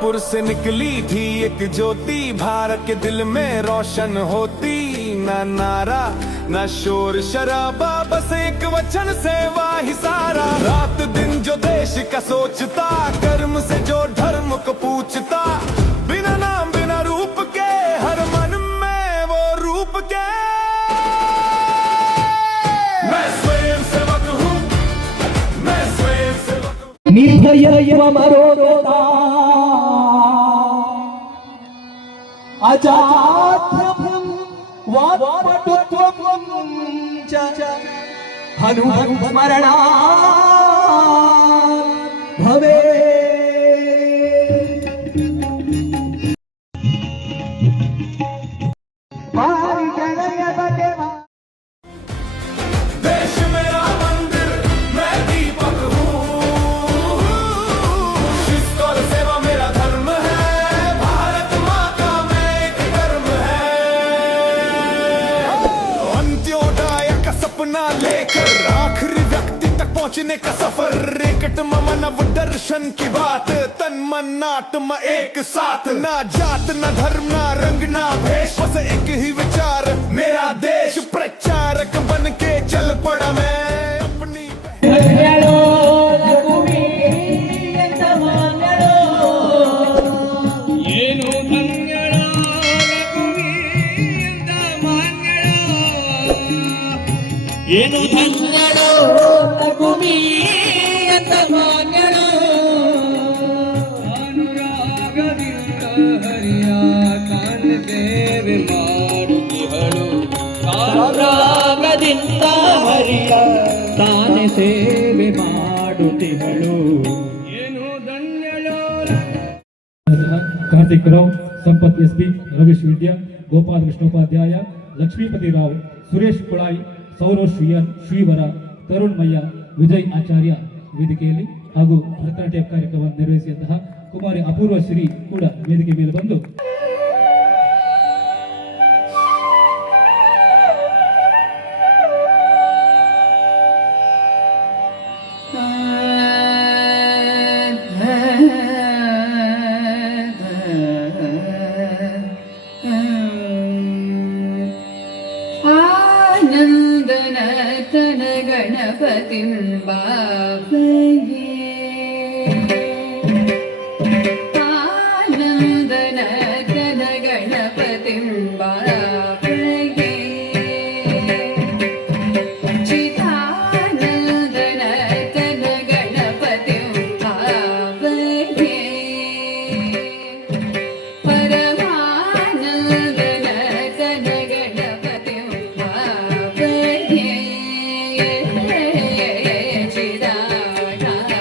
कानपुर से निकली थी एक ज्योति, भारत के दिल में रोशन होती। ना नारा ना शोर शराबा, बस एक वचन सेवा ही सारा। रात दिन जो देश का सोचता, कर्म से जो धर्म को पूछता। बिना नाम बिना रूप के, हर मन में वो रूप के। मैं स्वयं सेवक हूँ, मैं स्वयं सेवक हूँ। निर्भय मरोगता अजाध्यं वाक्पटुत्वं च हनुमत्स्मरणात् भवेत्। देश मेरा मंदिर, मैं दीपक हूँ। शिस्त और सेवा मेरा धर्म है, भारत माँ का मैं एक कर्म है। अंत्योदय का सपना लेकर आखिरी व्यक्ति तक पहुँचने का सफर। एकट मानव दर्शन की बात, तन मन आत्मा एक साथ। ना जात ना धर्म ना रंग ना भेष, बस एक ही विचार मेरा देश। प्रचारक बन के चल पड़ा मैं अपनी। ಏನು ಧನ್ಯಳೋ ಲಘುಮಿ ಅಂತ ಮಾನ್ಯಳೋ. ಅನುರಾಗದಿಂದ ಹರಿಯ ಕಾಣ ಸೇವೆ ಮಾಡುತ್ತಿಹಳು. ಅನುರಾಗದಿಂದ ಹರಿಯ ತಾನೆ ಸೇವೆ ಮಾಡುತ್ತಿಹಳು. ಏನು ಧನ್ಯಳೋ. ಕಾರ್ತಿಕ್ ರಾವ್, ಸಂಪತ್ ಎಸ್ಪಿ, ರವೀಶ್ ವಿದ್ಯಾ, ಗೋಪಾಲ್ ಕೃಷ್ಣೋಪಾಧ್ಯಾಯ, ಲಕ್ಷ್ಮೀಪತಿ ರಾವ್, ಸುರೇಶ್ ಕುಳಾಯಿ, ಸೌರವ್ ಶ್ರೀವರ, ತರುಣ್ ಮಯ್ಯ, ವಿಜಯ್ ಆಚಾರ್ಯ ವೇದಿಕೆಯಲ್ಲಿ ಹಾಗೂ ಭರತನಾಟ್ಯ ಕಾರ್ಯಕ್ರಮ ನಿರ್ವಹಿಸಿದಂತಹ ಕುಮಾರಿ ಅಪೂರ್ವ ಶ್ರೀ ಕೂಡ ವೇದಿಕೆ ಮೇಲೆ ಬಂದು आनन्दनतन गणपतिं भावये। आनन्दनतन गणपतिं भावये। चिदानन्दनतन गणपतिं भावये। परमानन्दनतन गणपतिं भावये। चिदानन्दनतन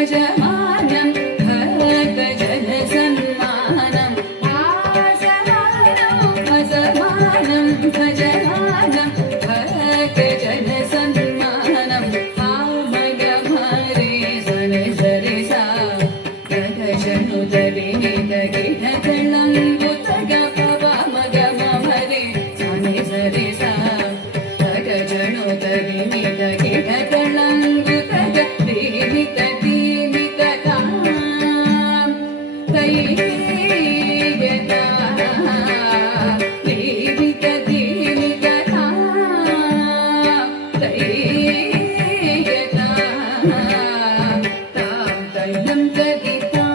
भजमानं भक्तजनसन्मानं आसमानं भजमानं भजमानं भक्तजनसन्मानं आमगमरे सनसरे सा गगजनुदरि निदगिणगणङ्गुतग पवमगमरे सनसरे सा गगजनुदरि निदगिणगणङ्गुतग दीमित दीमित तां तैयता दीमित दीमित तां तैयता तां तयं तदिता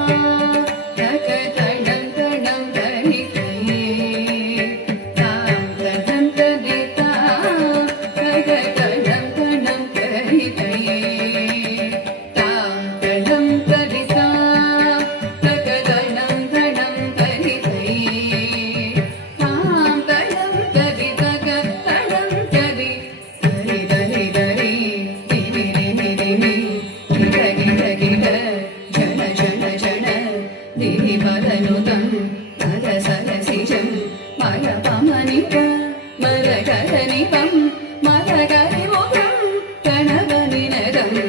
तक तडं तडं तरितये तां तडं तदिता तक तडं तडं तरितये तां तडं तदिता तक तडं तडं तरितये तां तडं तदितक तडं तरि हरि हरि हरि दिरि दिरि दिरि गिर गिर गिर जन जन जन दिरि बदनुतं तद सरसिजं मर पमनिप मर गगनिपं मर गरिमुखं कणवनिनदम्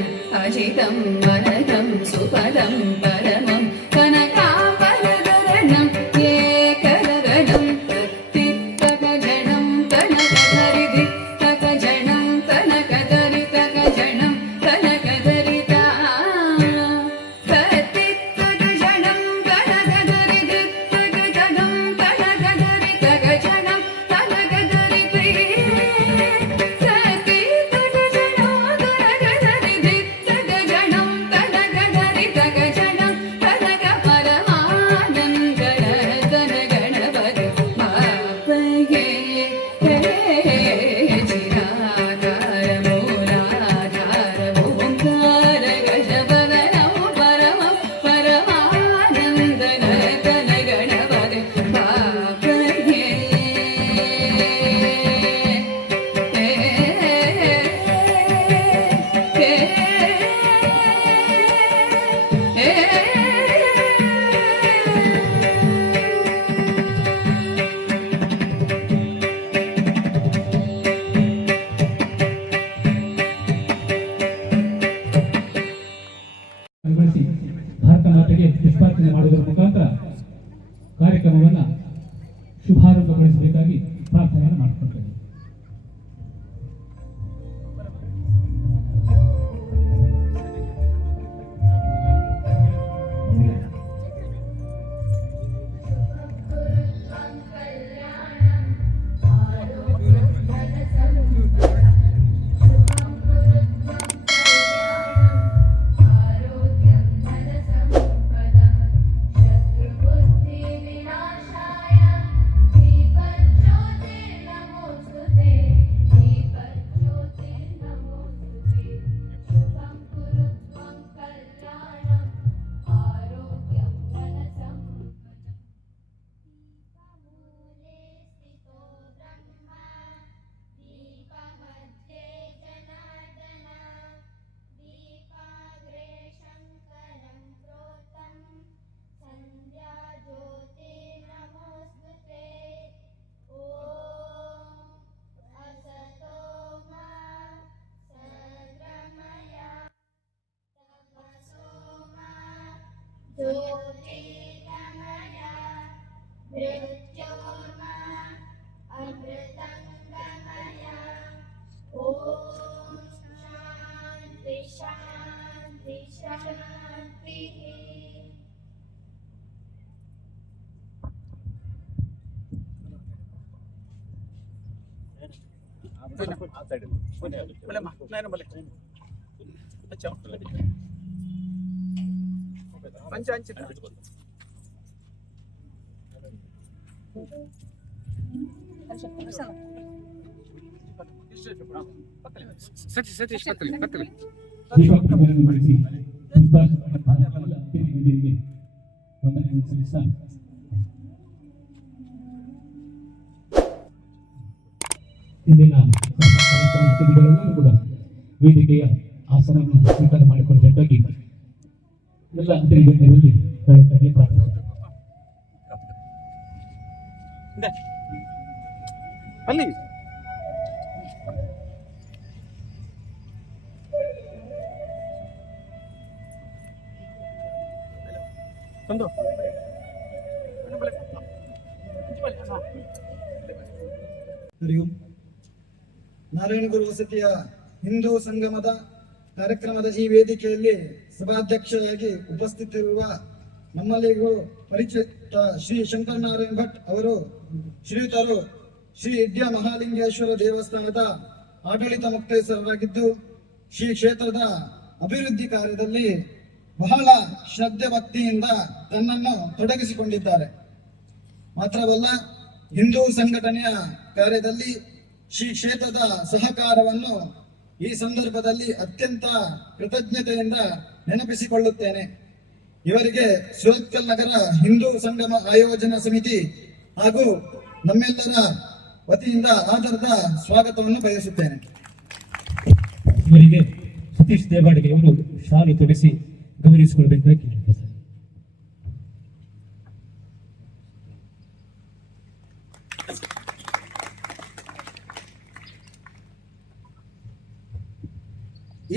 अजितं वरदं सुपदं परमं कनकाम्बरधरणं एकरगणं तत्तित्तकजनं तनकधरिदित्तकजनं तनकधरितकजनं तनकधरिता तत्तित्तकजनं तनकधरिदित्तकजनं तनकधरितकजनं तनकधरिते तत्तित्तकजनं तनकधरिदित्तकजनं तनकधरितकजनं तनकपरमानन्दगणतन गणपति मापये चिराकार मूलाधार ओंकार गजपदनं परमं परमानन्दगणतन गणपति मापये ಅಳವಡಿಸಿ ಭಾರತ ಮಾತೆಗೆ ಪುಷ್ಪಾರ್ಚನೆ ಮಾಡುವುದರ ಮುಖಾಂತರ ಕಾರ್ಯಕ್ರಮವನ್ನು ಶುಭಾರಂಭಗೊಳಿಸಬೇಕಾಗಿ ಪ್ರಾರ್ಥನೆಯನ್ನು ಮಾಡಿಕೊಳ್ತೇವೆ. ज्योतिर्गमय मृत्योर्मा अमृतङ्गमय ॐ शान्ति शान्ति शान्तिः ದೀಪಗಳನ್ನು ಬೆಳೆಸಿ ಪುಷ್ಪಾರ್ಚನೆಗೆ ವಂದನೆಯನ್ನು ಸಲ್ಲಿಸ್ತಾ ಇಂದಿನ ಕಾರ್ಯಕ್ರಮಗಳಲ್ಲೂ ಕೂಡ ವೇದಿಕೆಯ ಆಸನವನ್ನು ಸ್ವೀಕಾರ ಮಾಡಿಕೊಳ್ಳಬೇಕಾಗಿ ಎಲ್ಲ ಅಂತರಿಗಣ್ಯರಲ್ಲಿ ಕಾರ್ಯಕ್ರಮ ಪ್ರಾರಂಭ. ಹರಿ ಓಂ. ನಾರಾಯಣಗುರು ವಸತಿಯ ಹಿಂದೂ ಸಂಗಮದ ಕಾರ್ಯಕ್ರಮದ ಈ ವೇದಿಕೆಯಲ್ಲಿ ಸಭಾಧ್ಯಕ್ಷರಾಗಿ ಉಪಸ್ಥಿತರಿರುವ ನಮ್ಮಲ್ಲಿಗೂ ಪರಿಚಿತ ಶ್ರೀ ಶಂಕರನಾರಾಯಣ ಭಟ್ ಅವರು ಶ್ರೀಯುತರು ಶ್ರೀ ಇಡ್ಯ ಮಹಾಲಿಂಗೇಶ್ವರ ದೇವಸ್ಥಾನದ ಆಡಳಿತ ಮುಕ್ತೇಶ್ವರರಾಗಿದ್ದು ಶ್ರೀ ಕ್ಷೇತ್ರದ ಅಭಿವೃದ್ಧಿ ಕಾರ್ಯದಲ್ಲಿ ಬಹಳ ಶ್ರದ್ಧೆ ಭಕ್ತಿಯಿಂದ ತನ್ನನ್ನು ತೊಡಗಿಸಿಕೊಂಡಿದ್ದಾರೆ. ಮಾತ್ರವಲ್ಲ, ಹಿಂದೂ ಸಂಘಟನೆಯ ಕಾರ್ಯದಲ್ಲಿ ಶ್ರೀ ಕ್ಷೇತ್ರದ ಸಹಕಾರವನ್ನು ಈ ಸಂದರ್ಭದಲ್ಲಿ ಅತ್ಯಂತ ಕೃತಜ್ಞತೆಯಿಂದ ನೆನಪಿಸಿಕೊಳ್ಳುತ್ತೇನೆ. ಇವರಿಗೆ ಸುರತ್ಕಲ್ ನಗರ ಹಿಂದೂ ಸಂಗಮ ಆಯೋಜನಾ ಸಮಿತಿ ಹಾಗೂ ನಮ್ಮೆಲ್ಲರ ವತಿಯಿಂದ ಆಧಾರದ ಸ್ವಾಗತವನ್ನು ಬಯಸುತ್ತೇನೆ. ಇವರಿಗೆ ಸತೀಶ್ ದೇವಾಡಿಗೆ ಅವರು ಶಾಲು ತೊಡಿಸಿ ಗೌರವಿಸಿಕೊಳ್ಬೇಕಾಗಿ ಕೇಳಿದ್ದಾರೆ.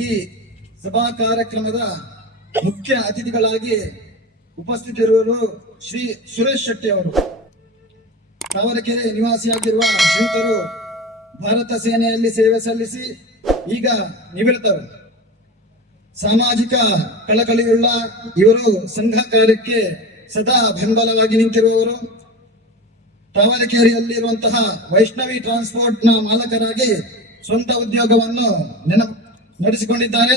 ಈ ಸಭಾ ಕಾರ್ಯಕ್ರಮದ ಮುಖ್ಯ ಅತಿಥಿಗಳಾಗಿ ಉಪಸ್ಥಿತರಿರುವರು ಶ್ರೀ ಸುರೇಶ್ ಶೆಟ್ಟಿ ಅವರು. ತಾವರೆಕೆರೆ ನಿವಾಸಿಯಾಗಿರುವ ಶ್ರೀಯುತರು ಭಾರತ ಸೇನೆಯಲ್ಲಿ ಸೇವೆ ಸಲ್ಲಿಸಿ ಈಗ ನಿವೃತ್ತರು. ಸಾಮಾಜಿಕ ಕಳಕಳಿಯುಳ್ಳ ಇವರು ಸಂಘ ಕಾರ್ಯಕ್ಕೆ ಸದಾ ಬೆಂಬಲವಾಗಿ ನಿಂತಿರುವವರು. ತಾವರೆಕೆರೆಯಲ್ಲಿರುವಂತಹ ವೈಷ್ಣವಿ ಟ್ರಾನ್ಸ್ಪೋರ್ಟ್ ನ ಮಾಲಕರಾಗಿ ಸ್ವಂತ ಉದ್ಯೋಗವನ್ನು ನಡೆಸಿಕೊಂಡಿದ್ದಾರೆ.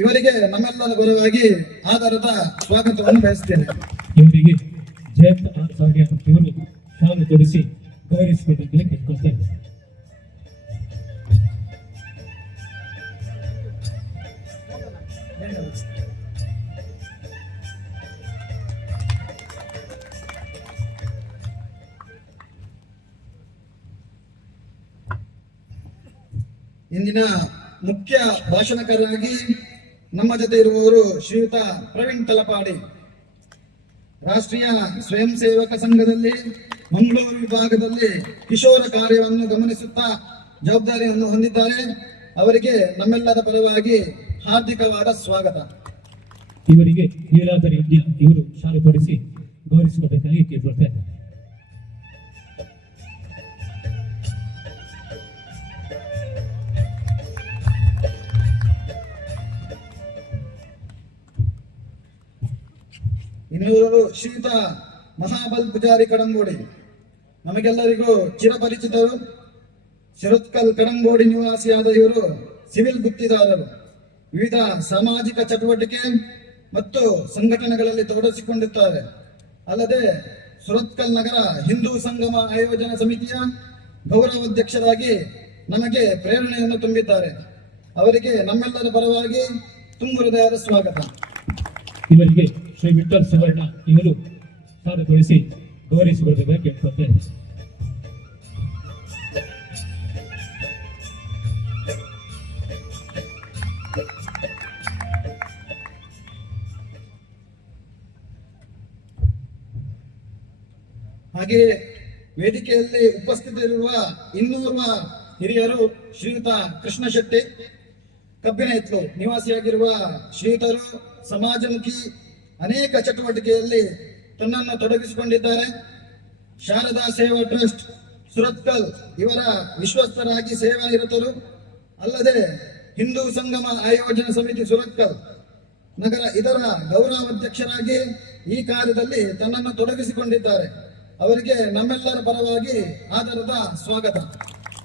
ಇವರಿಗೆ ನಮ್ಮೆಲ್ಲರ ಪರವಾಗಿ ಆಧಾರದ ಸ್ವಾಗತವನ್ನು ಬಯಸುತ್ತೇನೆ. ಇವರಿಗೆ ಜಯಂತ ಆಚಾರ್ಯ ಇವರು ಶಾಲು ತೊಡಿಸಿ ಗೌರವಿಸಿಕೊಳ್ಳಬೇಕೆಂದು ಕೇಳ್ಕೊಳ್ತಾ ಇದ್ದಾರೆ. ಇಂದಿನ ಮುಖ್ಯ ಭಾಷಣಕಾರರಾಗಿ ನಮ್ಮ ಜೊತೆ ಇರುವವರು ಶ್ರೀಯುತ ಪ್ರವೀಣ್ ತಲಪಾಡಿ. ರಾಷ್ಟ್ರೀಯ ಸ್ವಯಂ ಸೇವಕ ಸಂಘದಲ್ಲಿ ಮಂಗಳೂರು ವಿಭಾಗದಲ್ಲಿ ಕಿಶೋರ ಕಾರ್ಯವನ್ನು ಗಮನಿಸುತ್ತಾ ಜವಾಬ್ದಾರಿಯನ್ನು ಹೊಂದಿದ್ದಾರೆ. ಅವರಿಗೆ ನಮ್ಮೆಲ್ಲರ ಪರವಾಗಿ ಹಾರ್ದಿಕವಾದ ಸ್ವಾಗತ. ಇವರಿಗೆ ನೀಲಾಧರಿ ಇಂಡಿಯಾ ಇವರು ಶಾಲು ತೊಡಿಸಿ ಗೌರವಿಸಿಕೊಳ್ಳಬೇಕಾಗಿ ಕೇಳ್ಕೊಳ್ತಾ ಇದ್ದಾರೆ. ಇನ್ನೂರು ಶ್ರೀಯುತ ಮಹಾಬಲ್ ಪೂಜಾರಿ ಕಡಂಗೋಡಿ. ನಮಗೆಲ್ಲರಿಗೂ ಚಿರಪರಿಚಿತರು. ಶರತ್ಕಲ್ ಕಡಂಗೋಡಿ ನಿವಾಸಿಯಾದ ಇವರು ಸಿವಿಲ್ ಗುತ್ತಿದಾರರು. ವಿವಿಧ ಸಾಮಾಜಿಕ ಚಟುವಟಿಕೆ ಮತ್ತು ಸಂಘಟನೆಗಳಲ್ಲಿ ತೊಡಗಿಸಿಕೊಂಡಿದ್ದಾರೆ. ಅಲ್ಲದೆ ಸುರತ್ಕಲ್ ನಗರ ಹಿಂದೂ ಸಂಗಮ ಆಯೋಜನಾ ಸಮಿತಿಯ ಗೌರವಾಧ್ಯಕ್ಷರಾಗಿ ನಮಗೆ ಪ್ರೇರಣೆಯನ್ನು ತುಂಬಿದ್ದಾರೆ. ಅವರಿಗೆ ನಮ್ಮೆಲ್ಲರ ಪರವಾಗಿ ತುಂಬ ಹೃದಯದ ಸ್ವಾಗತ. ಇವರಿಗೆ ಶ್ರೀ ವಿಠಲ್ ಸುವರ್ಣ ಇವರು ಶಾಲು ತೊಡಿಸಿ ಗೌರವಿಸಿಕೊಳ್ಳಬೇಕಾಗಿ ಕೇಳ್ಕೊಳ್ತಾ ಇದ್ದಾರೆ. ಹಾಗೆಯೇ ವೇದಿಕೆಯಲ್ಲಿ ಉಪಸ್ಥಿತರಿರುವ ಇನ್ನೋರ್ವ ಹಿರಿಯರು ಶ್ರೀಯುತ ಕೃಷ್ಣ ಶೆಟ್ಟಿ. ಕಬ್ಬಿನೆತ್ಲು ನಿವಾಸಿಯಾಗಿರುವ ಶ್ರೀಯುತರು ಸಮಾಜಮುಖಿ ಅನೇಕ ಚಟುವಟಿಕೆಯಲ್ಲಿ ತನ್ನನ್ನು ತೊಡಗಿಸಿಕೊಂಡಿದ್ದಾರೆ. ಶಾರದಾ ಸೇವಾ ಟ್ರಸ್ಟ್ ಸುರತ್ಕಲ್ ಇವರ ವಿಶ್ವಸ್ತರಾಗಿ ಸೇವಾನಿರತರು. ಅಲ್ಲದೆ ಹಿಂದೂ ಸಂಗಮ ಆಯೋಜನಾ ಸಮಿತಿ ಸುರತ್ಕಲ್ ನಗರ ಇದರ ಗೌರವಾಧ್ಯಕ್ಷರಾಗಿ ಈ ಕಾರ್ಯದಲ್ಲಿ ತನ್ನನ್ನು ತೊಡಗಿಸಿಕೊಂಡಿದ್ದಾರೆ. ಅವರಿಗೆ ನಮ್ಮೆಲ್ಲರ ಪರವಾಗಿ ಆಧಾರದ ಸ್ವಾಗತ.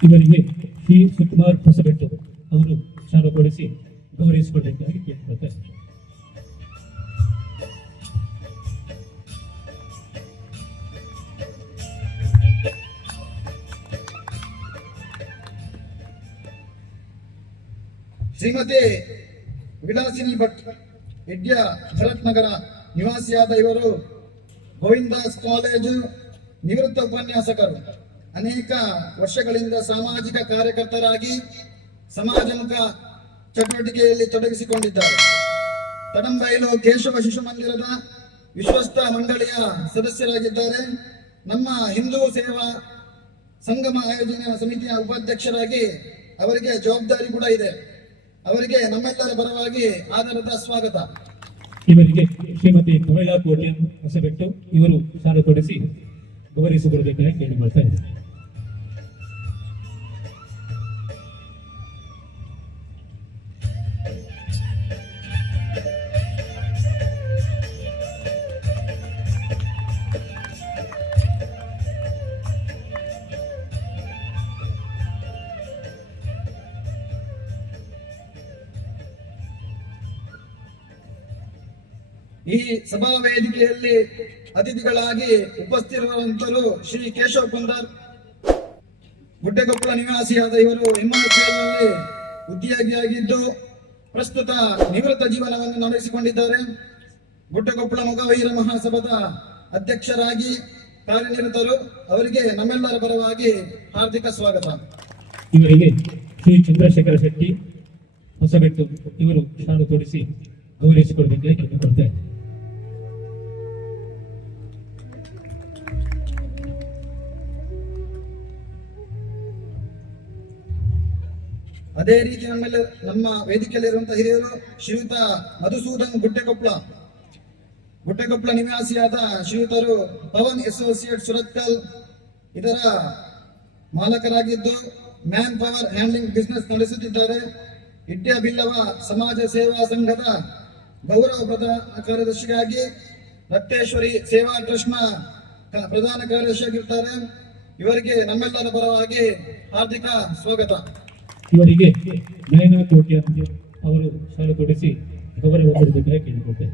ಇವರಿಗೆ ಶ್ರೀ ಸುಕುಮಾರ್ ಹೊಸಬೆಟ್ಟು ಅವರು ಶಾಲು ತೊಡಿಸಿ ಗೌರವಿಸಿಕೊಳ್ಳಬೇಕಾಗಿ ಕೇಳ್ಕೊಳ್ತಾ ಇದ್ದಾರೆ. ಶ್ರೀಮತಿ ವಿಲಾಸಿನಿ ಭಟ್ ಇಡ್ಯ ಭರತ್ ನಗರ ನಿವಾಸಿಯಾದ ಇವರು ಗೋವಿಂದಾಸ್ ಕಾಲೇಜು ನಿವೃತ್ತ ಉಪನ್ಯಾಸಕರು. ಅನೇಕ ವರ್ಷಗಳಿಂದ ಸಾಮಾಜಿಕ ಕಾರ್ಯಕರ್ತರಾಗಿ ಸಮಾಜಮುಖ ಚಟುವಟಿಕೆಯಲ್ಲಿ ತೊಡಗಿಸಿಕೊಂಡಿದ್ದಾರೆ. ತಡಂಬೈಲು ಕೇಶವ ಶಿಶು ಮಂದಿರದ ವಿಶ್ವಸ್ತ ಮಂಡಳಿಯ ಸದಸ್ಯರಾಗಿದ್ದಾರೆ. ನಮ್ಮ ಹಿಂದೂ ಸೇವಾ ಸಂಗಮ ಆಯೋಜನಾ ಸಮಿತಿಯ ಉಪಾಧ್ಯಕ್ಷರಾಗಿ ಅವರಿಗೆ ಜವಾಬ್ದಾರಿ ಕೂಡ ಇದೆ. ಅವರಿಗೆ ನಮ್ಮೆಲ್ಲರ ಪರವಾಗಿ ಆಧಾರದ ಸ್ವಾಗತ. ಇವರಿಗೆ ಶ್ರೀಮತಿ ಮಹಿಳಾ ಕೋಟ್ಯನ್ ಹೊಸಬೆಟ್ಟು ಇವರು ಶಾಲೆ ತೊಡಿಸಿ ಗೌರವಿಸಿಕೊಡಬೇಕಾಗಿ ಕೇಳಿಕೊಳ್ತಾ ಇದ್ದಾರೆ. ಈ ಸಭಾ ವೇದಿಕೆಯಲ್ಲಿ ಅತಿಥಿಗಳಾಗಿ ಉಪಸ್ಥಿತರಿರುವಂತರು ಶ್ರೀ ಕೇಶವ್ ಕುಂದರ್, ಗುಡ್ಡೆಕೊಪ್ಪಳ ನಿವಾಸಿಯಾದ ಇವರು MRPL ಉದ್ಯೋಗಿಯಾಗಿದ್ದು ಪ್ರಸ್ತುತ ನಿವೃತ್ತ ಜೀವನವನ್ನು ನಡೆಸಿಕೊಂಡಿದ್ದಾರೆ. ಗುಡ್ಡೆಕೊಪ್ಪಳ ಮೊಗವೀರ ಮಹಾಸಭಾದ ಅಧ್ಯಕ್ಷರಾಗಿ ಕಾರ್ಯನಿರತರು. ಅವರಿಗೆ ನಮ್ಮೆಲ್ಲರ ಪರವಾಗಿ ಹಾರ್ದಿಕ ಸ್ವಾಗತ. ಇವರಿಗೆ ಶ್ರೀ ಚಂದ್ರಶೇಖರ ಶೆಟ್ಟಿ ಹೊಸಬೆಟ್ಟು ಇವರು ಶಾಲೆ ತೊಡಿಸಿ ಗೌರವಿಸಿಕೊಡಬೇಕಾಗಿ ಕೇಳಿಕೊಳ್ತಾ ಇದ್ದಾರೆ. ಅದೇ ರೀತಿ ನಮ್ಮ ವೇದಿಕೆಯಲ್ಲಿರುವಂತಹ ಹಿರಿಯರು ಶ್ರೀಯುತ ಮಧುಸೂದನ್ ಗುಡ್ಡೆಕೊಪ್ಪಳ ನಿವಾಸಿಯಾದ ಶ್ರೀಯುತರು ಪವನ್ ಅಸೋಸಿಯೇಟ್ ಸುರತ್ಕಲ್ ಇದರ ಮಾಲಕರಾಗಿದ್ದು ಮ್ಯಾನ್ ಪವರ್ ಹ್ಯಾಂಡ್ಲಿಂಗ್ ಬಿಸಿನೆಸ್ ನಡೆಸುತ್ತಿದ್ದಾರೆ. ಇಡ್ಯ ಬಿಲ್ಲವ ಸಮಾಜ ಸೇವಾ ಸಂಘದ ಗೌರವ ಪ್ರಧಾನ ಕಾರ್ಯದರ್ಶಿಯಾಗಿ ರಕ್ತೇಶ್ವರಿ ಸೇವಾ ಟ್ರಸ್ಟ್ನ ಪ್ರಧಾನ ಕಾರ್ಯದರ್ಶಿಯಾಗಿರ್ತಾರೆ. ಇವರಿಗೆ ನಮ್ಮೆಲ್ಲರ ಪರವಾಗಿ ಹಾರ್ದಿಕ ಸ್ವಾಗತ. ಇವರಿಗೆ ನಯನ ಕೋಟ್ಯ ಅವರು ಶಾಲೆ ತೊಡಿಸಿ ಗೌರವ ಕೊಡಬೇಕಾಗಿ ಕೇಳಿಕೊಳ್ತೇವೆ.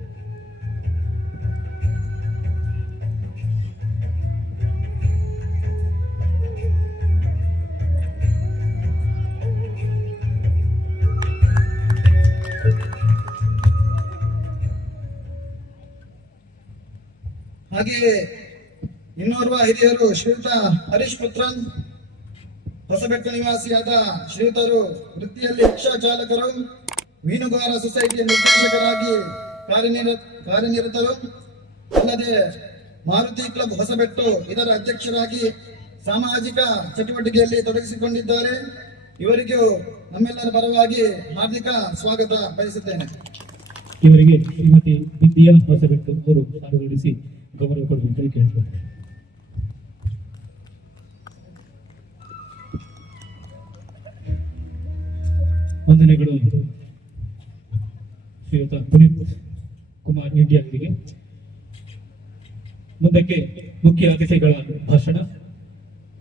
ಹಾಗೆಯೇ ಇನ್ನೋರ್ವ ಹಿರಿಯರು ಶ್ರೀಯುತ ಹರೀಶ್ ಪುತ್ರನ್, ಹೊಸಬೆಟ್ಟು ನಿವಾಸಿಯಾದ ಶ್ರೀಯುತರು ವೃತ್ತಿಯಲ್ಲಿ ರಿಕ್ಷಾ ಚಾಲಕರು, ಮೀನುಗಾರ ಸೊಸೈಟಿಯ ನಿರ್ದೇಶಕರಾಗಿ ಕಾರ್ಯನಿರತರು. ಅಲ್ಲದೆ ಮಾರುತಿ ಕ್ಲಬ್ ಹೊಸಬೆಟ್ಟು ಇದರ ಅಧ್ಯಕ್ಷರಾಗಿ ಸಾಮಾಜಿಕ ಚಟುವಟಿಕೆಯಲ್ಲಿ ತೊಡಗಿಸಿಕೊಂಡಿದ್ದಾರೆ. ಇವರಿಗೂ ನಮ್ಮೆಲ್ಲರ ಪರವಾಗಿ ಹಾರ್ದಿಕ ಸ್ವಾಗತ ಬಯಸುತ್ತೇನೆ. ಇವರಿಗೆ ಶ್ರೀಮತಿ ವಿದ್ಯಾ ಹೊಸಬೆಟ್ಟು ಅವರು ಶಾಲೆ ತೊಡಿಸಿ ಗೌರವ ಕೊಡಬೇಕಾಗಿ ಕೇಳಿಕೊಳ್ತೇವೆ. ವಂದನೆಗಳು ಶ್ರೀಯುತ ಪುನೀತ್ ಕುಮಾರ್ ಇಂಡಿಯಾ ಅವರಿಗೆ. ಮುಂದಕ್ಕೆ ಮುಖ್ಯ ಅತಿಥಿಗಳ ಭಾಷಣ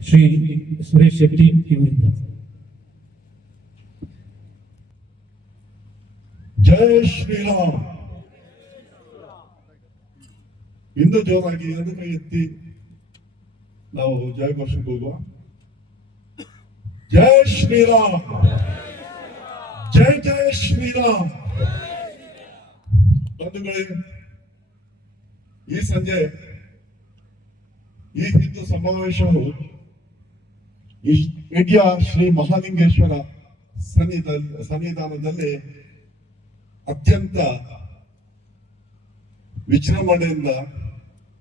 ಶ್ರೀ ಸುರೇಶ್ ಶೆಟ್ಟಿ ಇವರಿಂದ. ಜೈ ಶ್ರೀರಾಮ್. ಇಂದು ಜೋರಾಗಿ ಎರಡು ಕೈ ಎತ್ತಿ ನಾವು ಜಯ ಘೋಷಕ್ಕೆ ಹೋಗುವ. ಜೈ ಶ್ರೀರಾಮ್, ಜೈ ಜೈ ಶ್ರೀರಾಮ್. ಬಂಧುಗಳೇ, ಈ ಸಂಜೆ ಈ ಹಿಂದೂ ಸಮಾವೇಶವು ಇಂಡಿಯಾ ಶ್ರೀ ಮಹಾಲಿಂಗೇಶ್ವರ ಸನ್ನಿಧಾನದಲ್ಲಿ ಅತ್ಯಂತ ವಿಜೃಂಭಣೆಯಿಂದ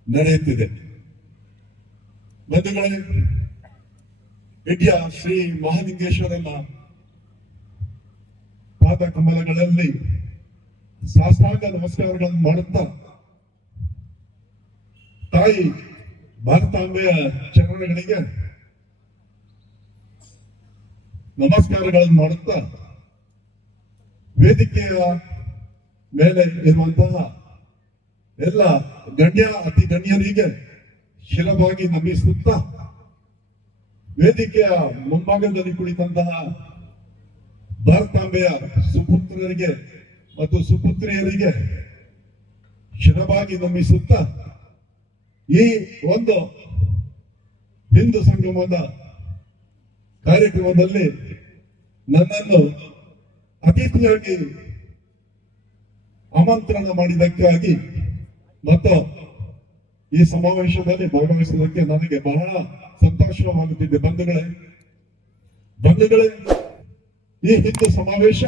ನಡೆಯುತ್ತಿದೆ. ಬಂಧುಗಳೇ, ಇಂಡಿಯಾ ಶ್ರೀ ಮಹಾಲಿಂಗೇಶ್ವರನ ಪಾದ ಕಮಲಗಳಲ್ಲಿ ಸಾಷ್ಟಾಂಗ ನಮಸ್ಕಾರಗಳನ್ನು ಮಾಡುತ್ತಾ ತಾಯಿ ಭಾರತಾಂಬೆಯ ಚರಣಗಳಿಗೆ ನಮಸ್ಕಾರಗಳನ್ನು ಮಾಡುತ್ತಾ ವೇದಿಕೆಯ ಮೇಲೆ ಇರುವಂತಹ ಎಲ್ಲ ಅತಿ ಗಣ್ಯರಿಗೆ ಶಿರವಾಗಿ ನಮಿಸುತ್ತಾ ವೇದಿಕೆಯ ಮುಂಭಾಗದಲ್ಲಿ ಕುಳಿತಂತಹ ಭಾರತಾಂಬೆಯ ಸುಪುತ್ರರಿಗೆ ಮತ್ತು ಸುಪುತ್ರಿಯರಿಗೆ ಶಿರವಾಗಿ ನಮಿಸುತ್ತಾ ಈ ಒಂದು ಹಿಂದೂ ಸಂಗಮದ ಕಾರ್ಯಕ್ರಮದಲ್ಲಿ ನನ್ನನ್ನು ಅತಿಥಿಯಾಗಿ ಆಮಂತ್ರಣ ಮಾಡಿದ್ದಕ್ಕಾಗಿ ಮತ್ತು ಈ ಸಮಾವೇಶದಲ್ಲಿ ಭಾಗವಹಿಸುವುದಕ್ಕೆ ನನಗೆ ಬಹಳ ಸಂತೋಷವಾಗುತ್ತಿದೆ. ಬಂಧುಗಳೇ, ಈ ಹಿಂದೂ ಸಮಾವೇಶ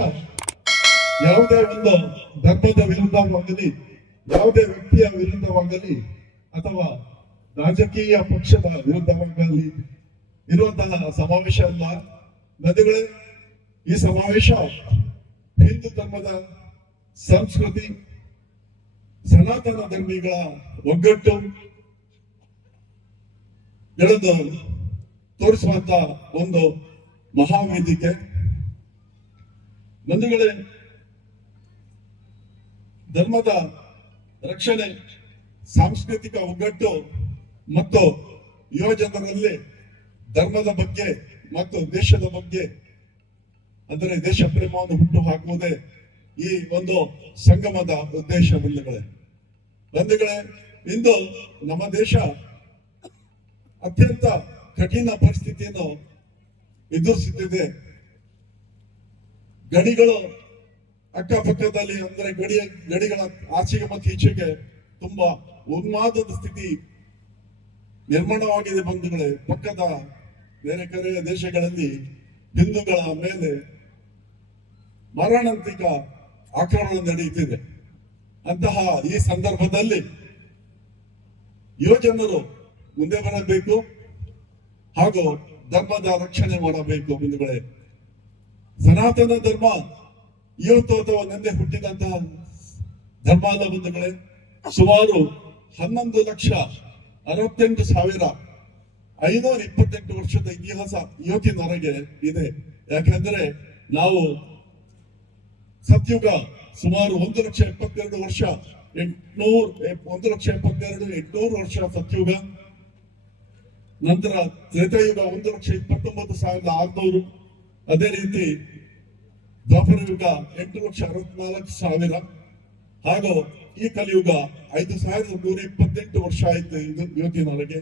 ಯಾವುದೇ ಒಂದು ಧರ್ಮದ ವಿರುದ್ಧವಾಗಲಿ, ಯಾವುದೇ ವ್ಯಕ್ತಿಯ ವಿರುದ್ಧವಾಗಲಿ ಅಥವಾ ರಾಜಕೀಯ ಪಕ್ಷದ ವಿರುದ್ಧವಾಗಲಿ ಇರುವಂತಹ ಸಮಾವೇಶ ಅಲ್ಲ ಬಂಧುಗಳೇ. ಈ ಸಮಾವೇಶ ಹಿಂದೂ ಧರ್ಮದ ಸಂಸ್ಕೃತಿ, ಸನಾತನ ಧರ್ಮಿಗಳ ಒಗ್ಗಟ್ಟು ಗಳನ್ನು ತೋರಿಸುವಂತ ಒಂದು ಮಹಾವೇದಿಕೆ. ಬಂಧುಗಳೇ, ಧರ್ಮದ ರಕ್ಷಣೆ, ಸಾಂಸ್ಕೃತಿಕ ಒಗ್ಗಟ್ಟು ಮತ್ತು ಯುವಜನರಲ್ಲಿ ಧರ್ಮದ ಬಗ್ಗೆ ಮತ್ತು ದೇಶದ ಬಗ್ಗೆ ಅಂದರೆ ದೇಶ ಪ್ರೇಮವನ್ನು ಹುಟ್ಟು ಹಾಕುವುದೇ ಈ ಒಂದು ಸಂಗಮದ ಉದ್ದೇಶ. ಬಂಧುಗಳೇ, ಇಂದು ನಮ್ಮ ದೇಶ ಅತ್ಯಂತ ಕಠಿಣ ಪರಿಸ್ಥಿತಿಯನ್ನು ಎದುರಿಸುತ್ತಿದೆ. ಗಡಿಗಳು ಅಕ್ಕಪಕ್ಕದಲ್ಲಿ ಅಂದ್ರೆ ಗಡಿಗಳ ಆಚೆಗೆ ಮತ್ತು ಈಚೆಗೆ ತುಂಬಾ ಉನ್ಮಾದದ ಸ್ಥಿತಿ ನಿರ್ಮಾಣವಾಗಿದೆ. ಬಂಧುಗಳೇ, ಪಕ್ಕದ ಬೇರೆ ಕಡೆಯ ದೇಶಗಳಲ್ಲಿ ಹಿಂದೂಗಳ ಮೇಲೆ ಮಾರಣಾಂತಿಕ ಆಕ್ರಮಣ ನಡೆಯುತ್ತಿದೆ. ಅಂತಹ ಈ ಸಂದರ್ಭದಲ್ಲಿ ಯುವಜನರು ಮುಂದೆ ಬರಬೇಕು ಹಾಗೂ ಧರ್ಮದ ರಕ್ಷಣೆ ಮಾಡಬೇಕು. ಬಂಧುಗಳೇ, ಸನಾತನ ಧರ್ಮ ಇವತ್ತು ಅಥವಾ ನಿನ್ನೆ ಹುಟ್ಟಿದಂತಹ ಧರ್ಮ ಅಲ್ಲ. ಬಂಧುಗಳೇ, ಸುಮಾರು 11,68,528 ವರ್ಷದ ಇತಿಹಾಸ ಇವತ್ತಿನವರೆಗೆ ಇದೆ. ಯಾಕಂದ್ರೆ ನಾವು ಸತ್ಯುಗ ಸುಮಾರು 1,72,800 ವರ್ಷ, 1,72,800 ವರ್ಷ ಸತ್ಯುಗ. ನಂತರ ತ್ರೇತಾಯುಗ 1,29,600. ಅದೇ ರೀತಿ ದ್ವಾಪರ ಯುಗ 8,64,000 ಹಾಗೂ ಈ ಕಲಿಯುಗ 5,128 ವರ್ಷ ಆಯ್ತು ಇವತ್ತಿನವರೆಗೆ.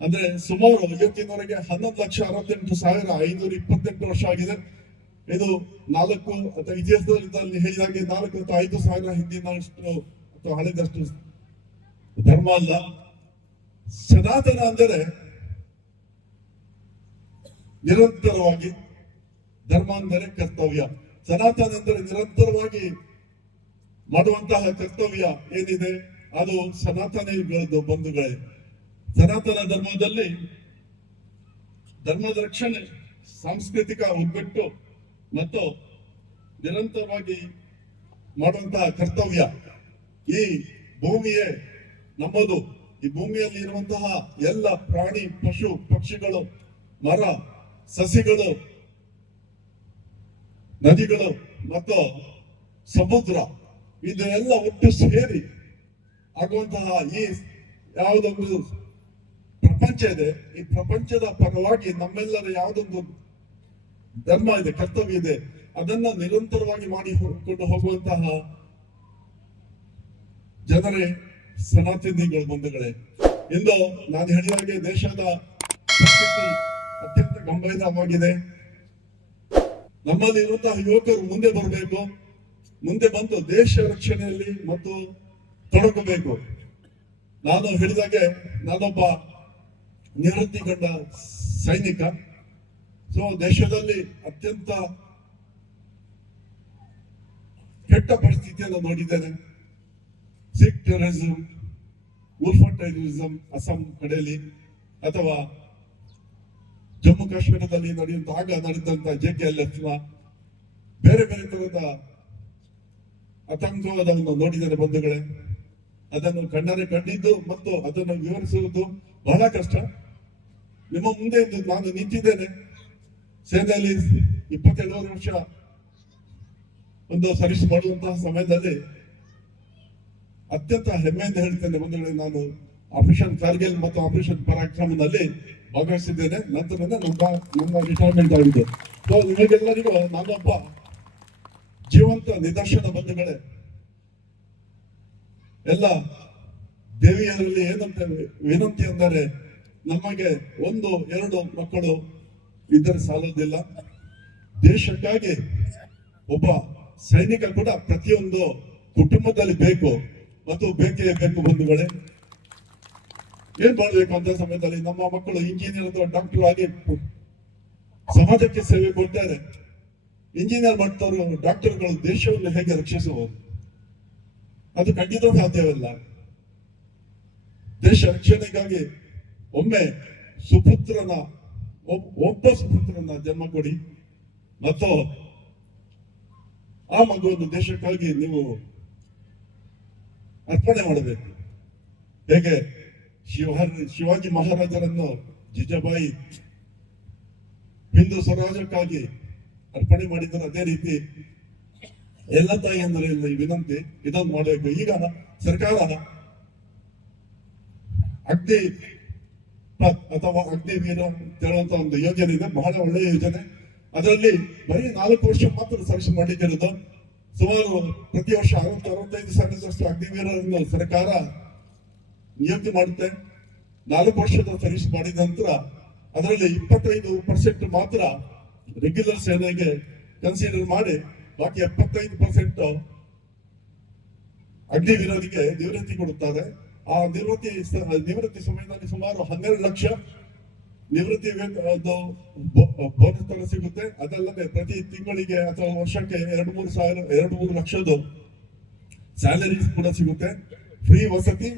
ಅಂದ್ರೆ ಸುಮಾರು ಇವತ್ತಿನವರೆಗೆ 11,68,528 ವರ್ಷ ಆಗಿದೆ. ಇದು 4 ಅಥವಾ ಇತಿಹಾಸದಲ್ಲಿ ಹೇಳಿದಾಗೆ 4 ಅಥವಾ 5 ಸಾವಿರ ಹಿಂದಿನಷ್ಟು ಅಥವಾ ಹಳೆದಷ್ಟು ಧರ್ಮ ಅಲ್ಲ. ಸನಾತನ ಅಂದರೆ ನಿರಂತರವಾಗಿ, ಧರ್ಮ ಅಂದರೆ ಕರ್ತವ್ಯ. ಸನಾತನ ಅಂದರೆ ನಿರಂತರವಾಗಿ ಮಾಡುವಂತಹ ಕರ್ತವ್ಯ ಏನಿದೆ ಅದು ಸನಾತನಿಗಳದ್ದು. ಬಂಧುಗಳೇ, ಸನಾತನ ಧರ್ಮದಲ್ಲಿ ಧರ್ಮದ ರಕ್ಷಣೆ, ಸಾಂಸ್ಕೃತಿಕ ಒಗ್ಗಟ್ಟು ಮತ್ತು ನಿರಂತರವಾಗಿ ಮಾಡುವಂತಹ ಕರ್ತವ್ಯ. ಈ ಭೂಮಿಯೇ ನಮ್ಮದು. ಈ ಭೂಮಿಯಲ್ಲಿ ಇರುವಂತಹ ಎಲ್ಲ ಪ್ರಾಣಿ, ಪಶು, ಪಕ್ಷಿಗಳು, ಮರ, ಸಸಿಗಳು, ನದಿಗಳು ಮತ್ತು ಸಮುದ್ರ ಇದೆಲ್ಲ ಒಟ್ಟು ಸೇರಿ ಆಗುವಂತಹ ಈ ಯಾವುದೊಂದು ಪ್ರಪಂಚ ಇದೆ. ಈ ಪ್ರಪಂಚದ ಪರವಾಗಿ ನಮ್ಮೆಲ್ಲರ ಯಾವುದೊಂದು ಧರ್ಮ ಇದೆ, ಕರ್ತವ್ಯ ಇದೆ, ಅದನ್ನ ನಿರಂತರವಾಗಿ ಮಾಡಿಕೊಂಡು ಹೋಗುವಂತಹ ಜನರೇ ಸನಾತನಿಗಳು. ಬಂಧುಗಳೇ, ಇಂದು ನಾನು ಹೇಳಿದಾಗೆ ದೇಶದ ಪರಿಸ್ಥಿತಿ ಅತ್ಯಂತ ಗಂಭೀರವಾಗಿದೆ. ನಮ್ಮಲ್ಲಿ ಇರುವಂತಹ ಯುವಕರು ಮುಂದೆ ಬರಬೇಕು, ಮುಂದೆ ಬಂದು ದೇಶ ರಕ್ಷಣೆಯಲ್ಲಿ ಮತ್ತು ತೊಡಗಬೇಕು. ನಾನು ಹೇಳಿದಾಗೆ ನಾನೊಬ್ಬ ನಿವೃತ್ತಿಗೊಂಡ ಸೈನಿಕ. ಸೊ ದೇಶದಲ್ಲಿ ಅತ್ಯಂತ ಕೆಟ್ಟ ಪರಿಸ್ಥಿತಿಯನ್ನು ನೋಡಿದ್ದೇನೆ. ಸಿಖ್ ಟೆರರಿಸಂ, ಉಲ್ಫಾ ಟೆರರಿಸಂ ಅಸ್ಸಾಂ ಕಡೆಯಲ್ಲಿ, ಅಥವಾ ಜಮ್ಮು ಕಾಶ್ಮೀರದಲ್ಲಿ ನಡೆದಂತಹ JKLF ಬೇರೆ ಬೇರೆ ತರದ ಆತಂಕವಾದವನ್ನು ನೋಡಿದರೆ ಬಂಧುಗಳೇ, ಅದನ್ನು ಕಂಡಿದ್ದು ಮತ್ತು ಅದನ್ನು ವಿವರಿಸುವುದು ಬಹಳ ಕಷ್ಟ. ನಿಮ್ಮ ಮುಂದೆ ನಾನು ನಿಂತಿದ್ದೇನೆ. ಸೇನೆಯಲ್ಲಿ 27 ವರ್ಷ ಒಂದು ಸರ್ವಿಸ್ ಮಾಡುವಂತಹ ಸಮಯದಲ್ಲಿ ಅತ್ಯಂತ ಹೆಮ್ಮೆಯಿಂದ ಹೇಳ್ತೇನೆ ಬಂಧುಗಳೇ, ನಾನು ಆಪರೇಷನ್ ಕಾರ್ಗಿಲ್ ಮತ್ತು ಆಪರೇಷನ್ ಪರಾಕ್ರಮದಲ್ಲಿ ಭಾಗವಹಿಸಿದ್ದೇನೆ. ನಂತರ ನಮ್ಮ ರಿಟೈರ್ಮೆಂಟ್ ಆಗಿದೆ. ಸೊ ನಿಮಗೆಲ್ಲರಿಗೂ ನಾನೊಬ್ಬ ಜೀವಂತ ನಿದರ್ಶನ. ಬಂಧುಗಳೇ, ಎಲ್ಲ ದೇವಿಯರಲ್ಲಿ ಏನಂತ ವಿನಂತಿ ಅಂದರೆ, ನಮಗೆ 1-2 ಮಕ್ಕಳು ಇದ್ದರೆ ಸಾಲೋದಿಲ್ಲ. ದೇಶಕ್ಕಾಗಿ ಒಬ್ಬ ಸೈನಿಕ ಕೂಡ ಪ್ರತಿಯೊಂದು ಕುಟುಂಬದಲ್ಲಿ ಬೇಕು ಮತ್ತು ಬೇಕೇ ಬೇಕು. ಬಂಧುಗಳೇ, ಏನ್ ಮಾಡ್ಬೇಕು ಅಂತ ಸಮಯದಲ್ಲಿ ನಮ್ಮ ಮಕ್ಕಳು ಇಂಜಿನಿಯರ್ ಅಥವಾ ಡಾಕ್ಟರ್ ಆಗಿ ಸಮಾಜಕ್ಕೆ ಸೇವೆ ಕೊಡ್ತಾರೆ. ಇಂಜಿನಿಯರ್ ಮಾಡ್ತವರು, ಡಾಕ್ಟರ್ಗಳು ದೇಶವನ್ನು ಹೇಗೆ ರಕ್ಷಿಸಬಹುದು? ಅದು ಖಂಡಿತ ಸಾಧ್ಯವಿಲ್ಲ. ದೇಶ ರಕ್ಷಣೆಗಾಗಿ ಒಮ್ಮೆ ಒಬ್ಬ ಸುಪುತ್ರನ ಜನ್ಮ ಕೊಡಿ ಮತ್ತು ಆ ಮಗುವನ್ನು ದೇಶಕ್ಕಾಗಿ ನೀವು ಅರ್ಪಣೆ ಮಾಡಬೇಕು. ಹೇಗೆ ಶಿವಾಜಿ ಮಹಾರಾಜರನ್ನು ಜಿಜಾಬಾಯಿ ಹಿಂದೂ ಸ್ವರಾಜ್ಯಕ್ಕಾಗಿ ಅರ್ಪಣೆ ಮಾಡಿದ್ದಾರೆ, ಅದೇ ರೀತಿ ಎಲ್ಲ ತಾಯಿಯಂದರಲ್ಲಿ ವಿನಂತಿ ಇದನ್ನು ಮಾಡಬೇಕು. ಈಗ ಸರ್ಕಾರ ಅಗ್ನಿ ಅಥವಾ ಅಗ್ನಿವೀರ ಹೇಳುವಂತ ಒಂದು ಯೋಜನೆ ಇದೆ, ಬಹಳ ಒಳ್ಳೆಯ ಯೋಜನೆ. ಅದರಲ್ಲಿ ಬರೀ 4 ವರ್ಷ ಮಾತ್ರ ಸರ್ವಿಸ್ ಮಾಡಲಿಕ್ಕಿರೋದು. ಸುಮಾರು ಪ್ರತಿ ವರ್ಷ 60-65 ಸಾವಿರದಷ್ಟು ಅಗ್ನಿವೀರರನ್ನು ಸರ್ಕಾರ ನಿಯುಕ್ತಿ ಮಾಡುತ್ತೆ. 4 ವರ್ಷದ ಸರ್ವಿಸ್ ಮಾಡಿದ ನಂತರ ಅದರಲ್ಲಿ 25% ಮಾತ್ರ ರೆಗ್ಯುಲರ್ ಸೇನೆಗೆ ಕನ್ಸಿಡರ್ ಮಾಡಿ ಬಾಕಿ 75% ಅಗ್ನಿವೀರರಿಗೆ ನಿವೃತ್ತಿ ಕೊಡುತ್ತಾರೆ. ಆ ನಿವೃತ್ತಿ ಸಮಯದಲ್ಲಿ ಸುಮಾರು 12 ಲಕ್ಷ ನಿವೃತ್ತಿ ಬೋನಸ್ ತರ ಸಿಗುತ್ತೆ. ಅದಲ್ಲದೆ ಪ್ರತಿ ತಿಂಗಳಿಗೆ ಅಥವಾ ವರ್ಷಕ್ಕೆ 2-3 ಲಕ್ಷದ ಸ್ಯಾಲರಿ ಕೂಡ ಸಿಗುತ್ತೆ. ಫ್ರೀ ವಸತಿ,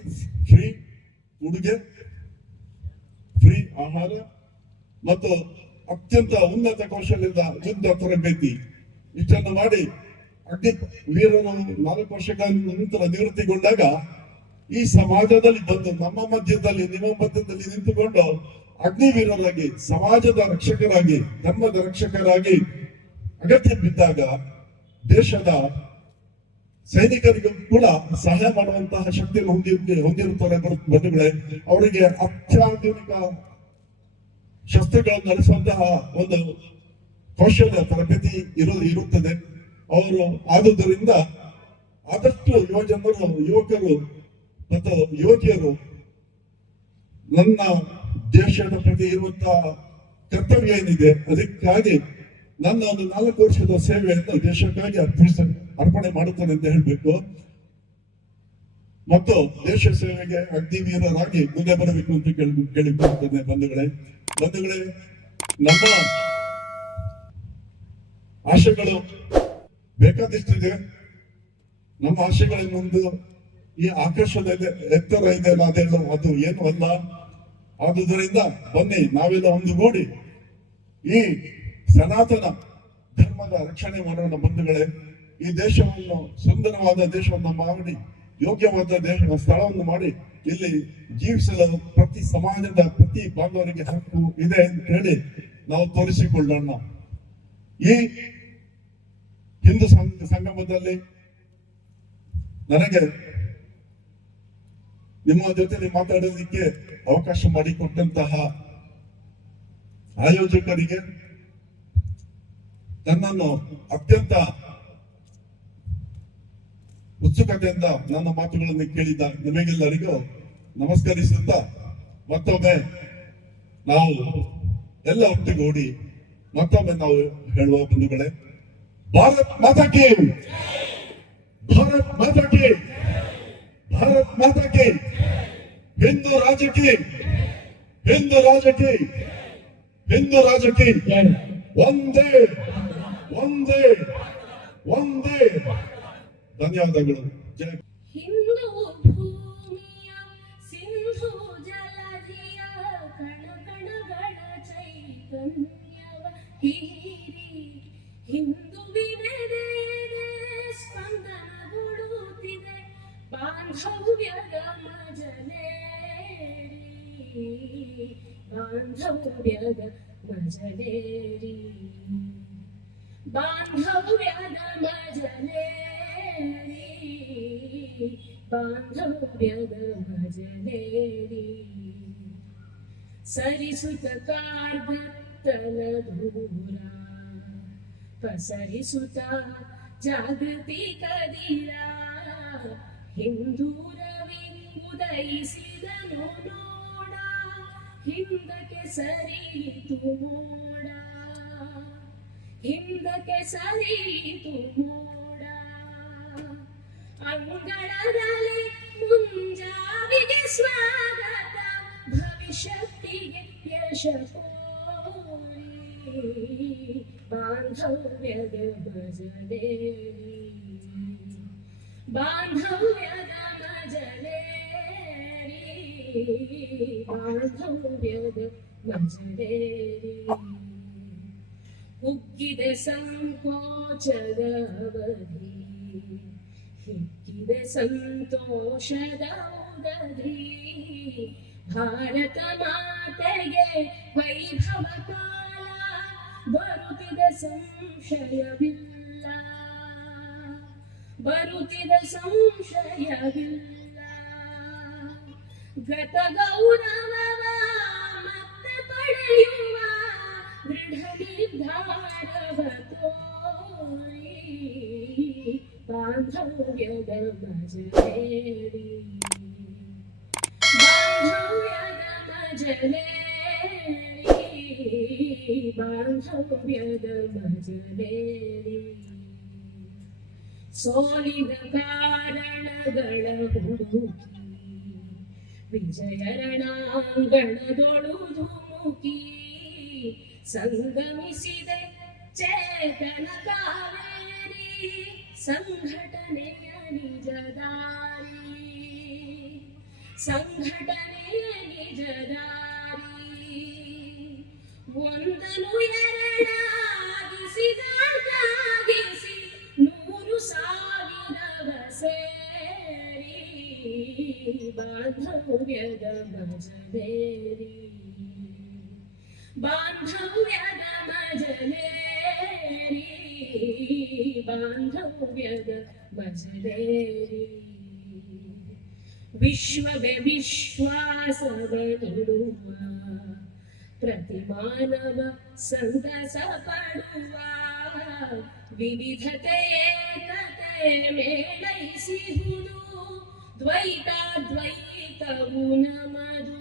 ಫ್ರೀ ಉಡುಗೆ, ಫ್ರೀ ಆಹಾರ ಮತ್ತು ಅತ್ಯಂತ ಉನ್ನತ ಕೌಶಲ್ಯದ ಯುದ್ಧ ತರಬೇತಿ ಇಷ್ಟನ್ನು ಮಾಡಿ ಅಗ್ನಿ ವೀರರು 4 ವರ್ಷಗಳ ನಂತರ ನಿವೃತ್ತಿಗೊಂಡಾಗ ಈ ಸಮಾಜದಲ್ಲಿ ಬಂದು ನಮ್ಮ ಮಧ್ಯದಲ್ಲಿ, ನಿಮ್ಮ ಮಧ್ಯದಲ್ಲಿ ನಿಂತುಕೊಂಡು ಅಗ್ನಿವೀರರಾಗಿ, ಸಮಾಜದ ರಕ್ಷಕರಾಗಿ, ಧರ್ಮದ ರಕ್ಷಕರಾಗಿ ಅಗತ್ಯ ಬಿದ್ದಾಗ ದೇಶದ ಸೈನಿಕರಿಗೂ ಕೂಡ ಸಹಾಯ ಮಾಡುವಂತಹ ಶಕ್ತಿಯನ್ನು ಹೊಂದಿರುತ್ತಾರೆ ಬಂಧುಗಳೇ. ಅವರಿಗೆ ಅತ್ಯಾಧುನಿಕ ಶಸ್ತ್ರಗಳನ್ನು ನಡೆಸುವಂತಹ ಒಂದು ಕೌಶಲ್ಯ ತರಬೇತಿ ಇರುತ್ತದೆ. ಅವರು ಆದುದರಿಂದ ಆದಷ್ಟು ಯುವಕರು ಮತ್ತು ಯುವತಿಯರು ನನ್ನ ದೇಶದ ಪ್ರತಿ ಇರುವಂತಹ ಕರ್ತವ್ಯ ಏನಿದೆ ಅದಕ್ಕಾಗಿ ನನ್ನ ಒಂದು 4 ವರ್ಷದ ಸೇವೆಯನ್ನು ದೇಶಕ್ಕಾಗಿ ಅರ್ಪಣೆ ಮಾಡುತ್ತೇನೆ ಅಂತ ಹೇಳಬೇಕು. ಮತ್ತು ದೇಶ ಸೇವೆಗೆ ಅಗ್ನಿವೀರರಾಗಿ ಮುಂದೆ ಬರಬೇಕು ಅಂತ ಕೇಳಿಕೊಳ್ಳುತ್ತೇನೆ. ಬಂಧುಗಳೇ, ನಮ್ಮ ಆಶೆಗಳು ಬೇಕಾದಷ್ಟಿದೆ. ನಮ್ಮ ಆಶೆಗಳ ಮುಂದೆ ಈ ಆಕಾಶದ ಎತ್ತರ ಇದೆ ಅದು ಏನು ಅಲ್ಲ. ಆದುದರಿಂದ ಬನ್ನಿ ನಾವೆಲ್ಲ ಒಂದುಗೂಡಿ ಈ ಸನಾತನ ಧರ್ಮದ ರಕ್ಷಣೆ ಮಾಡೋಣ ಬಂಧುಗಳೇ. ಈ ದೇಶವನ್ನು ಸುಂದರವಾದ ದೇಶವನ್ನು ಮಾಡಿ, ಯೋಗ್ಯವಾದ ಸ್ಥಳವನ್ನು ಮಾಡಿ ಇಲ್ಲಿ ಜೀವಿಸಲು ಪ್ರತಿ ಸಮಾಜದ ಪ್ರತಿ ಬಾಂಧವರಿಗೆ ಹಕ್ಕು ಇದೆ ಅಂತ ಹೇಳಿ ನಾವು ತೋರಿಸಿಕೊಳ್ಳೋಣ. ಈ ಹಿಂದೂ ಸಂಗಮದಲ್ಲಿ ನನಗೆ ನಿಮ್ಮ ಜೊತೆ ಮಾತಾಡೋದಕ್ಕೆ ಅವಕಾಶ ಮಾಡಿಕೊಟ್ಟಂತಹ ಆಯೋಜಕರಿಗೆ, ನನ್ನನ್ನು ಅತ್ಯಂತ ಉತ್ಸುಕತೆಯಿಂದ ನನ್ನ ಮಾತುಗಳನ್ನು ಕೇಳಿದ ನಿಮಗೆಲ್ಲರಿಗೂ ನಮಸ್ಕರಿಸುತ್ತಾ ಮತ್ತೊಮ್ಮೆ ನಾವು ಎಲ್ಲ ಒಟ್ಟಿಗೂಡಿ ಮತ್ತೊಮ್ಮೆ ನಾವು ಹೇಳುವ ಬಂಧುಗಳೇ, ಭಾರತ್ ಮಾತಾ ಕಿ, ಭಾರತ್ ಮಾತಾ ಕಿ, ಭಾರತ್ ಮಾತಾ ಕಿ, ಹಿಂದೂ ರಾಜ ಕಿ, ಹಿಂದೂ ರಾಜ ಕಿ, ಹಿಂದೂ ರಾಜ ಕಿ. ಒಂದೇ ಒಂದೇ ಒಂದೇ. ಧನ್ಯವಾದಗಳು. ಜಯ. ಹಿಂದೂ ಭೂಮಿಯ ಸಿಂಧು ಜಲಧಿಯ ಕಣ ಕಣಗಳ ಚೈತನ್ಯವ ಹೀರಿ ಹಿಂದುವಿನೆದೆ ಸ್ಪಂದನಗೊಳ್ಳುತ್ತಿದೆ ಬಾಂಧವ್ಯದ ಮಜಲೇರಿ, ಬಾಂಧವ್ಯದ ಮಜಲೇರಿ, ಬಾಂಧವ್ಯದ ಮಜಲೇರಿ, ಬಾಂಧವ್ಯದ ಮಜಲೇರಿ. ಸರಿಸುತ್ತ ಕಾರ್ಗತ್ತಲ ದೂರ ಪಸರಿಸುತ್ತ ಜಾಗತಿಕ ದೀರ, ಹಿಂದೂರವಿ ಉದಯಿಸಿದನು ನೋಡ, ಹಿಂದಕ್ಕೆ ಸರಿಯಿತು ಮೋಡ, ಹಿಂದಕ್ಕೆ ಸರಿಯಿತು ಮೋಡ. ಅಂಗಳದಲ್ಲಿ ಮುಂಜಾವಿಗೆ ಸ್ವಾಗತ, ಭವಿಷ್ಯತ್ತಿಗೆ ಯಶ ಕೋರಿ. ಬಾಂಧವ್ಯದ ಭಜನೆ ಬಾಂಧವ್ಯದ ಭಜನೆ ಬಾಂಧವ್ಯದ ಭಜನೆ ಉಕ್ಕಿದೆ ಸಂಕೋಚದ ಅವಧಿ ಹಿಕ್ಕಿದೆ ಸಂತೋಷದ ಉದಧಿ ಭಾರತ ಮಾತೆಗೆ ವೈಭವ ಕಾಲ ಬರುತ್ತಿದೆ ಸಂಶಯವಿಲ್ಲ ಬರುತ್ತಿದೆ ಸಂಶಯವಿಲ್ಲ ಗತ ಗೌರವವ ಮತ್ತೆ ಪಡೆಯುವ ದೃಢ ನಿರ್ಧಾರವ ತೋರಿ ಬಾಂಧವ್ಯದ ಭಜನೆ ಬಾಂಧವ್ಯದ ಭಜನೆ ಬಾಂಧವ್ಯದ ಭಜನೆ ಸೋಲಿನ ಕಾರಣಗಳ ಹುಡುಕಿ ವಿಜಯರಣಾಂಗಣದೊಳು ಧುಮುಕಿ ಸಂಗಮಿಸಿದೆ ಚೇತನ ಕಾವೇರಿ ಸಂಘಟನೆಯ ನಿಜ ದಾರಿ ಸಂಘಟನೆಯ ನಿಜ ದಾರಿ ಒಂದನು ಎರಡಾಗಿಸಿ ನೂರು ಸಾವಿರವ ಸೇರಿ ಬಾಂಧವ್ಯದ ಭಜನೇರಿ ಬಾಂಧವ್ಯದ ಭಜನೇರಿ ಬಾಂಧವ್ಯದ ಭಜನೇರಿ ವಿಶ್ವವೇ ವಿಶ್ವಾಸವ ನೀಡುವ ಪ್ರತಿಮಾನವ ಸಂತಸ ಪಡುವ ವಿವಿಧತೆ ಏಕತೆ ಮೇಳೈಸಿಹುದು ದ್ವೈತಾದ್ವೈತವು ನಮದು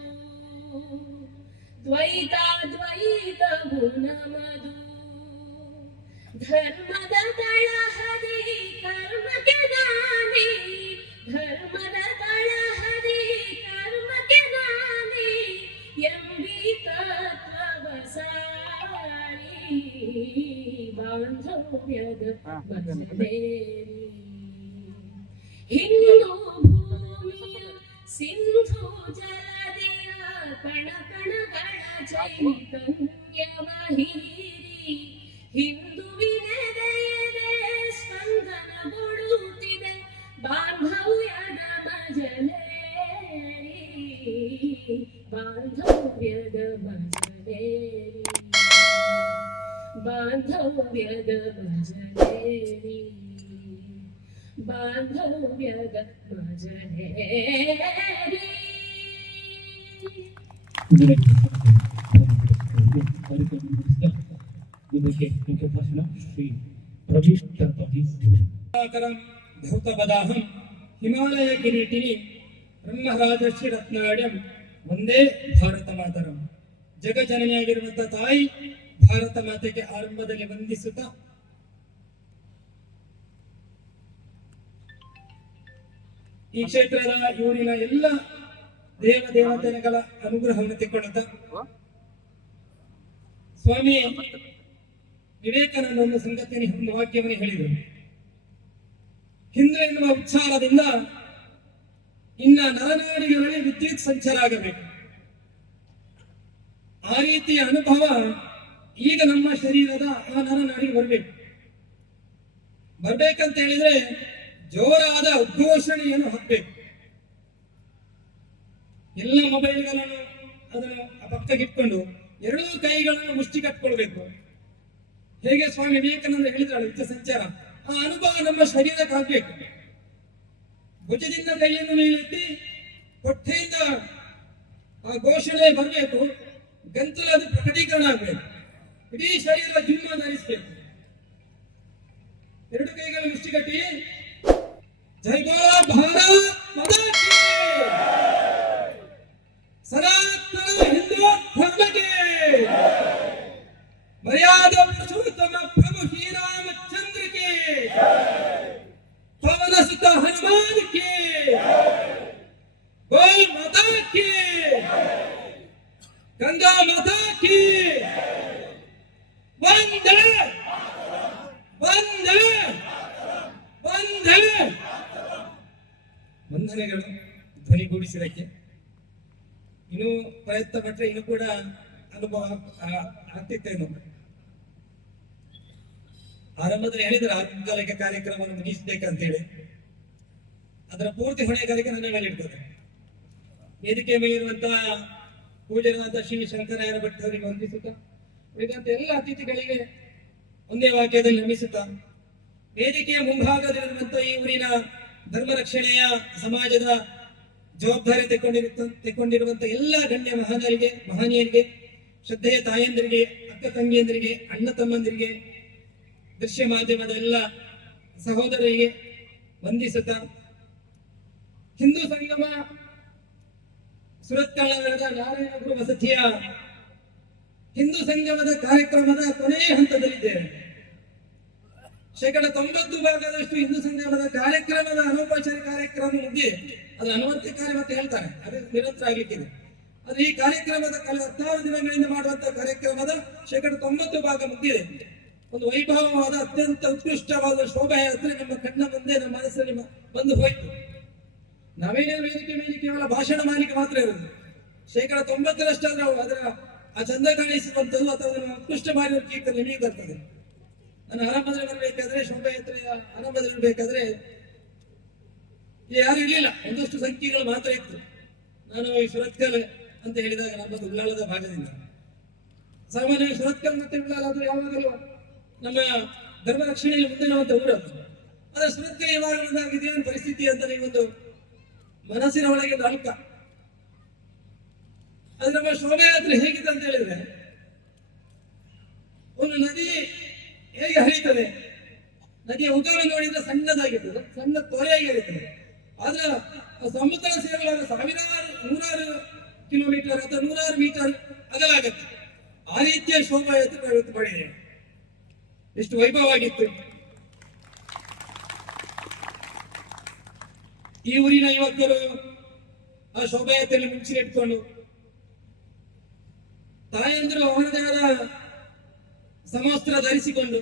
ದ್ವೈತಾದ್ವೈತವು ನಮದು ಧರ್ಮದ ತಳಹದಿ ಕರ್ಮಕ್ಕೆ ದಾನಿ ಧರ್ಮದ ತಳಹದಿ ಕರ್ಮಕ್ಕೆ ದಾನಿ ಎಂಬಿ ತತ್ವವ ಸಾರಿ ಬಾಂಧವ್ಯದ ಭಜನೇರಿ ಹಿಂದೂ ಭೂಮಿಯ ಸಿಂಧು ಜಲದಿಯ ಕಣ ಕಣಗಳ ಚೈತನ್ಯವ ಹೀರಿ ಹಿಂದುವಿನೆದೆಯದೆ ಸ್ಪಂದನಗೊಳ್ಳುತ್ತಿದೆ ಬಾಂಧವ್ಯದ ಭಜನೇರಿ ಬಾಂಧವ್ಯದ ಭಜನೇರಿ ಬಾಂಧವ್ಯದ ಭಜನೇರಿ ಬಾಂಧವ್ಯದ ಭಜನೇರಿ ಇದಕ್ಕೆ ಮುಖ್ಯ ಭಾಷಣ ಶ್ರೀ ಪ್ರವೀಣ್ ಚರ್ಪಾಟಿ ಭೂತಪದಾಹಂ ಹಿಮಾಲಯ ಕಿರೀಟಿನಿ ಬ್ರಹ್ಮರಾಜಶ್ರೀ ರತ್ನಾಡ್ಯಂ ಒಂದೇ ಭಾರತ ಮಾತರಂ ಜಗಜನನಿಯಾಗಿರುವಂತಹ ತಾಯಿ ಭಾರತ ಮಾತೆಗೆ ಆರಂಭದಲ್ಲಿ ವಂದಿಸುತ್ತಾ ಈ ಕ್ಷೇತ್ರದ ಊರಿನ ಎಲ್ಲ ದೇವತೆಗಳ ಅನುಗ್ರಹವನ್ನು ತೆಕ್ಕೊಳ್ಳುತ್ತಾ ಸ್ವಾಮಿ ವಿವೇಕಾನಂದ ಒಂದು ಸಂಗತಿಯನ್ನು ಒಂದು ವಾಕ್ಯವನ್ನು ಹೇಳಿದರು. ಹಿಂದೂ ಎನ್ನುವ ಉಚ್ಚಾರದಿಂದ ಇನ್ನ ನರನಾಡಿಗಳಲ್ಲಿ ವಿದ್ಯುತ್ ಸಂಚಾರ ಆಗಬೇಕು. ಆ ರೀತಿಯ ಅನುಭವ ಈಗ ನಮ್ಮ ಶರೀರದ ಆ ನರನಾಡಿಗೆ ಬರ್ಬೇಕಂತ ಹೇಳಿದ್ರೆ ಜೋರಾದ ಉದ್ಘೋಷಣೆಯನ್ನು ಹಾಕಬೇಕು. ಎಲ್ಲ ಮೊಬೈಲ್ಗಳನ್ನು ಅದನ್ನು ಪಕ್ಕಕ್ಕಿಟ್ಕೊಂಡು ಎರಡೂ ಕೈಗಳನ್ನು ಮುಷ್ಟಿ ಕಟ್ಕೊಳ್ಬೇಕು. ಹೇಗೆ ಸ್ವಾಮಿ ವಿವೇಕಾನಂದ ಹೇಳಿದ್ರಲ್ಲ ವಿದ್ಯುತ್ ಸಂಚಾರ, ಆ ಅನುಭವ ನಮ್ಮ ಶರೀರಕ್ಕೆ ಆಗ್ಬೇಕು. ಭುಜದಿಂದ ಕೈಯನ್ನು ಮೇಲೆತ್ತಿ ಹೊಟ್ಟೆಯಿಂದ ಆ ಘೋಷಣೆ ಬರಬೇಕು, ಗಂಟಲ ಅದು ಪ್ರಕಟೀಕರಣ ಆಗ್ಬೇಕು, ಇಡೀ ಶರೀರ ಜುಮ್ಮ ಧರಿಸಬೇಕು. ಎರಡು ಕೈಗಳು ಮುಷ್ಟಿ ಕಟ್ಟಿ ಜೈ ಬೋಲೋ ಭಾರತ್ ಮಾತಾ ಕಿ ಸನಾತನ ಹಿಂದೂ ಧರ್ಮಕ್ಕೆ ಮರ್ಯಾದಾ ಪುರುಷೋತ್ತಮ ಪ್ರಭು ಶ್ರೀರಾಮಚಂದ್ರ के पवन सुत हनुमान के गौ माता की गंगा माता की वंदे ವಂದೇ ವಂದೇ ವಂದನೆಗಳು ಧ್ವನಿಗೂಡಿಸಿದಕ್ಕೆ. ಇನ್ನೂ ಪ್ರಯತ್ನ ಪಟ್ಟರೆ ಇನ್ನೂ ಕೂಡ ಅನುಭವ ಆಗ್ತಿತ್ತೇನು. ಆರಂಭದಲ್ಲಿ ಹೇಳಿದ್ರೆ ಆತ್ಮಕಾಲಿಕ ಕಾರ್ಯಕ್ರಮವನ್ನು ಮುಗಿಸ್ಬೇಕಂತೇಳಿ ಅದರ ಪೂರ್ತಿ ಹೊಣೆಗಾರಿಕೆ ನನ್ನ ಮೇಲೆ ಇರ್ತದೆ. ವೇದಿಕೆ ಮೇಲಿರುವಂತಹ ಪೂಜ್ಯರಾದ ಶ್ರೀ ಶಂಕರಾಯರ ಭಟ್ ಅವರಿಗೆ ವಂದಿಸುತ್ತಾ, ಉಳಿದಂತೆ ಎಲ್ಲ ಅತಿಥಿಗಳಿಗೆ ಒಂದೇ ವಾಕ್ಯದಲ್ಲಿ ನಮಿಸುತ್ತಾ, ವೇದಿಕೆಯ ಮುಂಭಾಗದಲ್ಲಿರುವಂತಹ ಈ ಊರಿನ ಧರ್ಮ ರಕ್ಷಣೆಯ ಸಮಾಜದ ಜವಾಬ್ದಾರಿ ತೆಕ್ಕೊಂಡಿರುವಂತಹ ಎಲ್ಲ ಗಣ್ಯ ಮಹನೀಯರಿಗೆ, ಶ್ರದ್ಧೆಯ ತಾಯಂದಿರಿಗೆ, ಅಕ್ಕ ತಂಗಿಯಂದಿರಿಗೆ, ಅಣ್ಣ ತಮ್ಮಂದಿರಿಗೆ, ದೃಶ್ಯ ಮಾಧ್ಯಮದ ಎಲ್ಲ ಸಹೋದರರಿಗೆ ವಂದಿಸುತ್ತಾ, ಹಿಂದೂ ಸಂಗಮ ಸುರತ್ಕಲ್ ನಗರದ ನಾರಾಯಣಗುರು ವಸತಿಯ ಹಿಂದೂ ಸಂಗಮದ ಕಾರ್ಯಕ್ರಮದ ಕೊನೆಯ ಹಂತದಲ್ಲಿದ್ದೇವೆ. 90% ಹಿಂದೂ ಸಂಗಮದ ಕಾರ್ಯಕ್ರಮದ ಅನೌಪಚಾರಿಕ ಕಾರ್ಯಕ್ರಮ ಮುಗಿದಿದೆ. ಅದು ಅನವರ್ತಿಕಾರಿ ಮತ್ತೆ ಹೇಳ್ತಾರೆ, ಅದು ನಿರಂತರ ಆಗ್ಲಿಕ್ಕಿದೆ. ಅದು ಈ ಕಾರ್ಯಕ್ರಮದ 16 ದಿನಗಳಿಂದ ಮಾಡುವಂತಹ ಕಾರ್ಯಕ್ರಮದ 90% ಮುಗಿದಿದೆ. ಒಂದು ವೈಭವವಾದ ಅತ್ಯಂತ ಉತ್ಕೃಷ್ಟವಾದ ಶೋಭಾಯಾತ್ರೆ ನಮ್ಮ ಕಣ್ಣ ಮುಂದೆ, ನಮ್ಮ ಮನಸ್ಸಲ್ಲಿ ಬಂದು ಹೋಯಿತು. ನಾವೇನೇ ವೇದಿಕೆ ಮೇಲೆ ಕೇವಲ ಭಾಷಣ ಮಾಡಲಿಕ್ಕೆ ಮಾತ್ರ ಇರೋದು. 90% ಅದರ ಆ ಚಂದ ಕಾಣಿಸುವಂಥದ್ದು ಅಥವಾ ಅದನ್ನು ಉತ್ಕೃಷ್ಟ ಮಾಡಿದ ಕೀರ್ತನೆ ನಿಮಗೆ ಬರ್ತದೆ. ನಾನು ಆರಂಭದಲ್ಲಿ ಬರಬೇಕಾದ್ರೆ, ಶೋಭಾಯಾತ್ರೆಯ ಆರಂಭದಲ್ಲಿ ಬರಬೇಕಾದ್ರೆ ಯಾರು ಇರಲಿಲ್ಲ, ಒಂದಷ್ಟು ಸಂಖ್ಯೆಗಳು ಮಾತ್ರ ಇತ್ತು. ನಾನು ಈ ಸುರತ್ಕಲ್ ಅಂತ ಹೇಳಿದಾಗ ನಮ್ಮದು ಉಳ್ಳಾಳದ ಭಾಗದಿಂದ, ಸಾಮಾನ್ಯವಾಗಿ ಸುರತ್ಕಲ್ ಮತ್ತೆ ಉಳ್ಳಾಲ ಅದು ಯಾವಾಗಲೂ ನಮ್ಮ ಧರ್ಮ ರಕ್ಷಣೆಯಲ್ಲಿ ಮುಂದಿರುವಂತ ಊರದು. ಆದರೆ ಸುರತ್ಕಲ್ ಯಾವಾಗ ಇದೇನು ಪರಿಸ್ಥಿತಿ ಅಂತ ನೀವೊಂದು ಮನಸ್ಸಿನ ಒಳಗೆ ಒಂದು ಅಲ್ಕ. ಅದು ನಮ್ಮ ಶೋಭಾಯಾತ್ರೆ ಹೇಗಿದೆ ಅಂತ ಹೇಳಿದ್ರೆ, ಒಂದು ನದಿ ಹೇಗೆ ಹರಿಯುತ್ತದೆ, ನದಿಯ ಉಗಮ ನೋಡಿದ್ರೆ ಸಣ್ಣದಾಗಿರ್ತದೆ, ಸಣ್ಣ ತೊರೆಯಾಗಿ ಹರಿಯುತ್ತದೆ. ಆದ್ರೆ ಸಮುದ್ರ ಸೇರುವಾಗ 100 ಕಿಲೋಮೀಟರ್ ಅಥವಾ 100 ಮೀಟರ್ ಅಗಲಾಗತ್ತೆ. ಆ ರೀತಿಯ ಶೋಭಾಯಾತ್ರೆ ನಾವು ಇವತ್ತು ಮಾಡಿದ್ದೇವೆ. ಎಷ್ಟು ವೈಭವವಾಗಿತ್ತು. ಈ ಊರಿನ ಯುವಕರು ಆ ಶೋಭಾಯಾತ್ರೆಯಲ್ಲಿ ಮುಂಚಿನಿಟ್ಕೊಂಡು, ತಾಯಂದಿರು ಅವರದೇ ಆದ ಸಮವಸ್ತ್ರ ಧರಿಸಿಕೊಂಡು,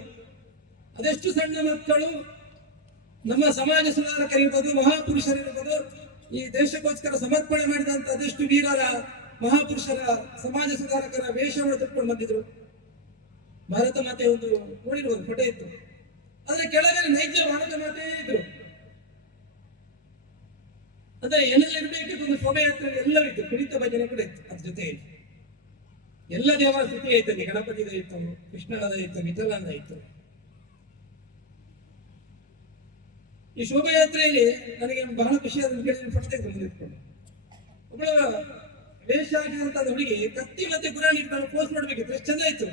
ಅದೆಷ್ಟು ಸಣ್ಣ ಮಕ್ಕಳು ನಮ್ಮ ಸಮಾಜ ಸುಧಾರಕರಿರ್ಬೋದು, ಮಹಾಪುರುಷರಿರ್ಬೋದು, ಈ ದೇಶಕ್ಕೋಸ್ಕರ ಸಮರ್ಪಣೆ ಮಾಡಿದಂತ ಅದೆಷ್ಟು ವೀರರ, ಮಹಾಪುರುಷರ, ಸಮಾಜ ಸುಧಾರಕರ ವೇಷವನ್ನು ತೊಟ್ಕೊಂಡು ಬಂದಿದ್ರು. ಭಾರತ ಮಾತೆ ಒಂದು ನೋಡಿರ್ಬೋದು, ಫೋಟೋ ಇತ್ತು. ಆದ್ರೆ ಕೆಳಗೆ ನೈಜ ಭಾರತ ಮಾತೆ ಇದ್ರು. ಅಂದ್ರೆ ಏನೆಲ್ಲ ಇರಬೇಕು ಒಂದು ಶೋಭಾಯಾತ್ರೆಯಲ್ಲಿ ಎಲ್ಲವಿತ್ತು. ಕುಣಿತ ಭಜನೆ ಕೂಡ ಇತ್ತು ಅದ್ರ ಜೊತೆಯಲ್ಲಿ. ಎಲ್ಲ ದೇವರ ಸ್ತುತಿ ಆಯ್ತಲ್ಲಿ, ಗಣಪತಿದ ಇತ್ತು, ಕೃಷ್ಣನದ ಇತ್ತು, ವಿಠಲನ ಇತ್ತು. ಈ ಶೋಭಾಯಾತ್ರೆಯಲ್ಲಿ ನನಗೆ ಬಹಳ ಖುಷಿ ಅದನ್ನು ಕೇಳಿ ಫಸ್ಟ್ ಬಂದಿಟ್ಕೊಂಡು, ಒಬ್ಬಳು ವೇಷ ಆಗಿರುವಂತ ಹುಡುಗಿ ಕತ್ತಿ ಮತ್ತೆ ಗುರಾಣಿ ಇಟ್ಕೊಂಡು ಪೋಸ್ಟ್ ಮಾಡ್ಬೇಕಿತ್ತು. ಎಷ್ಟು ಚಂದ ಇತ್ತು.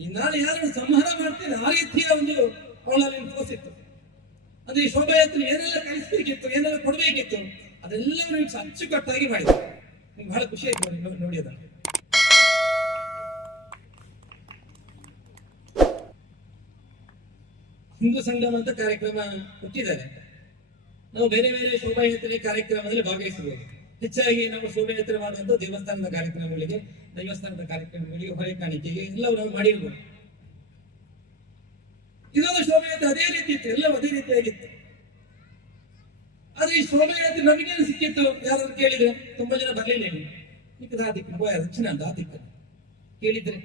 ಈ ನಾನು ಯಾರನ್ನು ಸಂಹಾರ ಮಾಡ್ತೇನೆ ಆ ರೀತಿಯ ಒಂದು ಅವಳಲ್ಲಿ ಪೋಸ್ಟ್ ಇತ್ತು. ಅಂದ್ರೆ ಈ ಶೋಭಾಯಾತ್ರೆ ಏನೆಲ್ಲ ಕಳಿಸ್ಬೇಕಿತ್ತು, ಏನೆಲ್ಲ ಕೊಡ್ಬೇಕಿತ್ತು, ಅದೆಲ್ಲವೂ ಅಚ್ಚುಕಟ್ಟಾಗಿ ಮಾಡಿದ್ರು. ನಿಮ್ಗೆ ಬಹಳ ಖುಷಿ ಆಯ್ತು ನೋಡಿ ಅದನ್ನು. ಹಿಂದೂ ಸಂಗಮ ಅಂತ ಕಾರ್ಯಕ್ರಮ ಕೊಟ್ಟಿದ್ದಾರೆ. ನಾವು ಬೇರೆ ಬೇರೆ ಶೋಭಾಯಾತ್ರೆ ಕಾರ್ಯಕ್ರಮದಲ್ಲಿ ಭಾಗವಹಿಸಬಹುದು. ಹೆಚ್ಚಾಗಿ ನಾವು ಶೋಭಾಯಾತ್ರೆ ಮಾಡುವಂತ ದೇವಸ್ಥಾನದ ಕಾರ್ಯಕ್ರಮಗಳಿಗೆ, ಹೊರೆ ಕಾಣಿಕೆಗೆ ಎಲ್ಲವೂ ನಾವು ಮಾಡಿರ್ಬೋದು. ಇದೊಂದು ಶೋಭಾಯಾತ್ರೆ ಅದೇ ರೀತಿ ಇತ್ತು, ಎಲ್ಲವೂ ಅದೇ ರೀತಿಯಾಗಿತ್ತು. ಆದ್ರೆ ಈ ಶೋಭಾಯಾತ್ರೆ ನಮಗೇನು ಸಿಕ್ಕಿತ್ತು ಯಾರಾದ್ರು ಕೇಳಿದ್ರೆ ತುಂಬಾ ಜನ ಬರ್ಲಿಲ್ಲ. ನಿಮಗೆ ದಾದಿಕ್ ರಕ್ಷಣೆ ದಾದಿಕ್ ಕೇಳಿದ್ರೆ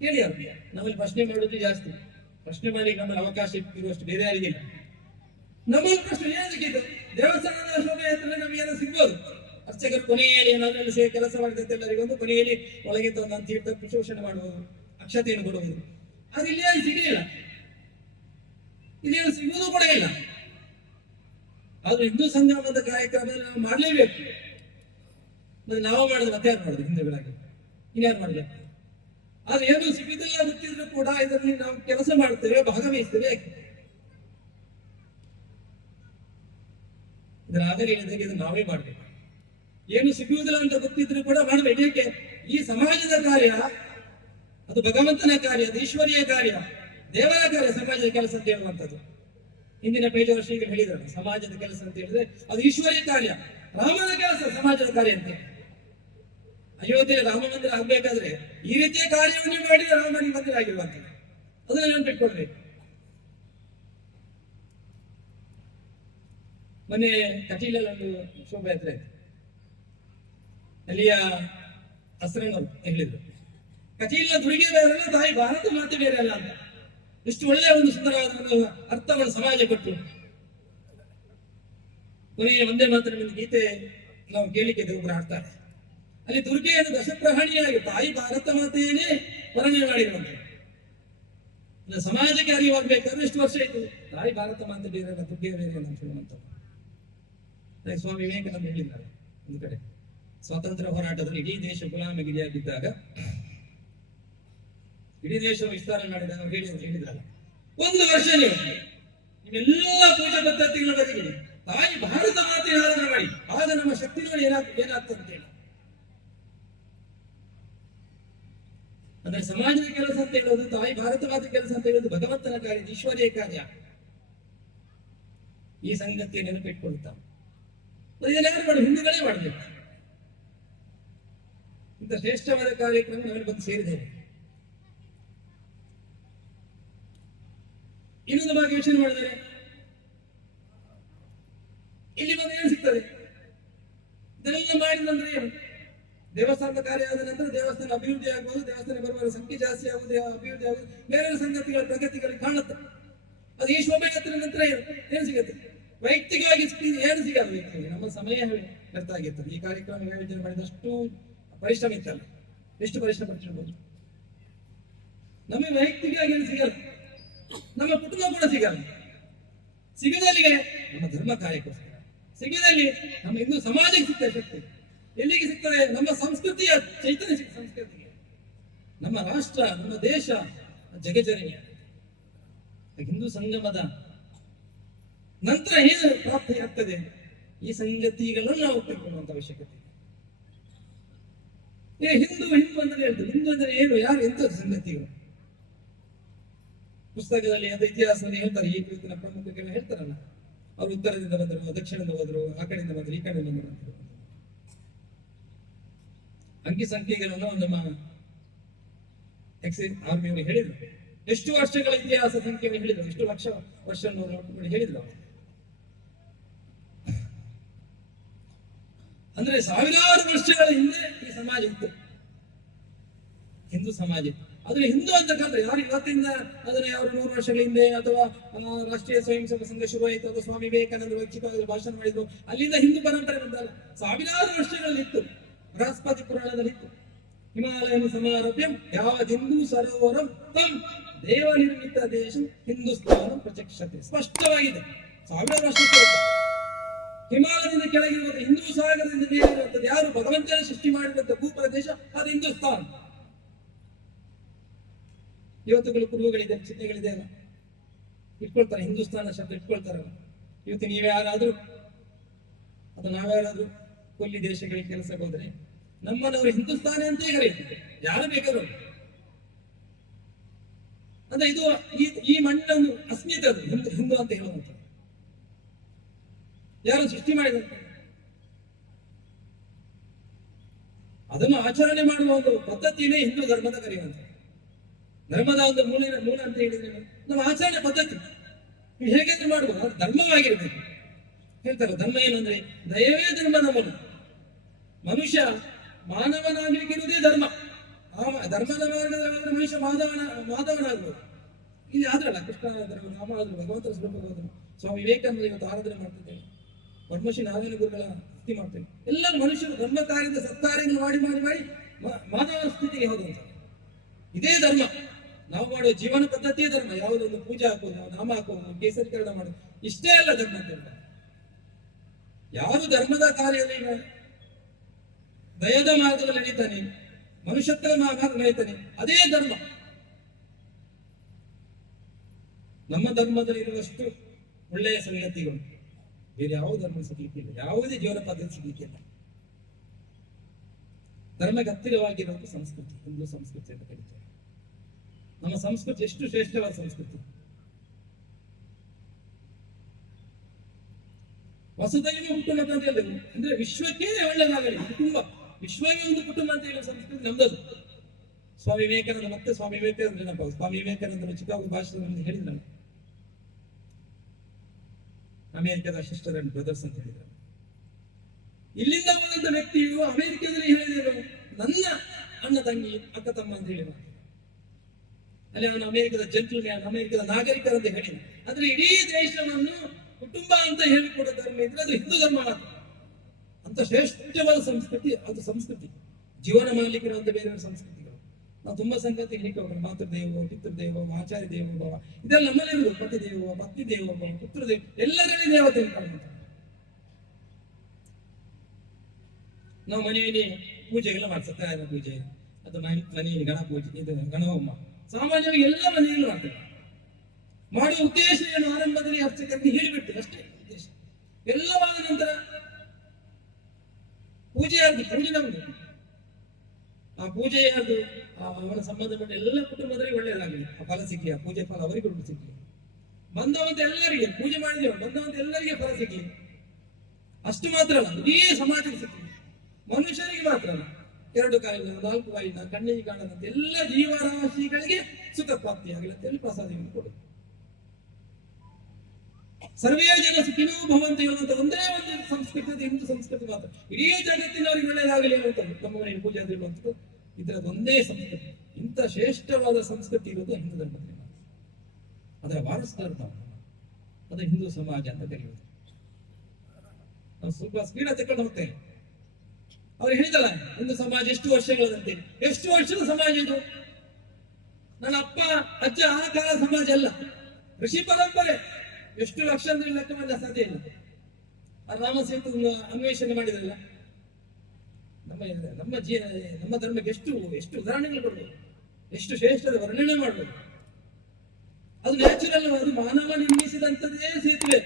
ಕೇಳಿ ಅವ್ರಿಗೆ. ನಮ್ಮಲ್ಲಿ ಪ್ರಶ್ನೆ ಮಾಡೋದು ಜಾಸ್ತಿ. ಪ್ರಶ್ನೆ ಮಾಡಿ ನಮ್ಮಲ್ಲಿ ಅವಕಾಶ ಇರುವಷ್ಟು ಬೇರೆ ಯಾರಿಗಿಲ್ಲ. ನಮ್ಮಲ್ಲಿ ಪ್ರಶ್ನೆ ಏನು ಸಿಕ್ಕಿದ್ದು, ದೇವಸ್ಥಾನದ ಶೋಭಾಯಾತ್ರೆ ನಮಗೇನೋ ಸಿಗ್ಬೋದು. ಅರ್ಚಕರು ಕೊನೆಯಲ್ಲಿ ಏನಾದ್ರೂ ಕೆಲಸ ಮಾಡಿದಂತೆಲ್ಲರಿಗೊಂದು ಕೊನೆಯಲ್ಲಿ ಒಳಗೆ ತಂದು ತೀರ್ಥ ಶೋಷಣೆ ಮಾಡುವುದು, ಅಕ್ಷತೆಯನ್ನು ಕೊಡುವುದು. ಅದು ಇಲ್ಲಿ ಸಿಗಲಿಲ್ಲ, ಇಲ್ಲಿ ಸಿಗುವುದು ಕೂಡ ಇಲ್ಲ. ಆದ್ರೆ ಹಿಂದೂ ಸಂಗಮದ ಕಾರ್ಯಕ್ರಮದಲ್ಲಿ ನಾವು ಮಾಡಲೇಬೇಕು. ನಾವು ಮಾಡಿದ್ರೆ ಮತ್ತೆ ಯಾರು ಮಾಡುದು, ಹಿಂದೂಗಳಾಗಿ ಇನ್ಯಾರು ಮಾಡಬೇಕು. ಆದ್ರೆ ಏನು ಸಿಗುದಿಲ್ಲ ಗೊತ್ತಿದ್ರು ಕೂಡ ಇದರಲ್ಲಿ ನಾವು ಕೆಲಸ ಮಾಡ್ತೇವೆ, ಭಾಗವಹಿಸ್ತೇವೆ. ಇದರ ಆಧಾರ ಹೇಳಿದಾಗ ಇದು ನಾವೇ ಮಾಡ್ಬೇಕು. ಏನು ಸಿಗುವುದಿಲ್ಲ ಅಂತ ಗೊತ್ತಿದ್ರು ಕೂಡ ಮಾಡಬೇಕು. ಏಕೆ? ಈ ಸಮಾಜದ ಕಾರ್ಯ ಅದು ಭಗವಂತನ ಕಾರ್ಯ, ಅದು ಈಶ್ವರೀಯ ಕಾರ್ಯ, ದೇವರ ಕಾರ್ಯ. ಸಮಾಜದ ಕೆಲಸ ಅಂತ ಹೇಳುವಂಥದ್ದು ಹಿಂದಿನ ಪೇಜ ಶ್ರೀಗಳು ಹೇಳಿದರು. ಸಮಾಜದ ಕೆಲಸ ಅಂತ ಹೇಳಿದ್ರೆ ಅದು ಈಶ್ವರೀಯ ಕಾರ್ಯ, ರಾಮನ ಕೆಲಸ ಸಮಾಜದ ಕಾರ್ಯ ಅಂತ. ಅಯೋಧ್ಯೆಯಲ್ಲಿ ರಾಮ ಮಂದಿರ ಆಗ್ಬೇಕಾದ್ರೆ ಈ ರೀತಿಯ ಕಾರ್ಯವನ್ನು ಮಾಡಿದ್ರೆ ರಾಮನಿಗೆ ಮಂದಿರ ಆಗಿರುವಂಥದ್ದು. ಅದನ್ನ ನೆನಪಿಟ್ಕೊಳ್ಬೇಕು. ಮೊನ್ನೆ ಕಟೀಲಲ್ಲೊಂದು ಶೋಭಾಯಾತ್ರೆ ಆಯ್ತು. ಅಲ್ಲಿಯ ಹಸ್ರಣ್ಣವರು ಹೇಳಿದ್ರು, ಕಟೀಲಿನ ದುರ್ಗೆ ಬೇರೆ ಅಲ್ಲ, ತಾಯಿ ಭಾರತ ಮಾತೆ ಬೇರೆ ಅಲ್ಲ ಅಂತ. ಎಷ್ಟು ಒಳ್ಳೆಯ ಒಂದು ಸುಂದರವಾದ ಒಂದು ಅರ್ಥವನ್ನು ಸಮಾಜ ಕೊಟ್ಟು ಕೊನೆಯ ಒಂದೇ ಮಾತ್ರ ಒಂದು ಗೀತೆ ನಾವು ಕೇಳಿಕೆ ಒಬ್ಬರು ಹಾಡ್ತಾರೆ. ಅಲ್ಲಿ ದುರ್ಗೆಯನ್ನು ದಶಪ್ರಹಣಿಯಾಗಿ ತಾಯಿ ಭಾರತ ಮಾತೆಯನ್ನೇ ವರ್ಣನೆ ಮಾಡಿರುವಂತೆ. ಸಮಾಜಕ್ಕೆ ಅರಿವಾಗಬೇಕಾದ್ರೆ ಎಷ್ಟು ವರ್ಷ ಆಯ್ತು, ತಾಯಿ ಭಾರತ ಮಾತೆ ಬೇರೆ ಅಲ್ಲ, ದುರ್ಗೆ ಬೇರೆ ಅಲ್ಲ ಅಂತ ಹೇಳುವಂತ. ಸ್ವಾಮಿ ವಿವೇಕಾನಂದ ಹೇಳಿದ್ದಾರೆ ಒಂದು ಕಡೆ, ಸ್ವಾತಂತ್ರ್ಯ ಹೋರಾಟದಲ್ಲಿ ಇಡೀ ದೇಶ ಗುಲಾಮಗಿರಿಯಾಗಿದ್ದಾಗ, ಇಡೀ ದೇಶ ವಿಸ್ತಾರ ಮಾಡಿದಾಗ ಹೇಳಿದ್ರಲ್ಲ, ಒಂದು ವರ್ಷ ನೀವೆಲ್ಲ ಪೂಜಾ ಪದ್ಧತಿಗಳ ಬದಿಗೆ ತಾಯಿ ಭಾರತ ಮಾತೆ ಆರಾಧನೆ ಮಾಡಿ, ಆಗ ನಮ್ಮ ಶಕ್ತಿಗಳು ಏನಾಗ್ತದೆ ಅಂತ ಹೇಳಿ. ಅಂದ್ರೆ ಸಮಾಜದ ಕೆಲಸ ಅಂತ ಹೇಳೋದು, ತಾಯಿ ಭಾರತ ಮಾತೆ ಕೆಲಸ ಅಂತ ಹೇಳೋದು ಭಗವಂತನ ಕಾರ್ಯ, ಈಶ್ವರೀಯ ಕಾರ್ಯ. ಈ ಸಂಗತಿಯ ನೆನಪಿಟ್ಕೊಳ್ತಾ ಇದನ್ಯಾರು ಮಾಡಿ, ಹಿಂದೂಗಳೇ ಮಾಡಬೇಕು. ಇಂಥ ಶ್ರೇಷ್ಠವಾದ ಕಾರ್ಯಕ್ರಮ ನಾವೆಲ್ಲ ಬಂದು ಸೇರಿದ್ದೇವೆ. ಇನ್ನೊಂದು ಭಾಗ ಯೋಚನೆ ಮಾಡಿದರೆ ಇಲ್ಲಿ ಬಂದು ಏನು ಸಿಗ್ತದೆ? ಇದೆಲ್ಲ ಮಾಡಿದಂದ್ರೆ ಏನು? ದೇವಸ್ಥಾನದ ಕಾರ್ಯ ಆದ ನಂತರ ದೇವಸ್ಥಾನ ಅಭಿವೃದ್ಧಿ ಆಗ್ಬೋದು, ದೇವಸ್ಥಾನ ಬರುವಾಗ ಸಂಖ್ಯೆ ಜಾಸ್ತಿ ಆಗುವುದು, ಅಭಿವೃದ್ಧಿ ಆಗುವುದು, ಬೇರೆ ಸಂಗತಿಗಳ ಪ್ರಗತಿಗಳಿಗೆ ಕಾಣುತ್ತೆ. ಅದು ಈ ಶೋಭಾಯಾತ್ರೆ ನಂತರ ಏನು ಸಿಗುತ್ತೆ? ವೈಯಕ್ತಿಕವಾಗಿ ಏನು ಸಿಗಲ್ಲ ವ್ಯಕ್ತಿಗೆ. ನಮ್ಮ ಸಮಯ ವ್ಯರ್ಥ ಆಗಿರ್ತದೆ. ಈ ಕಾರ್ಯಕ್ರಮ ಆಯೋಜನೆ ಮಾಡಿದಷ್ಟು ಪರಿಶ್ರಮ ಇತ್ತಲ್ಲ, ಎಷ್ಟು ಪರಿಶ್ರಮ ಪಟ್ಟಿರ್ಬೋದು. ನಮಗೆ ವೈಯಕ್ತಿಕವಾಗಿ ಏನು ಸಿಗಲ್ಲ, ನಮ್ಮ ಕುಟುಂಬ ಕೂಡ ಸಿಗಲ್ಲ. ಸಿಗದಲ್ಲಿಗೆ ನಮ್ಮ ಧರ್ಮ ಕಾರ್ಯಕ್ಕೋಸ್ಕರ, ಸಿಗದಲ್ಲಿ ನಮ್ಮ ಹಿಂದೂ ಸಮಾಜಕ್ಕೆ ಸಿಗ್ತದೆ ಶಕ್ತಿ. ಎಲ್ಲಿಗೆ ಸಿಗ್ತದೆ? ನಮ್ಮ ಸಂಸ್ಕೃತಿಯ ಚೈತನ್ಯ ಸಂಸ್ಕೃತಿಗೆ, ನಮ್ಮ ರಾಷ್ಟ್ರ, ನಮ್ಮ ದೇಶ ಜಗಜನನೀಯ. ಹಿಂದೂ ಸಂಗಮದ ನಂತರ ಏನು ಪ್ರಾಪ್ತಿಯಾಗ್ತದೆ? ಈ ಸಂಗತಿಗಳನ್ನು ನಾವು ತಿಳ್ಕೊಳ್ಳುವಂತ ಅವಶ್ಯಕತೆ ಇದೆ. ಹಿಂದೂ ಅಂದ್ರೆ ಹೇಳ್ತದೆ, ಹಿಂದೂ ಅಂದ್ರೆ ಏನು, ಯಾರು, ಎಂಥದ್ದು ಸಂಗತಿಗಳು? ಪುಸ್ತಕದಲ್ಲಿ ಅದು ಇತಿಹಾಸದಲ್ಲಿ ಹೇಳ್ತಾರೆ, ಈ ಕುರಿತಿನ ಪ್ರಮುಖ ಹೇಳ್ತಾರಲ್ಲ, ಅವರು ಉತ್ತರದಿಂದ ಬಂದರು, ದಕ್ಷಿಣದಿಂದ ಹೋದ್ರು, ಆ ಕಡೆಯಿಂದ ಬಂದರು, ಈ ಕಡೆಯಿಂದ ಬಂದರು. ಅಂಕಿ ಸಂಖ್ಯೆಗಳನ್ನು ನಮ್ಮ ಆರ್ಮಿಯವರು ಹೇಳಿದ್ರು. ಎಷ್ಟು ವರ್ಷಗಳ ಇತಿಹಾಸ ಸಂಖ್ಯೆಯನ್ನು ಹೇಳಿದ್ರು, ಎಷ್ಟು ಲಕ್ಷ ವರ್ಷ ಹೇಳಿದ್ರು. ಅಂದ್ರೆ ಸಾವಿರಾರು ವರ್ಷಗಳ ಹಿಂದೆ ಈ ಸಮಾಜ ಇತ್ತು, ಹಿಂದೂ ಸಮಾಜ. ಆದ್ರೆ ಹಿಂದೂ ಅಂತ ಕಂಡ್ರೆ ಯಾರು ಇವತ್ತಿಂದ ಅದನ್ನ ಯಾರು 100 ವರ್ಷಗಳ ಹಿಂದೆ ಅಥವಾ ರಾಷ್ಟ್ರೀಯ ಸ್ವಯಂ ಸೇವಕ ಸಂಘ ಶುರುವಾಯಿತು ಅಥವಾ ಸ್ವಾಮಿ ವಿವೇಕಾನಂದ ವೈಯಕ್ತಿಕವಾಗಿ ಭಾಷಣ ಮಾಡಿದ್ರು ಅಲ್ಲಿಂದ ಹಿಂದೂ ಪರಂಪರೆ ಬಂದಲ್ಲ, ಸಾವಿರಾರು ವರ್ಷಗಳಲ್ಲಿತ್ತು. ಬೃಹಸ್ಪತಿ ಪುರಾಣದಲ್ಲಿತ್ತು, ಹಿಮಾಲಯನ ಸಮಾರಭ್ಯಂ ಯಾವ ಹಿಂದೂ ಸರೋವರಂ ತಂ ದೇವ ನಿರ್ಮಿತ ದೇಶ ಹಿಂದೂಸ್ತಾನ ಪ್ರಚಕ್ಷತೆ. ಸ್ಪಷ್ಟವಾಗಿದೆ, ಸಾವಿರಾರು ವರ್ಷ. ಹಿಮಾಲಯದಿಂದ ಕೆಳಗಿರುವಂತ ಹಿಂದೂ ಸಾಗರದಿಂದ ಮೇಲಿರುವಂತದ್ದು ಯಾರು? ಭಗವಂತನ ಸೃಷ್ಟಿ ಮಾಡಿರುವಂತ ಭೂಪ್ರದೇಶ, ಅದು ಹಿಂದೂಸ್ತಾನ್. ಇವತ್ತುಗಳು ಕುರುಹುಗಳಿದೆ, ಚಿಹ್ನೆಗಳಿದೆ ಅಲ್ಲ, ಇಟ್ಕೊಳ್ತಾರೆ, ಹಿಂದೂಸ್ತಾನ ಶಬ್ದ ಇಟ್ಕೊಳ್ತಾರಲ್ಲ. ಇವತ್ತು ನೀವೇ ಯಾರಾದ್ರೂ ಅಥವಾ ನಾವ್ಯಾರಾದ್ರೂ ಕೊಲ್ಲಿ ದೇಶಗಳಿಗೆ ಕೆಲಸಕ್ಕೆ ಹೋದ್ರೆ ನಮ್ಮನ್ನವರು ಹಿಂದೂಸ್ತಾನಿ ಅಂತ ಕರೀತಾರೆ, ಯಾರು ಬೇಕಾದ್ರು. ಅಂದ್ರೆ ಇದು ಈ ಮಣ್ಣೊಂದು ಅಸ್ಮಿತೆ, ಅದು ಹಿಂದೂ ಅಂತ ಹೇಳುವಂತ ಯಾರು ಸೃಷ್ಟಿ ಮಾಡಿದಂತೆ ಅದನ್ನು ಆಚರಣೆ ಮಾಡುವ ಒಂದು ಪದ್ಧತಿನೇ ಹಿಂದೂ ಧರ್ಮದ ಕರೆಯುವಂತ. ಧರ್ಮದ ಒಂದು ಮೂಲ ಅಂತ ಹೇಳಿದ್ರೆ ನಮ್ಮ ಆಚರಣೆ ಪದ್ಧತಿ ನೀವು ಹೇಗಾದ್ರೂ ಮಾಡ್ಬೋದು, ಅದು ಧರ್ಮವಾಗಿರ್ಬೇಕು. ಹೇಳ್ತಾರೆ ಧರ್ಮ ಏನಂದ್ರೆ ದಯವೇ ಧರ್ಮದ ಮೂಲ. ಮನುಷ್ಯ ಮಾನವನಾಗಲಿಕ್ಕಿರುವುದೇ ಧರ್ಮ. ಧರ್ಮದ ಮಾರ್ಗದ ಮನುಷ್ಯ ಮಾಧವನಾಗ್ಬೋದು. ಇಲ್ಲಿ ಆದ್ರಲ್ಲ ಕೃಷ್ಣ ಧರ್ಮ, ರಾಮ ಆದ್ರು, ಭಗವಂತನ ಸ್ವರೂಪವಾದ್ರು. ಸ್ವಾಮಿ ವಿವೇಕಾನಂದ ಇವತ್ತು ಆರಾಧನೆ ಮಾಡ್ತಿದ್ದೇವೆ, ಪದ್ಮಶ್ರೀ ನಾರಾಯಣ ಗುರುಗಳ ಸ್ತುತಿ ಮಾಡ್ತೇವೆ. ಎಲ್ಲ ಮನುಷ್ಯರು ಧರ್ಮ ಕಾರ್ಯದ ಸತ್ಕಾರ್ಯಗಳು ಮಾಡಿ ಮಾನವ ಸ್ಥಿತಿಗೆ ಹೋದಂತ ಇದೇ ಧರ್ಮ. ನಾವು ಮಾಡುವ ಜೀವನ ಪದ್ಧತಿಯೇ ಧರ್ಮ. ಯಾವುದೊಂದು ಪೂಜೆ ಹಾಕೋದು, ನಾವು ನಾಮ ಹಾಕೋದು, ಕೇಸರೀಕರಣ ಮಾಡೋದು, ಇಷ್ಟೇ ಅಲ್ಲ ಧರ್ಮ ಅಂತ ಹೇಳ್ತಾರೆ. ಯಾರು ಧರ್ಮದ ಕಾರ್ಯದಲ್ಲಿ ದಯದ ಮಾರ್ಗದಲ್ಲಿ ನಡೀತಾನೆ, ಮನುಷ್ಯತ್ವ ಮಾರ್ಗ ನಡೀತಾನೆ, ಅದೇ ಧರ್ಮ. ನಮ್ಮ ಧರ್ಮದಲ್ಲಿ ಇರುವಷ್ಟು ಒಳ್ಳೆಯ ಸಂಗತಿಗಳು ಬೇರೆ ಯಾವ ಧರ್ಮ ಸಿಗ್ಲಿಕ್ಕಿಲ್ಲ, ಯಾವುದೇ ಜೀವನ ಪದ್ಧತಿ ಸಿಗ್ಲಿಕ್ಕಿಲ್ಲ. ಧರ್ಮಕ್ಕೆ ಹತ್ತಿರವಾಗಿರುವುದು ಸಂಸ್ಕೃತಿ, ಹಿಂದೂ ಸಂಸ್ಕೃತಿ ಅಂತ ಕರೀತಾರೆ. ನಮ್ಮ ಸಂಸ್ಕೃತಿ ಎಷ್ಟು ಶ್ರೇಷ್ಠವಾದ ಸಂಸ್ಕೃತಿ. ವಸುದೈವ ಕುಟುಂಬ ಅಂತ ಹೇಳಿದ್ರು ಅಂದ್ರೆ ವಿಶ್ವಕ್ಕೆ ಒಳ್ಳೆಯದಾಗಲಿ ಕುಟುಂಬ, ವಿಶ್ವಕ್ಕೆ ಒಂದು ಕುಟುಂಬ ಅಂತ ಹೇಳುವ ಸಂಸ್ಕೃತಿ ನಮ್ದದು. ಸ್ವಾಮಿ ವಿವೇಕಾನಂದ, ಮತ್ತೆ ಸ್ವಾಮಿ ವಿವೇಕಾನಂದ ನೆನಪಾಗ, ಸ್ವಾಮಿ ವಿವೇಕಾನಂದರು ಚಿಕಾಗೋ ಭಾಷಣದಲ್ಲಿ ಹೇಳಿದ್ರಲ್ಲ, ಅಮೆರಿಕದ ಸಿಸ್ಟರ್ ಅಂಡ್ ಬ್ರದರ್ಸ್ ಅಂತ ಹೇಳಿದ್ದಾರೆ. ಇಲ್ಲಿಂದ ಬಂದ ವ್ಯಕ್ತಿಯು ಅಮೆರಿಕದಲ್ಲಿ ಹೇಳಿದರು ನನ್ನ ಅಣ್ಣ ತಂಗಿ ಅಕ್ಕ ತಮ್ಮ ಅಂತ ಹೇಳಿದ. ಅಲ್ಲಿ ಅವನು ಅಮೆರಿಕದ ಜೆಂಟಲ್ಮ್ಯಾನ್, ಅಮೆರಿಕದ ನಾಗರಿಕರಂತ ಹೇಳಿದ. ಆದ್ರೆ ಇಡೀ ದೇಶವನ್ನು ಕುಟುಂಬ ಅಂತ ಹೇಳಿಕೊಡೋ ಧರ್ಮ ಇದ್ರೆ ಅದು ಹಿಂದೂ ಧರ್ಮ ಮಾತ್ರ. ಅಂತ ಶ್ರೇಷ್ಠವಾದ ಸಂಸ್ಕೃತಿ ಅದು. ಸಂಸ್ಕೃತಿ ಜೀವನ ಮಾಡಲಿಕ್ಕಿರುವಂತ ಬೇರೆ ಬೇರೆ ಸಂಸ್ಕೃತಿಗಳು. ನಾವು ತುಂಬಾ ಸಂಗತಿ ಹೇಳಿಕೆ ಹೋಗೋಣ. ಮಾತೃದೇವೋ, ಪಿತೃದೇವೋ, ಆಚಾರ್ಯ ದೇವೋಭವ, ಇದೆಲ್ಲ ನಮ್ಮಲ್ಲಿರುವುದು. ಪತಿ ದೇವೋ, ಪತ್ನಿ ದೇವೋಭವ, ಪುತ್ರ ದೇವ, ಎಲ್ಲರಲ್ಲಿ ದೇವತೆ ಕಾಣುತ್ತೆ. ನಾವು ಮನೆಯಲ್ಲಿ ಪೂಜೆಗೆಲ್ಲ ಮಾಡ್ತಾರೆ. ಸತ್ಯನಾರಾಯಣ ಪೂಜೆ, ಅದು ಮನೆಯಲ್ಲಿ ಗಣ ಪೂಜೆ, ಇದು ಗಣಹೋಮ ಸಾಮಾನ್ಯವಾಗಿ ಎಲ್ಲ ಮನೆಯಲ್ಲೂ ಮಾಡ್ತೇವೆ. ಮಾಡುವ ಉದ್ದೇಶ ಏನು? ಆರಂಭದಲ್ಲಿ ಅರ್ಚಕರಿಗೆ ಹೇಳಿಬಿಡ್ತೇವೆ ಅಷ್ಟೇ ಉದ್ದೇಶ. ಎಲ್ಲವಾದ ನಂತರ ಪೂಜೆ ಯಾರ್ದು? ಪೂಜೆ ನಮ್ದು. ಆ ಪೂಜೆ ಯಾರ್ದು? ಅವರ ಸಂಬಂಧಪಟ್ಟ ಎಲ್ಲ ಕುಟುಂಬದವರಿಗೆ ಒಳ್ಳೆಯದಾಗಲಿ, ಆ ಫಲ ಸಿಕ್ಕಲಿ, ಆ ಪೂಜೆ ಫಲ ಅವರಿಗೂ ಸಿಕ್ಕಲಿ. ಬಂದವಂತ ಎಲ್ಲರಿಗೆ ಪೂಜೆ ಮಾಡಿದೆವು, ಬಂದವಂತ ಎಲ್ಲರಿಗೆ ಫಲ ಸಿಕ್ಕಲಿ. ಅಷ್ಟು ಮಾತ್ರ ಅಲ್ಲ, ಇಡೀ ಸಮಾಜಕ್ಕೆ ಸಿಕ್ಕಲಿ. ಮನುಷ್ಯರಿಗೆ ಮಾತ್ರ ಅಲ್ಲ, 2 ಕಾಲಿನ 4 ಕಾಲಿನ ಕಣ್ಣಿಗೆ ಕಾಣದಂತೆ ಎಲ್ಲ ಜೀವರಾಶಿಗಳಿಗೆ ಸುಖ ಪ್ರಾಪ್ತಿಯಾಗಲಿ ಅಂತೇಳಿ ಪ್ರಸಾದವನ್ನು ಕೊಡುದು. ಸರ್ವೇ ಜನ ಸುಖಿನೋ ಭವಂತ ಹೇಳುವಂತ ಒಂದೇ ಒಂದು ಸಂಸ್ಕೃತಿ, ಅದು ಹಿಂದೂ ಸಂಸ್ಕೃತಿ ಮಾತ್ರ. ಇಡೀ ಜಗತ್ತಿನವರಿಗೆ ಒಳ್ಳೆಯದಾಗಲಿ ಅನ್ನುವಂಥದ್ದು ನಮ್ಮ ಮನೆಯಲ್ಲಿ ಪೂಜೆ ಅಂತ ಹೇಳುವಂಥದ್ದು ಇದರದ್ದು ಒಂದೇ ಸಂಸ್ಕೃತಿ. ಇಂಥ ಶ್ರೇಷ್ಠವಾದ ಸಂಸ್ಕೃತಿ ಇರೋದು ಹಿಂದೂ ಧರ್ಮದಲ್ಲಿ ಮಾತ್ರ. ಅದರ ವಾರಸುದಾರ ನಾವು, ಅದು ಹಿಂದೂ ಸಮಾಜ ಅಂತ ಕರೆಯುವುದು. ನಾವು ಸ್ವಲ್ಪ ಸ್ಪೀಡ ತಕೊಂಡು ಹೋಗ್ತೇವೆ. ಅವ್ರು ಹೇಳಿದಲ್ಲ ಹಿಂದೂ ಸಮಾಜ ಎಷ್ಟು ವರ್ಷಗಳದಂತೇಳಿ. ಎಷ್ಟು ವರ್ಷದ ಸಮಾಜ ಇದು? ನನ್ನ ಅಪ್ಪ ಅಜ್ಜ ಆ ಕಾಲ ಸಮಾಜ ಅಲ್ಲ, ಋಷಿ ಪರಂಪರೆ. ಎಷ್ಟು ಲಕ್ಷ ಅಂದ್ರೆ ಲೆಕ್ಕ ಮಾಡಲಿಕ್ಕೆ ಸಾಧ್ಯ ಇಲ್ಲ. ಆ ರಾಮ ಸೇತು ಅನ್ವೇಷಣೆ ಮಾಡಿದ್ರಲ್ಲ, ನಮ್ಮ ಧರ್ಮಕ್ಕೆ ಎಷ್ಟು ಉದಾಹರಣೆಗಳು ಕೊಡ್ಬೋದು, ಎಷ್ಟು ಶ್ರೇಷ್ಠದ ವರ್ಣನೆ ಮಾಡ್ಬೋದು. ಅದು ನ್ಯಾಚುರಲ್, ಅದು ಮಾನವ ನಿರ್ಮಿಸಿದಂಥದ್ದೇ ಸೇತುವೆ.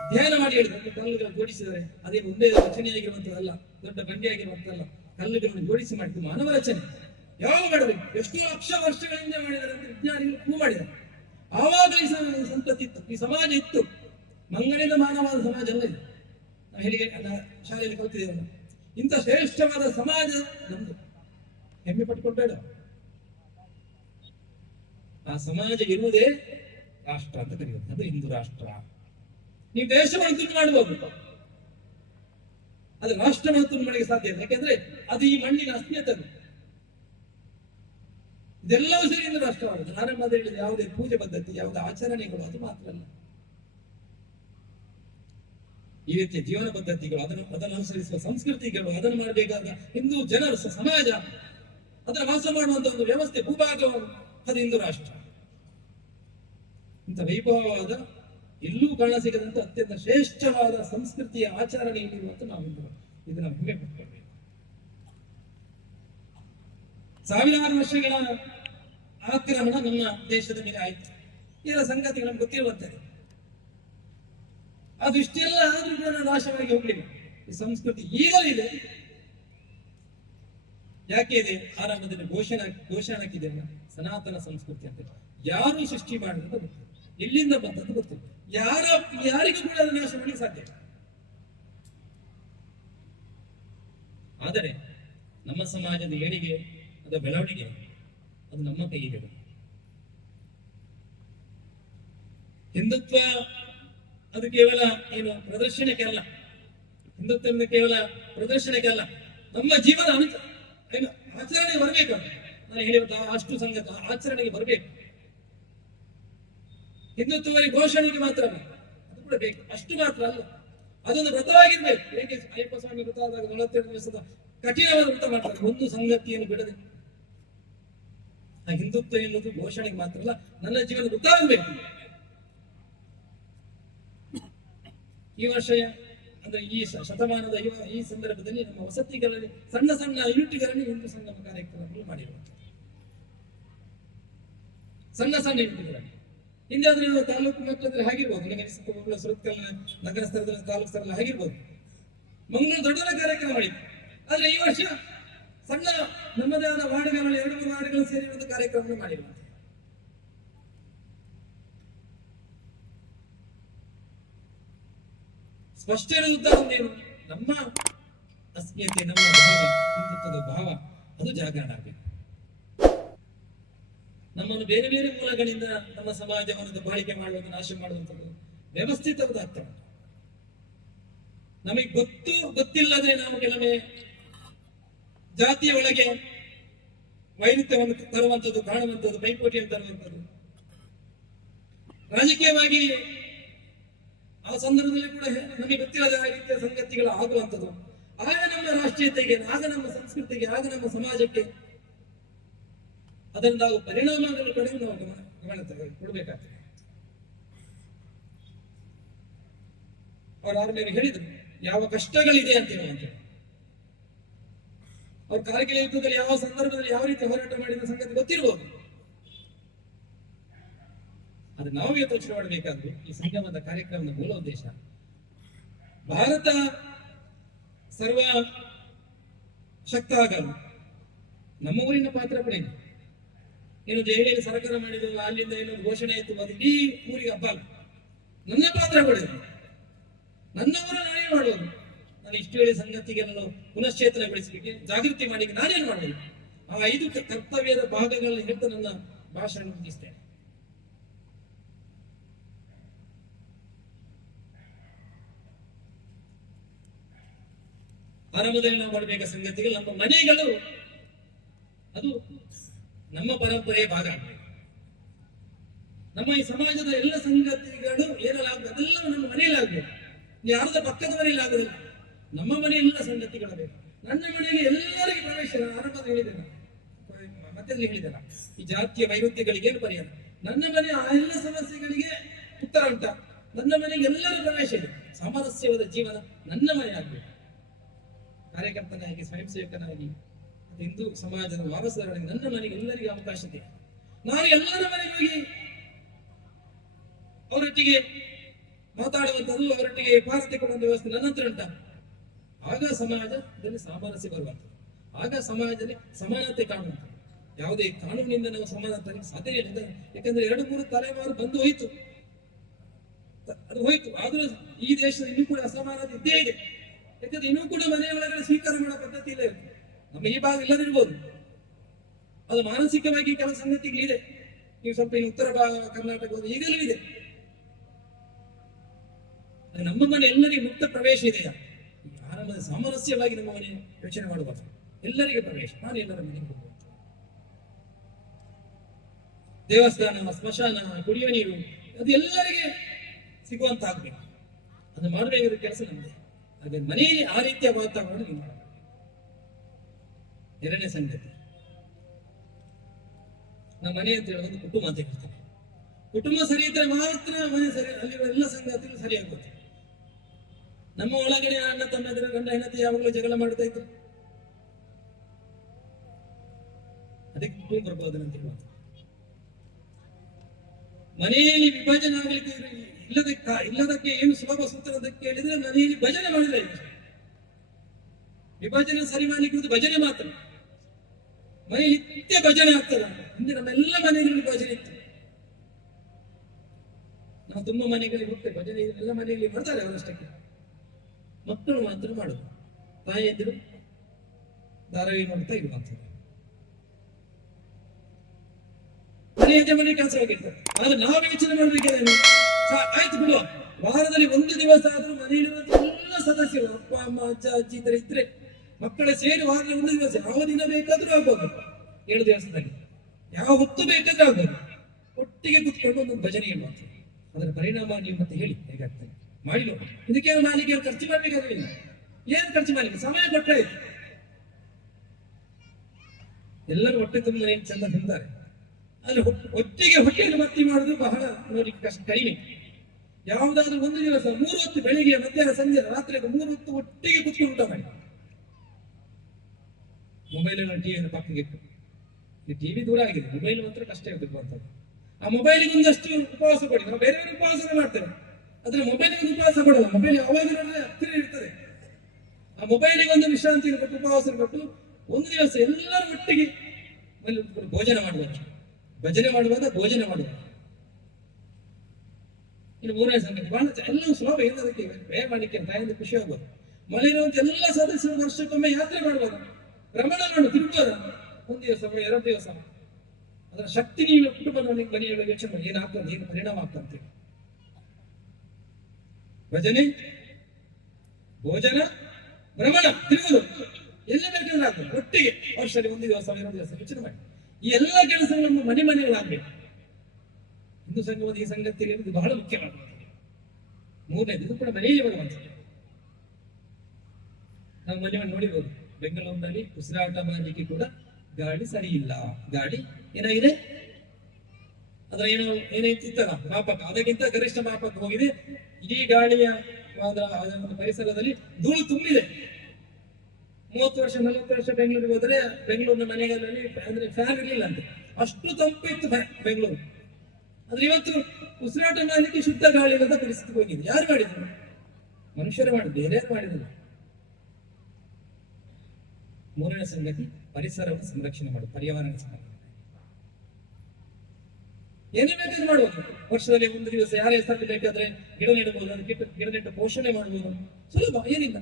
ಅಧ್ಯಯನ ಮಾಡಿ ಹೇಳಿದ್ರೆ ಕಲ್ಲುಗಳನ್ನು ಜೋಡಿಸಿದರೆ ಅದೇ ಒಂದೇ ರಚನೆಯಾಗಿರುವಂತದ್ದಲ್ಲ, ದೊಡ್ಡ ಬಂಡೆಯಾಗಿರುವಂತಲ್ಲ. ಕಲ್ಲುಗಳನ್ನು ಜೋಡಿಸಿ ಮಾಡಿದ್ದು ಮಾನವ ರಚನೆ. ಯಾವಾಗ ಮಾಡಬೇಕು? ಎಷ್ಟು ಲಕ್ಷ ವರ್ಷಗಳಿಂದ ಮಾಡಿದ್ದಾರೆ ಅಂತ ವಿಜ್ಞಾನಿಗಳು ಪ್ರೂವ್ ಮಾಡಿದ್ದಾರೆ. ಆವಾಗ ಈ ಸಂತತಿ ಇತ್ತು, ಈ ಸಮಾಜ ಇತ್ತು. ಮಂಗನಿಂದ ಮಾನವಾದ ಸಮಾಜ ಅಲ್ಲ ಇದು. ನಾವು ಹೇಳಿ ಶಾಲೆಯಲ್ಲಿ ಕಲ್ತಿದ್ದೇವಲ್ಲ, ಇಂಥ ಶ್ರೇಷ್ಠವಾದ ಸಮಾಜ ನಮ್ದು. ಹೆಮ್ಮೆ ಪಟ್ಟುಕೊಳ್ಬೇಡ. ಆ ಸಮಾಜ ಇರುವುದೇ ರಾಷ್ಟ್ರ ಅಂತ ಕರೆಯುವುದು. ಅದು ಹಿಂದೂ ರಾಷ್ಟ್ರ. ನೀವು ದೇಶವನ್ನು ತುಂಡು ಮಾಡಬಹುದು, ಅದು ರಾಷ್ಟ್ರವನ್ನು ತುಂಡು ಮಾಡಲಿಕ್ಕೆ ಸಾಧ್ಯ ಇಲ್ಲ. ಯಾಕೆಂದ್ರೆ ಅದು ಈ ಮಣ್ಣಿನ ಅಸ್ಮಿತೆ. ಇದೆಲ್ಲವೂ ಸರಿ ಹಿಂದೂ ರಾಷ್ಟ್ರವಾಗುತ್ತೆ. ಆರಂಭದಲ್ಲಿ ಯಾವುದೇ ಪೂಜೆ ಪದ್ಧತಿ, ಯಾವುದೇ ಆಚರಣೆಗಳು ಅದು ಮಾತ್ರ ಅಲ್ಲ. ಈ ರೀತಿಯ ಜೀವನ ಪದ್ಧತಿಗಳು, ಅದನ್ನು ಅನುಸರಿಸುವ ಸಂಸ್ಕೃತಿಗಳು, ಅದನ್ನು ಮಾಡಬೇಕಾದ ಹಿಂದೂ ಜನರು ಸಮಾಜ, ಅದರ ವಾಸ ಮಾಡುವಂತ ಒಂದು ವ್ಯವಸ್ಥೆ, ಭೂಭಾಗವನ್ನು, ಅದು ಹಿಂದೂ ರಾಷ್ಟ್ರ. ಇಂಥ ವೈಭವವಾದ ಎಲ್ಲೂ ಕಾಣ ಸಿಗದಂತ ಅತ್ಯಂತ ಶ್ರೇಷ್ಠವಾದ ಸಂಸ್ಕೃತಿಯ ಆಚರಣೆ ಇರುವಂತ ನಾವು ಇದನ್ನ ಹೆಮ್ಮೆ ಪಟ್ಕೊಳ್ಬೇಕು. ಸಾವಿರಾರು ವರ್ಷಗಳ ಆಕ್ರಮಣ ನಮ್ಮ ದೇಶದ ಮೇಲೆ ಆಯ್ತು. ಎಲ್ಲ ಸಂಗತಿಗಳು ನಮ್ಗೆ ಗೊತ್ತಿರುವಂತದ್ದು. ಅದು ಇಷ್ಟೆಲ್ಲ ಆದ್ರೂ ಕೂಡ ನಾಶವಾಗಿ ಹೋಗ್ಲಿಲ್ಲ. ಈ ಸಂಸ್ಕೃತಿ ಈಗಲೂ ಇದೆ. ಯಾಕೆ ಇದೆ? ಆರಂಭದಲ್ಲಿ ಘೋಷಣೆ ಹಾಕಿದೆ ಸನಾತನ ಸಂಸ್ಕೃತಿ ಅಂತ. ಯಾರು ಸೃಷ್ಟಿ ಮಾಡಿದಂತ ಗೊತ್ತಿಲ್ಲ, ಎಲ್ಲಿಂದ ಬಂದದ್ದು ಗೊತ್ತಿಲ್ಲ, ಯಾರಿಗೂ ಕೂಡ ಅದನ್ನು ನಾಶ ಮಾಡಲಿಕ್ಕೆ ಸಾಧ್ಯ. ಆದರೆ ನಮ್ಮ ಸಮಾಜದ ಏಳಿಗೆ, ಅದರ ಬೆಳವಣಿಗೆ, ಅದು ನಮ್ಮ ಕೈಗಿದೆ. ಹಿಂದುತ್ವ ಅದು ಕೇವಲ ಏನು ಪ್ರದರ್ಶನಕ್ಕೆ ಅಲ್ಲ. ಹಿಂದುತ್ವ ಕೇವಲ ಪ್ರದರ್ಶನಕ್ಕೆ ಅಲ್ಲ, ನಮ್ಮ ಜೀವನ ಏನು ಆಚರಣೆಗೆ ಬರಬೇಕು. ನಾನು ಹೇಳಿದ ಅಷ್ಟು ಸಂಗತಿ ಆಚರಣೆಗೆ ಬರಬೇಕು. ಹಿಂದುತ್ವವೇ ಘೋಷಣೆಗೆ ಮಾತ್ರ ಅಲ್ಲ, ಅದು ಕೂಡ ಬೇಕು. ಅಷ್ಟು ಮಾತ್ರ ಅಲ್ಲ, ಅದೊಂದು ವ್ರತವಾಗಿರ್ಬೇಕು. ಹೇಗೆ ಅಯ್ಯಪ್ಪ ಸ್ವಾಮಿ ವ್ರತ ಆದಾಗ 42 ದಿವಸದ ಕಠಿಣವಾದ ವ್ರತ ಮಾಡ್ತಾರೆ, ಒಂದು ಸಂಗತಿಯನ್ನು ಬಿಡದೆ. ಆ ಹಿಂದುತ್ವ ಎನ್ನುವುದು ಘೋಷಣೆಗೆ ಮಾತ್ರ ಅಲ್ಲ, ನನ್ನ ಜೀವನ ವೃತ ಆಗಬೇಕು. ಈ ವರ್ಷ ಅಂದ್ರೆ ಈ ಶತಮಾನದ ಈ ಸಂದರ್ಭದಲ್ಲಿ ನಮ್ಮ ವಸತಿಗಳಲ್ಲಿ ಸಣ್ಣ ಸಣ್ಣ ಯೂನಿಟ್ಗಳಲ್ಲಿ ಹಿಂದೂ ಸಂಗಮ ಕಾರ್ಯಕ್ರಮಗಳು ಮಾಡಿರುವಂಥದ್ದು. ಸಣ್ಣ ಸಣ್ಣ ಯೂನಿಟ್ಗಳಲ್ಲಿ ಹಿಂದೆ ಆದ್ರೆ ತಾಲೂಕು ಮಟ್ಟದಲ್ಲಿ ಆಗಿರ್ಬೋದು, ನಿಮಗೆ ಸುರತ್ಕಲ್ ನಗರ ಸ್ತರದಲ್ಲಿ, ತಾಲೂಕು ಸ್ತರದಲ್ಲಿ ಆಗಿರ್ಬೋದು. ಮಂಗಳೂರು ದೊಡ್ಡ ಕಾರ್ಯಕ್ರಮ ಮಾಡಿತ್ತು. ಆದ್ರೆ ಈ ವರ್ಷ ಸಣ್ಣ ನಮ್ಮದೇ ಆದ ವಾರ್ಡ್ಗಳಲ್ಲಿ 2-3 ವಾರ್ಡ್ಗಳು ಸೇರಿರುವಂತಹ ಕಾರ್ಯಕ್ರಮ ಮಾಡಿರುವಂಥದ್ದು. ಸ್ಪಷ್ಟ ಇರುವುದ ಒಂದೇನು? ನಮ್ಮ ಅಸ್ಮಿತೆ, ನಮ್ಮ ಭಾವ, ಹಿಂದುತ್ವದ ಭಾವ ಅದು ಜಾಗರಣ ಆಗಬೇಕು. ನಮ್ಮನ್ನು ಬೇರೆ ಬೇರೆ ಮೂಲಗಳಿಂದ ನಮ್ಮ ಸಮಾಜವನ್ನು ದಬ್ಬಾಳಿಕೆ ಮಾಡುವಂತ, ನಾಶ ಮಾಡುವಂಥದ್ದು, ವ್ಯವಸ್ಥಿತವಾದ ಅರ್ಥ ಉಂಟು. ನಮಗೆ ಗೊತ್ತಿಲ್ಲದೆ ನಾವು ಕೆಲವೊಮ್ಮೆ ಜಾತಿಯ ಒಳಗೆ ವೈರುಧ್ಯವನ್ನು ತರುವಂಥದ್ದು, ಕಾಣುವಂಥದ್ದು, ಪೈಪೋಟಿಯನ್ನು ತರುವಂಥದ್ದು. ರಾಜಕೀಯವಾಗಿ ಆ ಸಂದರ್ಭದಲ್ಲಿ ಕೂಡ ನಮಗೆ ಗೊತ್ತಿಲ್ಲದ ರೀತಿಯ ಸಂಗತಿಗಳು ಆಗುವಂಥದ್ದು. ಆಗ ನಮ್ಮ ರಾಷ್ಟ್ರೀಯತೆಗೆ, ಆಗ ನಮ್ಮ ಸಂಸ್ಕೃತಿಗೆ, ಆಗ ನಮ್ಮ ಸಮಾಜಕ್ಕೆ ಅದರಿಂದ ಪರಿಣಾಮಗಳ ಕಡೆ ನಾವು ಗಮನ ಕೊಡಬೇಕಾಗ್ತದೆ. ಅವ್ರು ಆದ್ಮೇಲೆ ಹೇಳಿದ್ರು ಯಾವ ಕಷ್ಟಗಳಿದೆ ಅಂತ ಹೇಳುವಂಥದ್ದು. ಅವ್ರು ಕಾರ್ಗಿಲ್ ಯುದ್ಧದಲ್ಲಿ ಯಾವ ಸಂದರ್ಭದಲ್ಲಿ ಯಾವ ರೀತಿ ಹೋರಾಟ ಮಾಡಿದ ಸಂಗತಿ ಗೊತ್ತಿರಬಹುದು. ಅದು ನಾವು ಯೋಚನೆ ಮಾಡಬೇಕಾದ್ರು ಈ ಸಂಗಮದ ಕಾರ್ಯಕ್ರಮದ ಮೂಲ ಉದ್ದೇಶ ಭಾರತ ಸರ್ವ ಶಕ್ತ ಆಗಲು ನಮ್ಮ ಊರಿನ ಪಾತ್ರ ಕೂಡ ಇದೆ. ಏನು ದೆಹಲಿಯಲ್ಲಿ ಸರ್ಕಾರ ಮಾಡಿದ್ರು, ಅಲ್ಲಿಂದ ಏನೊಂದು ಘೋಷಣೆ ಆಯ್ತು, ಅದು ಇಡೀ ಊರಿಗೆ ಹಬ್ಬ ಅಲ್ಲ. ನನ್ನ ಪಾತ್ರ ಕೂಡ ಇದೆ. ನನ್ನ ಊರ ನಾನೇನು ಮಾಡುವುದು? ನಾನು ಇಷ್ಟು ಹೇಳಿ ಸಂಗತಿಗೆ ನಾನು ಪುನಶ್ಚೇತನಗೊಳಿಸಲಿಕ್ಕೆ, ಜಾಗೃತಿ ಮಾಡಲಿಕ್ಕೆ ನಾನೇನು ಮಾಡುವುದು? ಆ 5 ಕರ್ತವ್ಯದ ಭಾಗಗಳನ್ನು ಹೇಳ್ತಾ ನನ್ನ ಭಾಷಣ ಮುಗಿಸ್ತೇನೆ. ಆರಂಭದಲ್ಲಿ ನಾವು ಮಾಡಬೇಕಾದ ಸಂಗತಿಗಳು, ನಮ್ಮ ಮನೆಗಳು ಅದು ನಮ್ಮ ಪರಂಪರೆಯ ಭಾಗ ಆಗಬೇಕು. ನಮ್ಮ ಈ ಸಮಾಜದ ಎಲ್ಲ ಸಂಗತಿಗಳು ಏನೆಲ್ಲಾಗಬೇಕು ಅದೆಲ್ಲ ನಮ್ಮ ಮನೆಯಲ್ಲಾಗಬೇಕು. ಯಾರದ ಪಕ್ಕದ ಮನೆಯಲ್ಲಿ ಆಗುದಿಲ್ಲ, ನಮ್ಮ ಮನೆ ಎಲ್ಲ ಸಂಗತಿಗಳು ಬೇಕು. ನನ್ನ ಮನೆಗೆ ಎಲ್ಲರಿಗೆ ಪ್ರವೇಶ. ಆರಂಭದಲ್ಲಿ ಹೇಳಿದ್ದೇನೆ, ಮತ್ತೆ ಹೇಳಿದ್ದೇನೆ, ಈ ಜಾತಿಯ ವೈರುಧ್ಯಗಳಿಗೆ ಏನು ಪರಿಹಾರ? ನನ್ನ ಮನೆ ಆ ಎಲ್ಲ ಸಮಸ್ಯೆಗಳಿಗೆ ಉತ್ತರ ಉಂಟ. ನನ್ನ ಮನೆಗೆ ಎಲ್ಲರ ಪ್ರವೇಶ ಇದೆ. ಸಾಮರಸ್ಯವಾದ ಜೀವನ ನನ್ನ ಮನೆ ಆಗಬೇಕು. ಕಾರ್ಯಕರ್ತನಾಗಿ, ಸ್ವಯಂ ಸೇವಕನಾಗಿ, ಹಿಂದೂ ಸಮಾಜದ ವಾರಸುದಾರನಾಗಿ ನನ್ನ ಮನೆಗೆ ಎಲ್ಲರಿಗೂ ಅವಕಾಶ ಇದೆ. ನಾನು ಎಲ್ಲರ ಮನೆಗೆ ಹೋಗಿ ಅವರೊಟ್ಟಿಗೆ ಮಾತಾಡುವಂಥದ್ದು, ಅವರೊಟ್ಟಿಗೆ ಪಾರತೆ ಕೊಡುವಂಥ ವ್ಯವಸ್ಥೆ ನನ್ನ ಹತ್ರ ಉಂಟ. ಆಗ ಸಮಾಜದಲ್ಲಿ ಸಾಮರಸ್ಯ ಬರುವಂಥದ್ದು, ಆಗ ಸಮಾಜದಲ್ಲಿ ಸಮಾನತೆ ಕಾಣುವಂಥದ್ದು. ಯಾವುದೇ ಕಾನೂನಿನಿಂದ ನಾವು ಸಮಾನತೆ ಸಾಧ್ಯ ಇಲ್ಲ. ಯಾಕಂದ್ರೆ 2-3 ತಲೆಮಾರು ಬಂದು ಹೋಯ್ತು, ಅದು ಹೋಯ್ತು. ಆದ್ರೂ ಈ ದೇಶದ ಇನ್ನೂ ಕೂಡ ಅಸಮಾನತೆ ಇದ್ದೇ ಇದೆ. ಯಾಕಂದ್ರೆ ಇನ್ನೂ ಕೂಡ ಮನೆಯ ಒಳಗಡೆ ಸ್ವೀಕಾರ ಮಾಡೋ ಪದ್ಧತಿ ಇಲ್ಲ ಇರುತ್ತೆ. ನಮ್ಮ ಈ ಭಾಗ ಇಲ್ಲದಿರ್ಬೋದು, ಅದು ಮಾನಸಿಕವಾಗಿ ಕೆಲವು ಸಂಗತಿಗಳಿದೆ. ನೀವು ಸ್ವಲ್ಪ ಇನ್ನು ಉತ್ತರ ಕರ್ನಾಟಕ ಹೋದ್ರೆ ಈಗಲೂ ಇದೆ. ನಮ್ಮ ಮನೆ ಎಲ್ಲರಿಗೆ ಮುಕ್ತ ಪ್ರವೇಶ ಇದೆಯಾ? ಆರಂಭದ ಸಾಮರಸ್ಯವಾಗಿ ನಮ್ಮ ಮನೆ ಯೋಚನೆ ಮಾಡುವಾಗ ಎಲ್ಲರಿಗೆ ಪ್ರವೇಶ. ನಾನು ಎಲ್ಲರ ಮನೆಗೆ ಹೋಗುವ ದೇವಸ್ಥಾನ, ಸ್ಮಶಾನ, ಕುಡಿಯುವ ನೀರು ಅದು ಎಲ್ಲರಿಗೆ ಸಿಗುವಂತ ಆಗ್ಬೇಕು. ಅದು ಮಾಡಬೇಕಾದ ಕೆಲಸ ನಮ್ಮದೇ. ಹಾಗೆ ಮನೆಯಲ್ಲಿ ಆ ರೀತಿಯ ವಾತಾವರಣ ನೀವು ಮಾಡಬೇಕು. 2ನೇ ಸಂಗತಿ, ನಮ್ಮ ಮನೆ ಅಂತ ಹೇಳೋದು ಕುಟುಂಬ ಅಂತ ಹೇಳ್ತೇನೆ. ಕುಟುಂಬ ಸರಿ ಇದ್ರೆ ಮಾತ್ರ ಮನೆ ಸರಿ, ಅಲ್ಲಿರುವ ಎಲ್ಲ ಸಂಗತಿಗಳು ಸರಿಯಾಗುತ್ತೆ. ನಮ್ಮ ಒಳಗಡೆ ಅಣ್ಣ ತಮ್ಮ ಗಂಡ ಹೆಂಡತಿ ಯಾವಾಗಲೂ ಜಗಳ ಮಾಡ್ತಾ ಇದ್ರು, ಅದಕ್ಕೆ ಕುಟುಂಬ ಪ್ರಬೋಧನ ಅಂತ ಹೇಳುವಂತ. ಮನೆಯಲ್ಲಿ ವಿಭಜನೆ ಆಗಲಿಕ್ಕೆ ಇಲ್ಲದಕ್ಕೆ ಏನು ಸುಲಭ ಸೂತ್ರ ಅಂತ ಕೇಳಿದ್ರೆ, ಮನೆಯಲ್ಲಿ ಭಜನೆ ಮಾಡಿದ್ರೆ ವಿಭಜನೆ ಸರಿ ಮಾಡ್ಲಿಕ್ಕೆ ಭಜನೆ ಮಾತ್ರ. ಮನೆಯಲ್ಲಿ ನಿತ್ಯ ಭಜನೆ ಆಗ್ತದ. ಹಿಂದೆ ನಮ್ಮೆಲ್ಲ ಮನೆಯಲ್ಲಿ ಭಜನೆ ಇತ್ತು. ನಾವು ತುಂಬಾ ಮನೆಗಳಿಗೆ ಹೋಗ್ತೇವೆ, ಭಜನೆ ಎಲ್ಲ ಮನೆಯಲ್ಲಿ ಮಾಡ್ತಾರೆ ಅವರಷ್ಟಕ್ಕೆ. ಮಕ್ಕಳು ಮಾತ್ರ ಮಾಡುದು, ತಾಯಿಯಂದಿರು ಧಾರಾವಾಹಿ ನೋಡ್ತಾ ಇರುವಂಥದ್ದು. ಮನೆಯ ಮನೆ ಕೆಲಸ ಆಗಿರ್ತದೆ. ಆದ್ರೆ ನಾವು ಯೋಚನೆ ಮಾಡ್ಬೇಕಾದ್ರೆ ಆಯ್ತು ಬಿಡುವ, ವಾರದಲ್ಲಿ 1 ದಿವಸ ಆದ್ರೂ ಮನೆಯಲ್ಲಿರುವಂತ ಎಲ್ಲ ಸದಸ್ಯರು, ಅಪ್ಪ ಅಮ್ಮ ಅಜ್ಜ ಅಜ್ಜಿ ಇದ್ರೆ ಮಕ್ಕಳ ಸೇರಿ ವಾರದಲ್ಲಿ 1 ದಿವಸ, ಯಾವ ದಿನ ಬೇಕಾದ್ರೂ ಆಗ್ಬೋದು, 7 ದಿವಸದಲ್ಲಿ ಯಾವ ಹೊತ್ತು ಬೇಕಾದ್ರೂ ಆಗ್ಬೋದು, ಒಟ್ಟಿಗೆ ಕುತ್ಕೊಂಡು ಒಂದು ಭಜನೆ ಹೇಳುವಂಥದ್ದು. ಅದರ ಪರಿಣಾಮ ನೀವು ಮತ್ತೆ ಹೇಳಿ ಹೇಗಾಗ್ತದೆ ಮಾಡಿ ನೋಡಿ. ಇದಕ್ಕೇನು ಮಾಲಿಕೆ ಖರ್ಚು ಮಾಡ್ಲಿಕ್ಕಾಗಲಿಲ್ಲ. ಏನು ಖರ್ಚು ಮಾಡ್ಲಿಕ್ಕೆ ಸಮಯ ಕೊಟ್ಟರೆ ಆಯ್ತು. ಎಲ್ಲರೂ ಹೊಟ್ಟೆ ತುಂಬ ಚಂದ ತಿಂತಾರೆ. ಅಲ್ಲಿ ಒಟ್ಟಿಗೆ ಹೊಟ್ಟೆಯನ್ನು ಭರ್ತಿ ಮಾಡುದು ಬಹಳ ನೋಡ್ಲಿಕ್ಕೆ ಕಷ್ಟ, ಕಡಿಮೆ. ಯಾವುದಾದ್ರೂ 1 ದಿವಸ 3 ಹೊತ್ತು, ಬೆಳಿಗ್ಗೆ ಮಧ್ಯಾಹ್ನ ಸಂಜೆ ರಾತ್ರಿ 3 ಹೊತ್ತು ಒಟ್ಟಿಗೆ ಕುತ್ಕೊಂಡು ಊಟ ಮಾಡಿ. ಮೊಬೈಲ್ ಟಿವಿಯನ್ನು ಪಕ್ಕಕ್ಕೆ ಇಟ್ಟು, ಈ ಟಿವಿ ದೂರ ಆಗಿದೆ, ಮೊಬೈಲ್ ಮಾತ್ರ ಕಷ್ಟ ಇರಬೇಕು ಅಂತ. ಆ ಮೊಬೈಲಿಗೆ ಒಂದಷ್ಟು ಉಪವಾಸ ಕೊಡಿ. ನಾವು ಬೇರೆ ಬೇರೆ ಉಪವಾಸ ಮಾಡ್ತೇವೆ, ಆದ್ರೆ ಮೊಬೈಲಿಗೆ ಉಪವಾಸ ಕೊಡಲ್ಲ. ಮೊಬೈಲ್ ಯಾವಾಗ ಹತ್ತಿರ ಇರ್ತದೆ. ಆ ಮೊಬೈಲಿಗೆ ಒಂದು ವಿಶ್ರಾಂತಿ ಕೊಟ್ಟು, ಉಪವಾಸ ಕೊಟ್ಟು 1 ದಿವಸ ಎಲ್ಲರೂ ಒಟ್ಟಿಗೆ ಭೋಜನ ಮಾಡುವಾಗ, ಭಜನೆ ಮಾಡುವಾಗ ಭೋಜನ ಮಾಡುವಾಗ. ಇನ್ನು 3ನೇ ಸಂಗತಿ ಬಹಳ ಎಲ್ಲವೂ ಸುಲಭ. ಏನದಕ್ಕೆ ವ್ಯಯ ಮಾಡಲಿಕ್ಕೆ ತಾಯಿಂದ ಖುಷಿ ಆಗ್ಬೋದು. ಮನೆಯಿರುವಂತ ಎಲ್ಲ ಸದಸ್ಯರು ವರ್ಷಕ್ಕೊಮ್ಮೆ ಯಾತ್ರೆ ಮಾಡ್ಬೋದು, ಭ್ರಮಣ ಮಾಡು, ತಿರುಗ್ಬೋದು. 1 ದಿವಸ 2 ದಿವಸ. ಅದರ ಶಕ್ತಿ ನೀವು ಕುಟುಂಬದ ಮನೆಯೊಳಗೆ ಯೋಚನೆ ಮಾಡಿ ಏನಾಗ್ತದೆ, ಏನು ಪರಿಣಾಮ ಆಗ್ತದೆ. ಭಜನೆ, ಭೋಜನ, ಭ್ರಮಣ, ತಿರುಗುವುದು ಎಲ್ಲಿ ಬೇಕಾದ್ರೆ ಆಗ್ತದೆ. ಒಟ್ಟಿಗೆ ವರ್ಷದಲ್ಲಿ 1 ದಿವಸ 2 ದಿವಸ ಯೋಚನೆ ಮಾಡಿ. ಈ ಎಲ್ಲ ಕೆಲಸಗಳನ್ನು ಮನೆ ಮನೆಗಳಾಗಬೇಕು. ಹಿಂದೂ ಸಂಘವಾದ ಈ ಸಂಗತಿಯಲ್ಲಿ ಇದು ಬಹಳ ಮುಖ್ಯವಾಗಿದೆ. 3ನೇದು ಇದು ಕೂಡ ಮನೆಯಲ್ಲಿ ಬರುವಂಥದ್ದು. ನಾವು ಮನೆಯನ್ನು ನೋಡಿರ್ಬೋದು, ಬೆಂಗಳೂರಿನಲ್ಲಿ ಉಸಿರಾಟ ಮಾಡಲಿಕ್ಕೆ ಕೂಡ ಗಾಳಿ ಸರಿ ಇಲ್ಲ. ಗಾಳಿ ಏನಾಗಿದೆ, ಅದರ ಏನಾಯ್ತಿತ್ತಲ್ಲ ಮಾಪಕ, ಅದಕ್ಕಿಂತ ಗರಿಷ್ಠ ಮಾಪಕ ಹೋಗಿದೆ. ಇಡೀ ಗಾಳಿಯ ಪರಿಸರದಲ್ಲಿ ಧೂಳು ತುಂಬಿದೆ. 30 ವರ್ಷ 40 ವರ್ಷ ಬೆಂಗಳೂರಿಗೆ ಹೋದ್ರೆ ಬೆಂಗಳೂರಿನ ಮನೆಗಳಲ್ಲಿ ಅಂದ್ರೆ ಫ್ಯಾನ್ ಇರಲಿಲ್ಲ ಅಂತ, ಅಷ್ಟು ತಂಪು ಇತ್ತು ಬೆಂಗಳೂರು. ಆದ್ರೆ ಇವತ್ತು ಉಸಿರಾಟ ಮಾಡಲಿಕ್ಕೆ ಶುದ್ಧ ಗಾಳಿ ಇಲ್ಲದ ಪರಿಸ್ಥಿತಿ ಹೋಗಿದೆ. ಯಾರು ಮಾಡಿದ್ರು? ಮನುಷ್ಯರೇ ಮಾಡಿದ್ರು, ಬೇರೆ ಯಾರು ಮಾಡಿದ್ರು. 3ನೇ ಸಂಗತಿ, ಪರಿಸರವನ್ನು ಸಂರಕ್ಷಣೆ ಮಾಡುದು, ಪರ್ಯಾವರಣ ಸಂರಕ್ಷಣೆ. ಏನೇ ಬೇಕಾದ್ರೂ ಮಾಡುವುದು. ವರ್ಷದಲ್ಲಿ 1 ದಿವಸ ಯಾರೇ ಹೆಸರಲ್ಲಿ ಬೇಕಾದ್ರೆ ಗಿಡ ನೆಡಬಹುದು, ಅದಕ್ಕೆ ಗಿಡ ನೆಟ್ಟು ಪೋಷಣೆ ಮಾಡಬಹುದು. ಸುಲಭ, ಏನಿಲ್ಲ.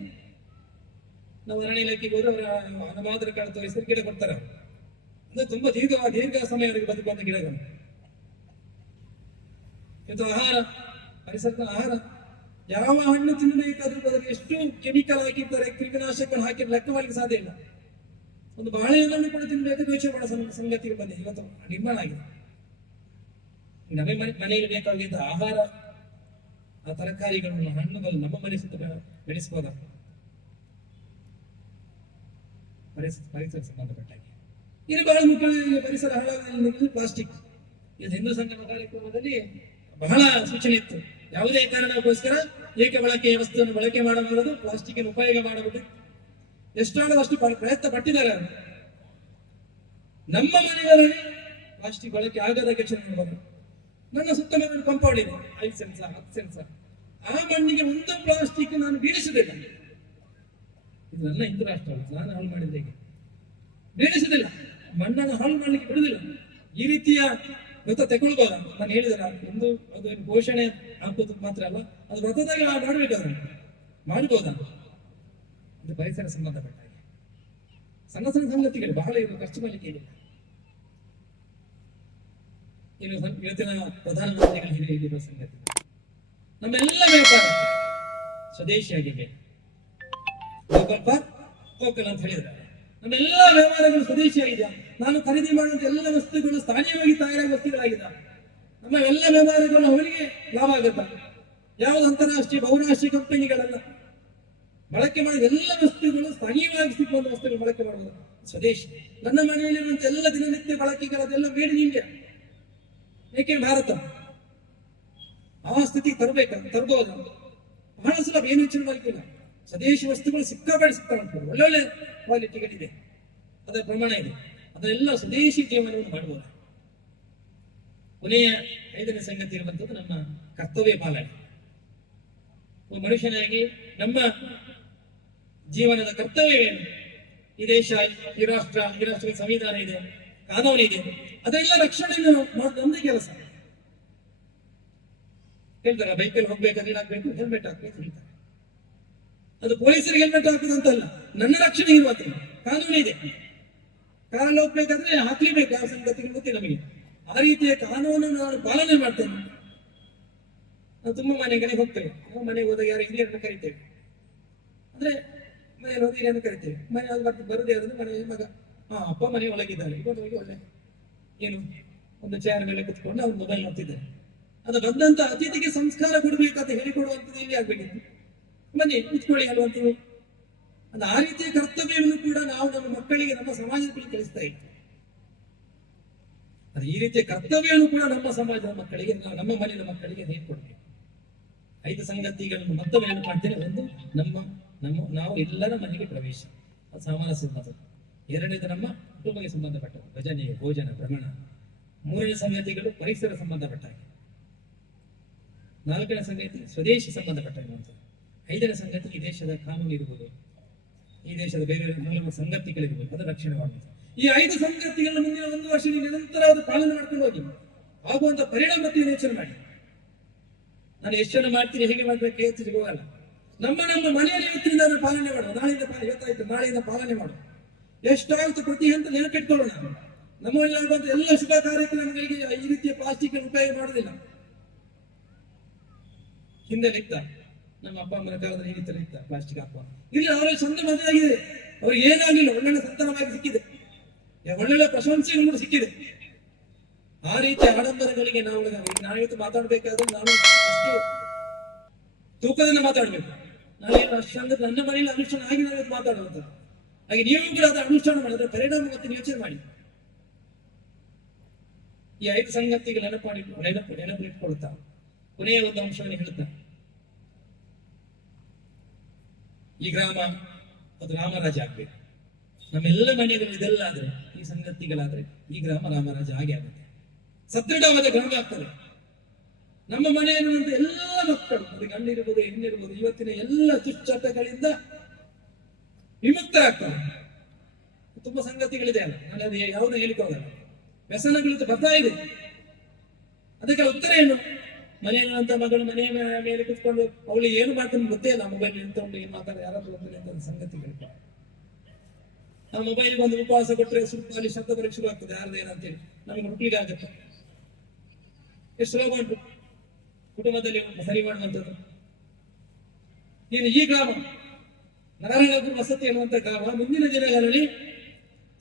ನಾವು ಅರಣ್ಯ ಇಲಾಖೆಗೆ ಹೋದ್ರೆ ಅವರ ನಮ್ಮ ಆಧಾರ್ ಕಾರ್ಡ್ ತೋರಿಸಿದ್ರೆ ಗಿಡ ಕೊಡ್ತಾರೆ. ಅಂದ್ರೆ ತುಂಬಾ ದೀರ್ಘ ಸಮಯವರೆಗೆ ಬದುಕುವಂತ ಗಿಡಗಳು. ಇದು ಆಹಾರ, ಪರಿಸರದ ಆಹಾರ. ಯಾವ ಹಣ್ಣು ತಿನ್ನಬೇಕಾದ್ರೂ ಅದಕ್ಕೆ ಎಷ್ಟು ಕೆಮಿಕಲ್ ಹಾಕಿರ್ತಾರೆ, ಕ್ರಿಮಿನಾಶಕಗಳು ಹಾಕಿದ್ರೆ ಲೆಕ್ಕ ಮಾಡಲಿಕ್ಕೆ ಸಾಧ್ಯ ಇಲ್ಲ. ಒಂದು ಬಾಳೆಹಣ್ಣನ್ನು ಕೂಡ ತಿನ್ನಬೇಕು ಯೋಚನೆ ಮಾಡೋ ಸಂಗತಿಗಳು ಬಂದಿದೆ, ಇವತ್ತು ನಿರ್ಮಾಣ ಆಗಿದೆ. ನಮ್ಮ ಮನೆಯಲ್ಲಿ ಬೇಕಾಗಿದ್ದ ಆಹಾರ, ಆ ತರಕಾರಿಗಳನ್ನು, ಹಣ್ಣುಗಳು ನಮ್ಮ ಮನೆ ಸುತ್ತ ಬೆಳೆಸಬಹುದ? ಪರಿಸರ ಸಂಬಂಧಪಟ್ಟಾಗಿ ಇದು ಬಹಳ ಮುಖ್ಯವಾಗಿ ಪರಿಸರ ಹಾಳಾಗಲಿಕ್ಕೆ ಪ್ಲಾಸ್ಟಿಕ್. ಇದು ಹಿಂದೂ ಸಂಘದ ಕಾರ್ಯಕ್ರಮದಲ್ಲಿ ಬಹಳ ಸೂಚನೆ ಇತ್ತು. ಯಾವುದೇ ಕಾರಣಕ್ಕೋಸ್ಕರ ಏಕ ಬಳಕೆಯ ವಸ್ತುವನ್ನು ಬಳಕೆ ಮಾಡಬಾರದು, ಪ್ಲಾಸ್ಟಿಕ್ ಉಪಯೋಗ ಮಾಡಬಹುದು. ಎಷ್ಟಾದಷ್ಟು ಪ್ರಯತ್ನ ಪಟ್ಟಿದ್ದಾರೆ. ನಮ್ಮ ಮನೆಗಳಲ್ಲಿ ಪ್ಲಾಸ್ಟಿಕ್ ಬಳಕೆ ಆಗದ ಕೆಲಸ ಮಾಡಬಾರದು. ನನ್ನ ಸುತ್ತಮುತ್ತ ಕಾಂಪೌಂಡ್ ಇದೆ, 5 ಸೆನ್ಸರ್ 10 ಸೆನ್ಸರ್. ಆ ಮಣ್ಣಿಗೆ ಒಂದು ಪ್ಲಾಸ್ಟಿಕ್ ನಾನು ಬೀಳಿಸುವುದಿಲ್ಲ. ಇದು ನನ್ನ ಹಿಂದೂ ರಾಷ್ಟ್ರ, ನಾನು ಹಾಳು ಮಾಡಿದ್ರೆ ಹೇಗೆ? ಬೀಳಿಸುವುದಿಲ್ಲ, ಮಣ್ಣನ್ನು ಹಾಳು ಮಾಡ್ಲಿಕ್ಕೆ ಬಿಡುದಿಲ್ಲ. ಈ ರೀತಿಯ ವ್ರತ ತಗೊಳ್ಬೋದ? ನಾನು ಹೇಳಿದಲ್ಲ, ಒಂದು ಅದು ಘೋಷಣೆ ಹಾಕೋದು ಮಾತ್ರ ಅಲ್ಲ, ಅದು ವ್ರತದಾಗ ಮಾಡ್ಬೇಕಾದ್ರೆ ಮಾಡ್ಬೋದಾ? ಇದು ಪರಿಸರ ಸಂಬಂಧಪಟ್ಟ ಹಾಗೆ ಸಣ್ಣ ಸಣ್ಣ ಸಂಗತಿಗಳು, ಬಹಳ ಇವರು ಖರ್ಚು ಮಾಡಲಿಕ್ಕೆ ಏನಿಲ್ಲ. ಇನ್ನು ಇವತ್ತಿನ ಪ್ರಧಾನಮಂತ್ರಿಗಳು ಹೇಳಿರುವ ಸಂಗತಿ, ನಮ್ಮೆಲ್ಲ ವ್ಯಾಪಾರ ಸ್ವದೇಶಿಯಾಗಿದೆ. ಲೋಕಲ್ ಫಾರ್ ವೋಕಲ್ ಅಂತ ಹೇಳಿದ್ರೆ ನಮ್ಮೆಲ್ಲ ವ್ಯವಹಾರಗಳು ಸ್ವದೇಶಿಯಾಗಿದೆ. ನಾನು ಖರೀದಿ ಮಾಡುವಂತ ಎಲ್ಲ ವಸ್ತುಗಳು ಸ್ಥಳೀಯವಾಗಿ ತಯಾರಾದ ವಸ್ತುಗಳಾಗಿದೆ. ನಮ್ಮ ಎಲ್ಲ ವ್ಯವಹಾರಗಳು ಅವರಿಗೆ ಲಾಭ ಆಗುತ್ತಾ? ಯಾವುದು ಅಂತಾರಾಷ್ಟ್ರೀಯ ಬಹುರಾಷ್ಟ್ರೀಯ ಕಂಪನಿಗಳಲ್ಲ. ಬಳಕೆ ಮಾಡಿದ ಎಲ್ಲ ವಸ್ತುಗಳು ಸ್ಥಳೀಯವಾಗಿ ಸಿಗುವಂತ ವಸ್ತುಗಳು ಬಳಕೆ ಮಾಡುವುದು ಸ್ವದೇಶಿ. ನನ್ನ ಮನೆಯಲ್ಲಿರುವಂತ ಎಲ್ಲ ದಿನನಿತ್ಯ ಬಳಕೆಗಳದೆಲ್ಲ made in India, make in Bharat. ಆ ಸ್ಥಿತಿ ತರಬಹುದು. ಬಹಳ ಸುಲಭ, ಏನು ಯೋಚನೆ ಮಾಡಲಿಕ್ಕಿಲ್ಲ. ಸ್ವದೇಶಿ ವಸ್ತುಗಳು ಸಿಕ್ಕಾಪಟ್ಟೆ ಸಿಗ್ತಾ ಉಂಟು, ಒಳ್ಳೊಳ್ಳೆ ಕ್ವಾಲಿಟಿಗಳಿದೆ, ಅದರ ಪ್ರಮಾಣ ಇದೆ. ಅದನ್ನೆಲ್ಲ ಸ್ವದೇಶಿ ಜೀವನವನ್ನು ಮಾಡಬಹುದು. ಕೊನೆಯ 5ನೇ ಸಂಗತಿ ಇರುವಂತದ್ದು ನಮ್ಮ ಕರ್ತವ್ಯ ಪಾಲನೆ. ಒಬ್ಬ ಮನುಷ್ಯನಾಗಿ ನಮ್ಮ ಜೀವನದ ಕರ್ತವ್ಯವೇನು? ಈ ದೇಶ, ಈ ರಾಷ್ಟ್ರದ ಸಂವಿಧಾನ ಇದೆ, ಕಾನೂನು ಇದೆ, ಅದೆಲ್ಲ ರಕ್ಷಣೆಯನ್ನು ಮಾಡೋದು ನಮ್ದೇ ಕೆಲಸ. ಹೇಳ್ತಾರೆ ಬೈಕಲ್ಲಿ ಹೋಗ್ಬೇಕಾದ್ರೆ ಏನಾಗ್ಬೇಕು, ಹೆಲ್ಮೆಟ್ ಹಾಕ್ಬೇಕು ಹೇಳ್ತಾರೆ. ಅದು ಪೊಲೀಸರಿಗೆ ಹೆಲ್ಮೆಟ್ ಹಾಕುದಂತಲ್ಲ, ನನ್ನ ರಕ್ಷಣೆ ಇರುವಂತ ಕಾನೂನು ಇದೆ. ಕಾರಲ್ಲಿ ಹೋಗ್ಬೇಕಾದ್ರೆ ಹಾಕ್ಲೇಬೇಕು, ಯಾವ ಸಂಗತಿಗಳು ಗೊತ್ತಿಲ್ಲ ನಮಗೆ. ಆ ರೀತಿಯ ಕಾನೂನನ್ನು ನಾನು ಪಾಲನೆ ಮಾಡ್ತೇನೆ. ನಾವು ತುಂಬಾ ಮನೆಗಳಿಗೆ ಹೋಗ್ತೇವೆ. ನಾವು ಮನೆಗೆ ಹೋದಾಗ ಯಾರು ಹಿರಿಯರನ್ನು ಕರಿತೇವೆ, ಅಂದ್ರೆ ಮನೆಯಲ್ಲಿ ಹೋಗಿ ಹಿರಿಯರನ್ನು ಕರಿತೇವೆ. ಮನೆ ಬರುದೇ ಆದ್ರೆ ಮನೆಯಲ್ಲಿ ಮಗ, ಅಪ್ಪ ಮನೆ ಒಳಗಿದ್ದಾರೆ, ಇವತ್ತು ಹೋಗಿ ಒಳ್ಳೆ ಏನು ಒಂದು ಚೇರ್ ಮೇಲೆ ಕುತ್ಕೊಂಡು ಅವ್ರು ಮೊಬೈಲ್ ನೋಡ್ತಿದ್ದಾರೆ. ಅದು ಬಂದಂತ ಅತಿಥಿಗೆ ಸಂಸ್ಕಾರ ಕೊಡ್ಬೇಕಂತ ಹೇಳಿಕೊಡುವಂಥದ್ದು ಇಲ್ಲಿ ಆಗ್ಬೇಕಿತ್ತು. ಬನ್ನಿ ಕುತ್ಕೊಳ್ಳಿ ಅಲ್ವಂತೀವಿ. ಅದು ಆ ರೀತಿಯ ಕರ್ತವ್ಯವನ್ನು ಕೂಡ ನಾವು ನಮ್ಮ ಮಕ್ಕಳಿಗೆ, ನಮ್ಮ ಸಮಾಜದಲ್ಲಿ ಕಲಿಸ್ತಾ ಇದ್ದೀವಿ. ಅದು ಈ ರೀತಿಯ ಕರ್ತವ್ಯವನ್ನು ಕೂಡ ನಮ್ಮ ಸಮಾಜದ ಮಕ್ಕಳಿಗೆ, ನಮ್ಮ ಮನೆಯ ಮಕ್ಕಳಿಗೆ ಹೇಳ್ಕೊಡ್ಬೇಕು. 5 ಸಂಗತಿಗಳನ್ನು ಮತ್ತೊಮ್ಮೆ ಏನು ಮಾಡ್ತೇನೆ. ಒಂದು, ನಾವು ಎಲ್ಲರ ಮನೆಗೆ ಪ್ರವೇಶ, ಅದು ಸಾಮರಸ್ಯವಾದದ್ದು. 2ನೇದು ನಮ್ಮ ಕುಟುಂಬಕ್ಕೆ ಸಂಬಂಧಪಟ್ಟದ್ದು, ಭಜನೆ, ಭೋಜನ, ಭ್ರಮಣ. 3ನೇ ಸಂಗತಿಗಳು ಪರಿಸರ ಸಂಬಂಧಪಟ್ಟ ಹಾಗೆ. 4ನೇ ಸಂಗತಿ ಸ್ವದೇಶಿ ಸಂಬಂಧಪಟ್ಟ 5ನೇ ಸಂಗತಿ ಈ ದೇಶದ ಕಾನೂನು ಇರ್ಬೋದು, ಈ ದೇಶದ ಬೇರೆ ಮೂಲಭೂತ ಸಂಗತಿಗಳಿರ್ಬೋದು, ಅದರ ರಕ್ಷಣೆ ಮಾಡುವುದು. ಈ 5 ಸಂಗತಿಗಳನ್ನು ಮುಂದಿನ 1 ವರ್ಷ ನಿರಂತರವಾದ ಪಾಲನೆ ಮಾಡ್ಕೊಂಡು ಹೋಗಿ ಆಗುವಂತ ಪರಿಣಾಮತೆ ಯೋಚನೆ ಮಾಡಿ. ನಾನು ಎಷ್ಟು ಜನ ಮಾಡ್ತೀನಿ, ಹೇಗೆ ಮಾಡ್ಬೇಕು ಹೆಚ್ಚಿಗೆ ಹೋಗಲ್ಲ. ನಮ್ಮ ಮನೆಯಲ್ಲಿ ಇವತ್ತಿನಿಂದ ಪಾಲನೆ ಮಾಡುವ, ನಾಳೆಯಿಂದ ಇವತ್ತಾಯ್ತು ನಾಳೆಯಿಂದ ಪಾಲನೆ ಮಾಡುವ. ಎಷ್ಟಾಗುತ್ತೆ ಪ್ರತಿ ಹಂತ ನೆನಪಿಟ್ಕೊಳ್ಳೋಣ. ನಮ್ಮಲ್ಲಿ ಆಗುವಂತ ಎಲ್ಲ ಶುಭ ಕಾರ್ಯಕ್ರಮಗಳಿಗೆ ಈ ರೀತಿಯ ಪ್ಲಾಸ್ಟಿಕ್ ಉಪಯೋಗ ಮಾಡುವುದಿಲ್ಲ. ಹಿಂದೆ ಲೆಕ್ಕ ನಮ್ಮ ಅಪ್ಪ ಅಮ್ಮನ ಕಾಲದಲ್ಲಿ ಈ ತರ ಇತ್ತ ಪ್ಲಾಸ್ಟಿಕ್ ಹಾಕುವ. ಇಲ್ಲಿ ಅವರ ಚಂದ ಮದುವೆಯಾಗಿದೆ, ಅವ್ರಿಗೆ ಏನಾಗ್ಲಿಲ್ಲ, ಒಳ್ಳೆ ಸಂತಾನವಾಗಿ ಸಿಕ್ಕಿದೆ, ಒಳ್ಳೊಳ್ಳೆ ಪ್ರಶಂಸೆಗಳು ಕೂಡ ಸಿಕ್ಕಿದೆ. ಆ ರೀತಿ ಆಡಂಬರಗಳಿಗೆ ನಾವಿವತ್ತು ಮಾತಾಡ್ಬೇಕಾದ್ರೆ ನಾನು ಅಷ್ಟು ತೂಕದಿಂದ ಮಾತಾಡ್ಬೇಕು. ನಾನೇನು ಅಷ್ಟೊಂದು ನನ್ನ ಮನೆಯಲ್ಲಿ ಅನುಷ್ಠಾನ ಆಗಿ ನಾನು ಇವತ್ತು ಮಾತಾಡುವಂಥದ್ದು. ಹಾಗೆ ನೀವು ಕೂಡ ಅದರ ಅನುಷ್ಠಾನ ಮಾಡಿದ್ರೆ ಪರಿಣಾಮ ಮತ್ತೆ ಯೋಚನೆ ಮಾಡಿ. ಈ 5 ಸಂಗತಿಗೆ ನೆನಪಿಟ್ಕೊಳ್ತಾ ಕೊನೆಯ ಒಂದು ಅಂಶವನ್ನು ಹೇಳ್ತಾ, ಈ ಗ್ರಾಮ ಅದು ರಾಮರಾಜ ಆಗ್ಬೇಕು. ನಮ್ಮೆಲ್ಲ ಮನೆಯಲ್ಲಿ ಇದೆಲ್ಲ ಆದ್ರೆ, ಈ ಸಂಗತಿಗಳಾದ್ರೆ ಈ ಗ್ರಾಮ ರಾಮರಾಜ ಹಾಗೆ ಆಗುತ್ತೆ, ಸದೃಢವಾದ ಗ್ರಾಮ ಆಗ್ತದೆ. ನಮ್ಮ ಮನೆಯಲ್ಲಿರುವಂತ ಎಲ್ಲ ಮಕ್ಕಳು, ಅದು ಗಂಡಿರ್ಬೋದು ಹೆಣ್ಣಿರ್ಬೋದು, ಇವತ್ತಿನ ಎಲ್ಲ ದುಶ್ಚಟಗಳಿಂದ ವಿಮುಕ್ತರಾಗ್ತಾರೆ. ತುಂಬಾ ಸಂಗತಿಗಳಿದೆ ಅಲ್ಲ, ನಾನು ಅದು ಯಾವುದು ಹೇಳಿಕೆ ಹೋಗಲ್ಲ. ವ್ಯಸನಗಳು ಬರ್ತಾ ಇದೆ. ಅದಕ್ಕೆ ಉತ್ತರ ಏನು? ಮನೆಯಲ್ಲಿರುವಂತ ಮಗಳು ಮನೆಯ ಮೇಲೆ ಕುತ್ಕೊಂಡು ಅವಳು ಏನು ಮಾಡ್ತಾನೆ ಗೊತ್ತೇ ಇಲ್ಲ, ಮೊಬೈಲ್ ನಿಂತ್ಕೊಂಡು ಏನ್ ಮಾತಾಡೋ ಯಾರಾದ್ರೂ ಅಂತ ಸಂಗತಿಗಳು. ನಾವು ಮೊಬೈಲ್ಗೆ ಒಂದು ಉಪವಾಸ ಕೊಟ್ಟರೆ ಸ್ವಲ್ಪ ಅಲ್ಲಿ ಶಬ್ದ ಬರಕ್ಕೆ ಶುರು ಆಗ್ತದೆ, ಯಾರ್ದೇನಂತೇಳಿ ನಮಗೆ ಮಕ್ಕಳಿಗೆ ಆಗುತ್ತೆ. ಎಷ್ಟು ಸುಲಭ ಉಂಟು ಕುಟುಂಬದಲ್ಲಿ ಸರಿ ಮಾಡುವಂಥದ್ದು. ನೀನು ಈ ಗ್ರಾಮ ನಾರಾಯಣಪುರ ವಸತಿ ಎನ್ನುವಂತ ಗ್ರಾಮ ಮುಂದಿನ ದಿನಗಳಲ್ಲಿ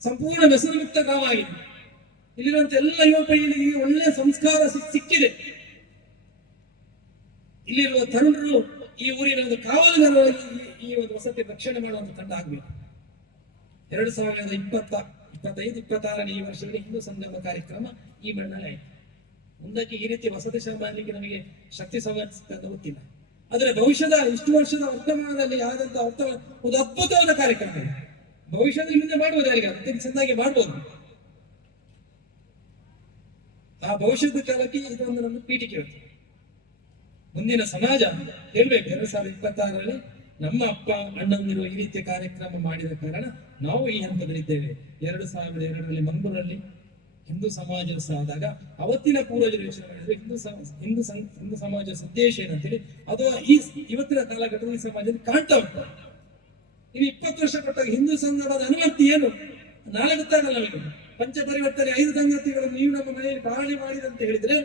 ಸಂಪೂರ್ಣ ವ್ಯಸನಮುಕ್ತ ಗ್ರಾಮ ಆಗಿದೆ. ಇಲ್ಲಿರುವಂತ ಎಲ್ಲ ಯುವ ಪೀಳಿಗೆಗೆ ಒಳ್ಳೆಯ ಸಂಸ್ಕಾರ ಸಿಕ್ಕಿದೆ. ಇಲ್ಲಿರುವ ತರುಣರು ಈ ಊರಿನ ಒಂದು ಕಾವಲುಗಾರರಾಗಿ ಈ ಒಂದು ವಸತಿ ರಕ್ಷಣೆ ಮಾಡುವಂತ ತಂಡ ಆಗ್ಬೇಕು. 2025-26ನೇ ಈ ವರ್ಷದಲ್ಲಿ ಹಿಂದೂ ಸಂಗಮ ಕಾರ್ಯಕ್ರಮ ಈ ಬಣ್ಣದಲ್ಲಿ ಆಯಿತು. ಮುಂದಕ್ಕೆ ಈ ರೀತಿ ವಸತಿ ಮಾಡಲಿಕ್ಕೆ ನಮಗೆ ಶಕ್ತಿ ಸಂವರ್ಧನೆ ಗೊತ್ತಿಲ್ಲ. ಆದರೆ ಭವಿಷ್ಯದ ಇಷ್ಟು ವರ್ಷದ ವರ್ತಮಾನದಲ್ಲಿ ಆದಂತ ಒಂದು ಅದ್ಭುತವಾದ ಕಾರ್ಯಕ್ರಮ ಭವಿಷ್ಯದಲ್ಲಿ ಮುಂದೆ ಮಾಡುವುದು, ಯಾರಿಗೆ ಅದಕ್ಕೆ ಚೆಂದಾಗಿ ಮಾಡ್ಬೋದು. ಆ ಭವಿಷ್ಯದ ಕಾಲಕ್ಕೆ ಇದೊಂದು ನಮ್ಮ ಪೀಠಿಕೆ ಇರುತ್ತೆ. ಮುಂದಿನ ಸಮಾಜ ಹೇಳ್ಬೇಕು, 2026ರಲ್ಲಿ ನಮ್ಮ ಅಪ್ಪ ಅಣ್ಣಂದಿರುವ ಈ ರೀತಿಯ ಕಾರ್ಯಕ್ರಮ ಮಾಡಿದ ಕಾರಣ ನಾವು ಈ ಹಂತದಲ್ಲಿದ್ದೇವೆ. 2002ರಲ್ಲಿ ಮಂಗಳೂರಲ್ಲಿ ಹಿಂದೂ ಸಮಾಜ ಆದಾಗ ಅವತ್ತಿನ ಪೂರ್ವಜರು ಯೋಚನೆ ಮಾಡಿದ್ರೆ ಹಿಂದೂ ಸಮಾಜ ಉದ್ದೇಶ ಏನಂತೇಳಿ, ಅಥವಾ ಇವತ್ತಿನ ಕಾಲಘಟ್ಟದಲ್ಲಿ ಈ ಸಮಾಜದಲ್ಲಿ ಕಾಣ್ತಾ ಉಂಟು. ಇನ್ನು 20 ವರ್ಷ ಕೊಟ್ಟಾಗ ಹಿಂದೂ ಸಂಗಮದ ಅನುಮತಿ ಏನು ನಾಳೆ ಗೊತ್ತಾಗಲ್ಲ ನಮಗೆ. ಪಂಚ ಪರಿವರ್ತನೆ 5 ಸಂಗತಿಗಳನ್ನು ನೀವು ನಮ್ಮ ಮನೆಯಲ್ಲಿ ಪಾಲನೆ ಮಾಡಿದಂತ ಹೇಳಿದ್ರೆ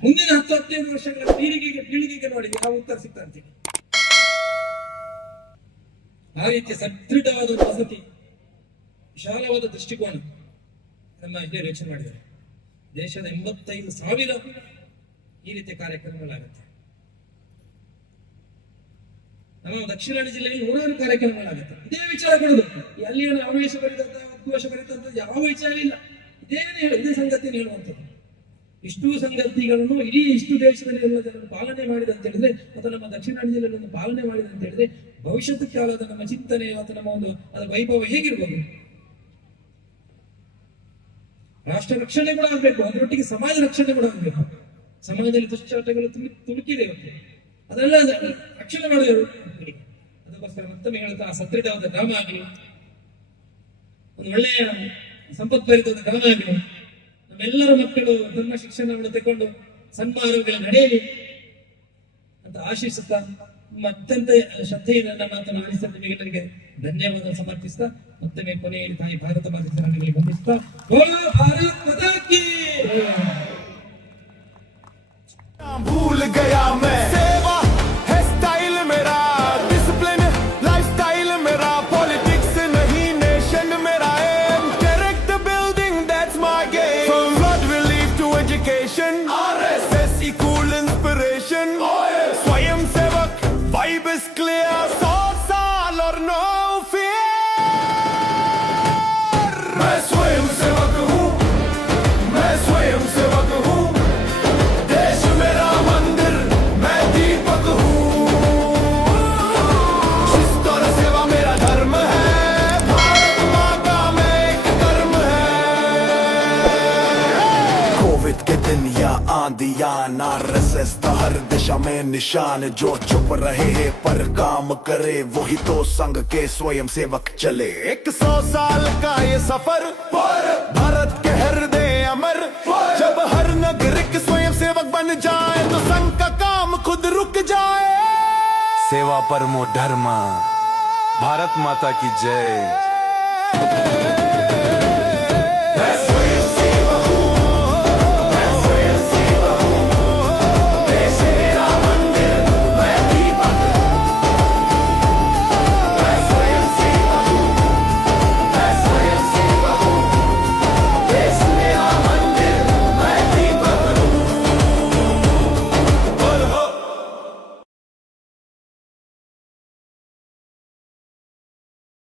ಮುಂದಿನ 10-15 ವರ್ಷಗಳ ಪೀಳಿಗೆಗೆ ನೋಡಿ ಯಾವ ಉತ್ತರ ಸಿಗ್ತಂತೀವಿ. ಆ ರೀತಿಯ ಸದೃಢವಾದ ವಸತಿ, ವಿಶಾಲವಾದ ದೃಷ್ಟಿಕೋನ ನಮ್ಮ ಹಿರಿಯರು ಯೋಚನೆ ಮಾಡಿದ್ದಾರೆ. ದೇಶದ 85,000 ಈ ರೀತಿಯ ಕಾರ್ಯಕ್ರಮಗಳಾಗುತ್ತೆ. ನಮ್ಮ ದಕ್ಷಿಣ ಕನ್ನಡ ಜಿಲ್ಲೆಯಲ್ಲಿ 100 ಕಾರ್ಯಕ್ರಮಗಳಾಗುತ್ತೆ. ಇದೇ ವಿಚಾರ ಕೊಡೋದು, ಅಲ್ಲಿ ಆವೇಶ ಬರಿದಂತ ಉದ್ಘೋಷ ಬರಿದಂತ ಯಾವ ವಿಚಾರ ಇಲ್ಲ. ಇದೇ ಸಂಗತಿ ಹೇಳುವಂಥದ್ದು. ಇಷ್ಟು ಸಂಗತಿಗಳನ್ನು ಇಡೀ ಇಷ್ಟು ದೇಶದಲ್ಲಿ ಎಲ್ಲ ಜನರು ಪಾಲನೆ ಮಾಡಿದೆ ಅಂತ ಹೇಳಿದ್ರೆ, ಅಥವಾ ನಮ್ಮ ದಕ್ಷಿಣ ಕನ್ನಡ ಜಿಲ್ಲೆಯಲ್ಲಿ ಪಾಲನೆ ಮಾಡಿದೆ ಅಂತ ಹೇಳಿದ್ರೆ, ಭವಿಷ್ಯದ ಕಾಲದ ನಮ್ಮ ಚಿಂತನೆ ಅಥವಾ ನಮ್ಮ ಒಂದು ಅದರ ವೈಭವ ಹೇಗಿರ್ಬೋದು. ರಾಷ್ಟ್ರ ರಕ್ಷಣೆ ಕೂಡ ಆಗ್ಬೇಕು, ಅದರೊಟ್ಟಿಗೆ ಸಮಾಜ ರಕ್ಷಣೆ ಕೂಡ ಆಗ್ಬೇಕು. ಸಮಾಜದಲ್ಲಿ ದುಶ್ಚಟಗಳು ತುಳುಕಿದೆ ಇವತ್ತು, ಅದೆಲ್ಲ ರಕ್ಷಣೆ ಮಾಡಿದರು. ಅದಕ್ಕೋಸ್ಕರ ಮತ್ತೊಮ್ಮೆ ಹೇಳ್ತಾ, ಸದೃಢವಾದ ಗ್ರಾಮ ಆಗಲಿ, ಒಂದು ಒಳ್ಳೆಯ ಸಂಪತ್ಭರಿತವಾದ ಗ್ರಾಮ ಆಗಲಿ, ನಮ್ಮೆಲ್ಲರ ಮಕ್ಕಳು ತಮ್ಮ ಶಿಕ್ಷಣವನ್ನು ತಗೊಂಡು ಸನ್ಮಾರ್ಗಗಳ ನಡೆಯಲಿ ಅಂತ ಆಶಿಸುತ್ತಾ, ಅತ್ಯಂತ ಶ್ರದ್ಧೆಯಿಂದ ನನ್ನ ಮಾತನ್ನು ಆಲಿಸಿದ ನಿಮಗೆಲ್ಲರಿಗೆ ಧನ್ಯವಾದ ಸಮರ್ಪಿಸ್ತಾ, ಮತ್ತೊಮ್ಮೆ ಕೊನೆಯಲ್ಲಿ ತಾಯಿ ಭಾರತ ಮಾತೆ ಶರಣಗಳಿಗೆ ವಂದಿಸ್ತಾ, ಬೋಲೋ ಭಾರತ್ ಮಾತಾ ಕೀ. भूल गया मैं, सेवा है स्टाइल मेरा, डिसिप्लिन लाइफस्टाइल मेरा, पॉलिटिक्स नहीं नेशन मेरा aim, character building that's my game, from blood relief to education, RSS equal inspiration, स्वयं सेवक वाइब इज क्लियर, 100 साल और नो फियर, मैं स्वयं सेवक हूँ, मैं स्वयं सेवक हूँ, देश मेरा मंदिर मैं दीपक हूँ, शिस्त और सेवा मेरा धर्म है, भारत माँ का मैं एक कर्म है। कोविड के दिन या आंधियान, RSS था हर दिशा में निशान, जो चुप रहे पर काम करे वही तो संघ के स्वयं सेवक चले। 100 साल का ये सफर भारत के हृदय अमर, जब हर नागरिक स्वयं सेवक बन जाए तो संघ का काम खुद रुक जाए। सेवा परमो धर्म, भारत माता की जय।